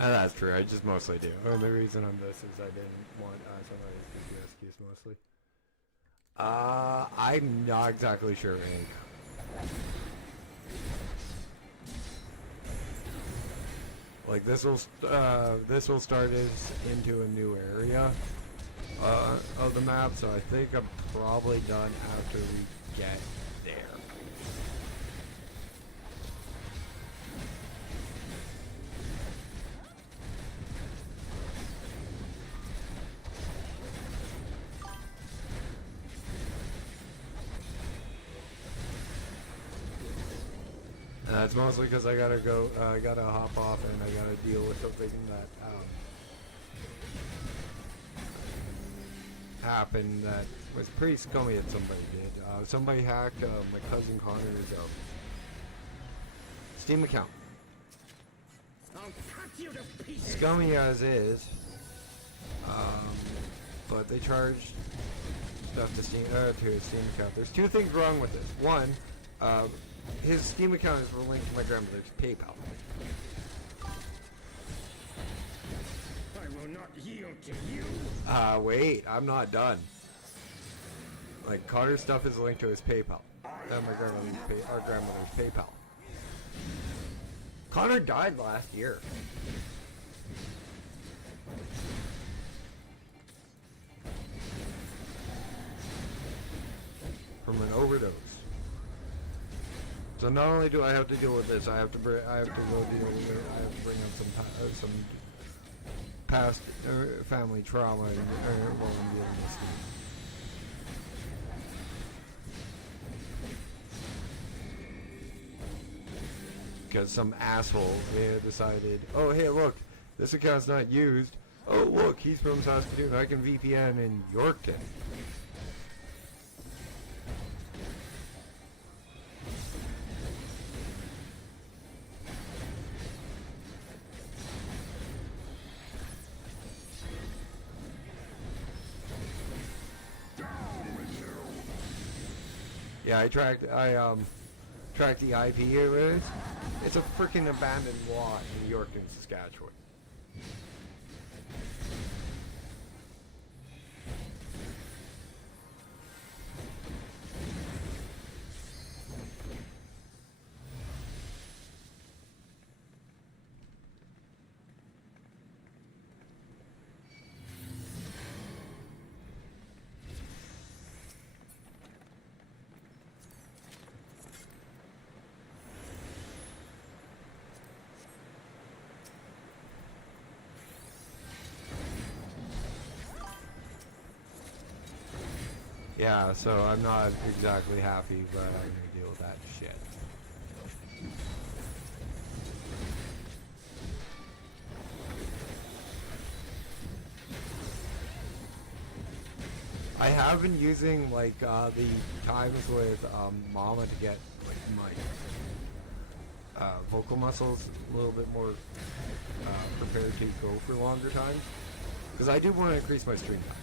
That's true. I just mostly do. Oh, the reason on this is I didn't want somebody's DPS keys mostly. I'm not exactly sure, Hank. Like this will start us into a new area of the map, so I think I'm probably done after we get there. It's mostly because I gotta go, I gotta hop off and I gotta deal with something that happened that was pretty scummy that somebody did. Somebody hacked my cousin Connor's Steam account. Scummy as is, but they charged stuff to his Steam account. There's two things wrong with this. One, his Steam account is linked to my grandmother's PayPal. I will not yield Wait, I'm not done. Like, Connor's stuff is linked to his PayPal. And my our grandmother's PayPal. Connor died last year. From an overdose. So not only do I have to deal with this, I have to go deal with it. I have to bring up some past family trauma while I'm dealing with this. Because some asshole decided, oh hey look, this account's not used. Oh look, he's from Saskatoon. I can VPN in Yorkton. Yeah, I tracked the IP areas. It's a freaking abandoned lot in Yorkton, Saskatchewan. Yeah, so I'm not exactly happy, but I'm gonna deal with that shit. I have been using like the times with Mama to get like my vocal muscles a little bit more prepared to go for longer times, because I do want to increase my stream time.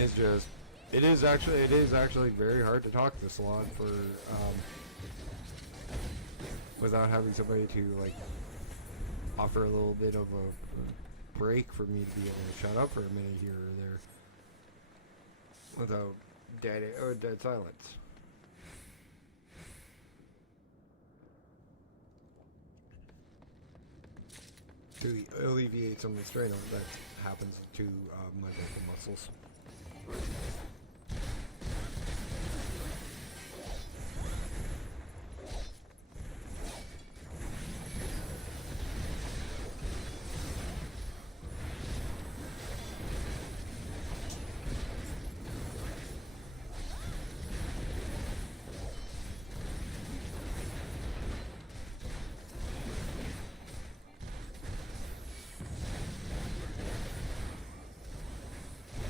It's just, it is actually very hard to talk this long for, without having somebody to, like, offer a little bit of a break for me to be able to shut up for a minute here or there, without dead silence. To alleviate some of the strain that happens to my vocal muscles.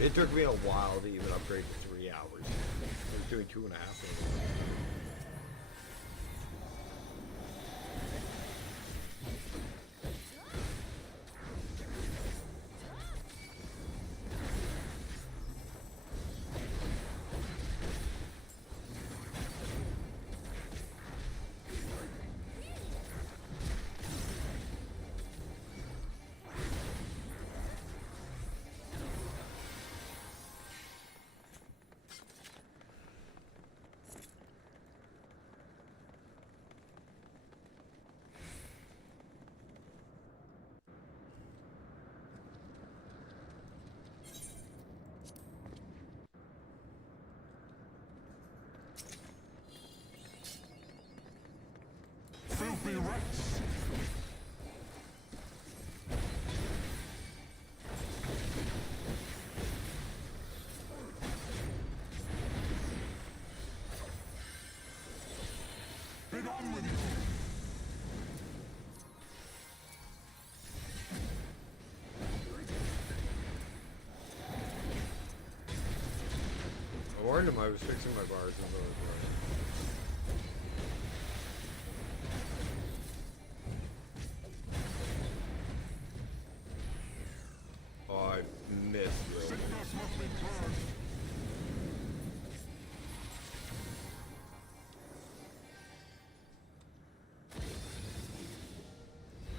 It took me a while to even upgrade to 3 hours. I was doing 2.5 hours. Filthy rights. Get on with you. I warned him I was fixing my bars and those. I missed really.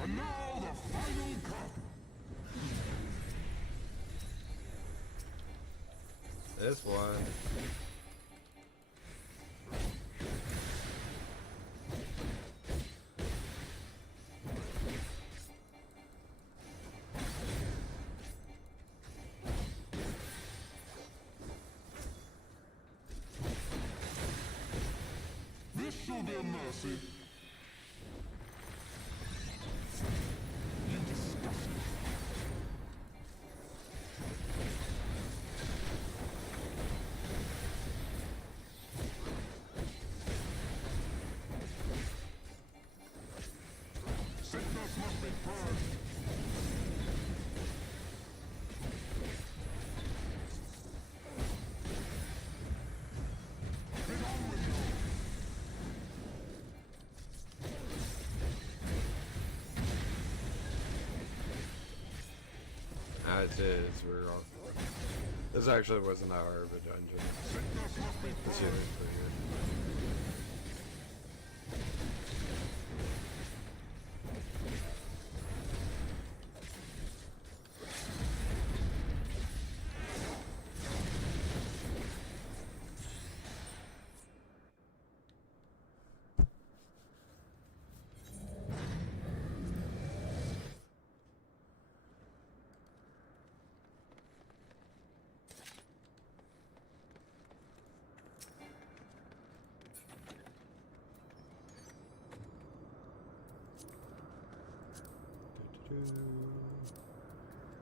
And now the final cup. This one. This shall be a mercy. You disgust me. Sickness must be purged. Get on with you. As is, we're on. This actually wasn't that hard of a dungeon. Sickness must be This year purged. is pretty good.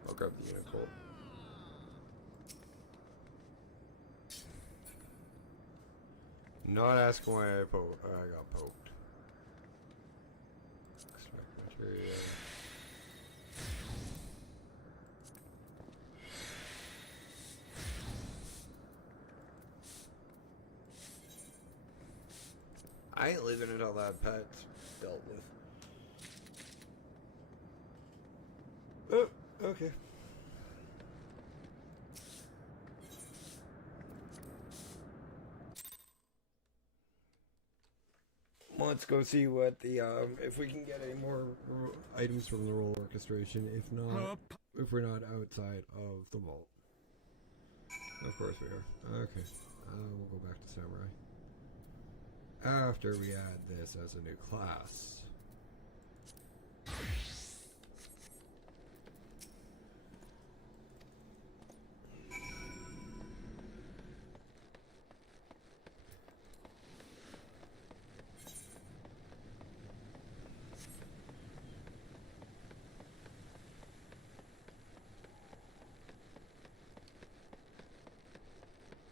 I'll grab the unicorn. Not asking why I got poked. Extract material. I ain't leaving until that pet's dealt with. Oh, okay. Let's go see what the if we can get any more items from the roll orchestration. If not, if we're not outside of the vault. Of course we are. Okay. We'll go back to samurai after we add this as a new class.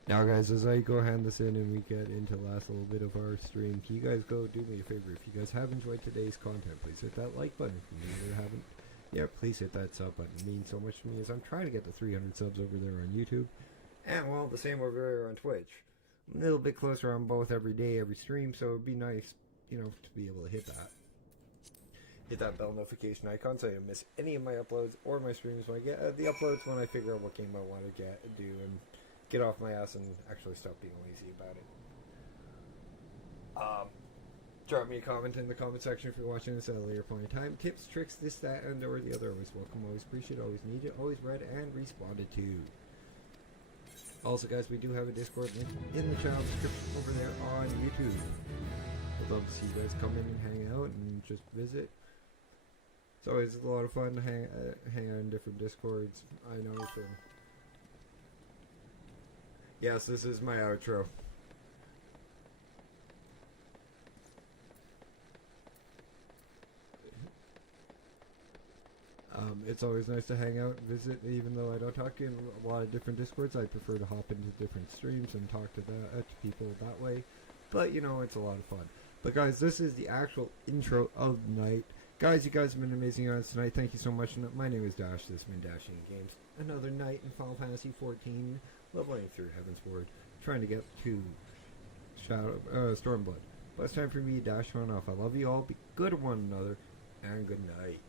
Now guys, as I go hand this in and we get into the last little bit of our stream, can you guys go do me a favor? If you guys have enjoyed today's content, please hit that like button. If you haven't, yeah, please hit that sub button. It means so much to me as I'm trying to get to 300 subs over there on YouTube. And well, the same over there on Twitch. I'm a little bit closer on both every day, every stream, so it'd be nice, you know, to be able to hit that. Hit that bell notification icon so you don't miss any of my uploads or my streams when I get the uploads when I figure out what game I want to do and get off my ass and actually stop being lazy about it. Drop me a comment in the comment section if you're watching this at a later point in time. Tips, tricks, this, that, and or the other. Always welcome, always appreciate, always needed, always read and responded to. Also, guys, we do have a Discord link in the channel description over there on YouTube. I'd love to see you guys come in and hang out and just visit. It's always a lot of fun to hang out in different Discords. I know from... Yes, this is my outro. It's always nice to hang out and visit, even though I don't talk in a lot of different Discords. I prefer to hop into different streams and talk to people that way. But, you know, it's a lot of fun. But, guys, this is the actual intro of the night. Guys, you guys have been amazing on us tonight. Thank you so much. My name is Dash. This has been Dashing Games. Another night in Final Fantasy XIV, leveling through Heavensward, trying to get to Stormblood. But it's time for me to dash on off. I love you all. Be good to one another. And good night.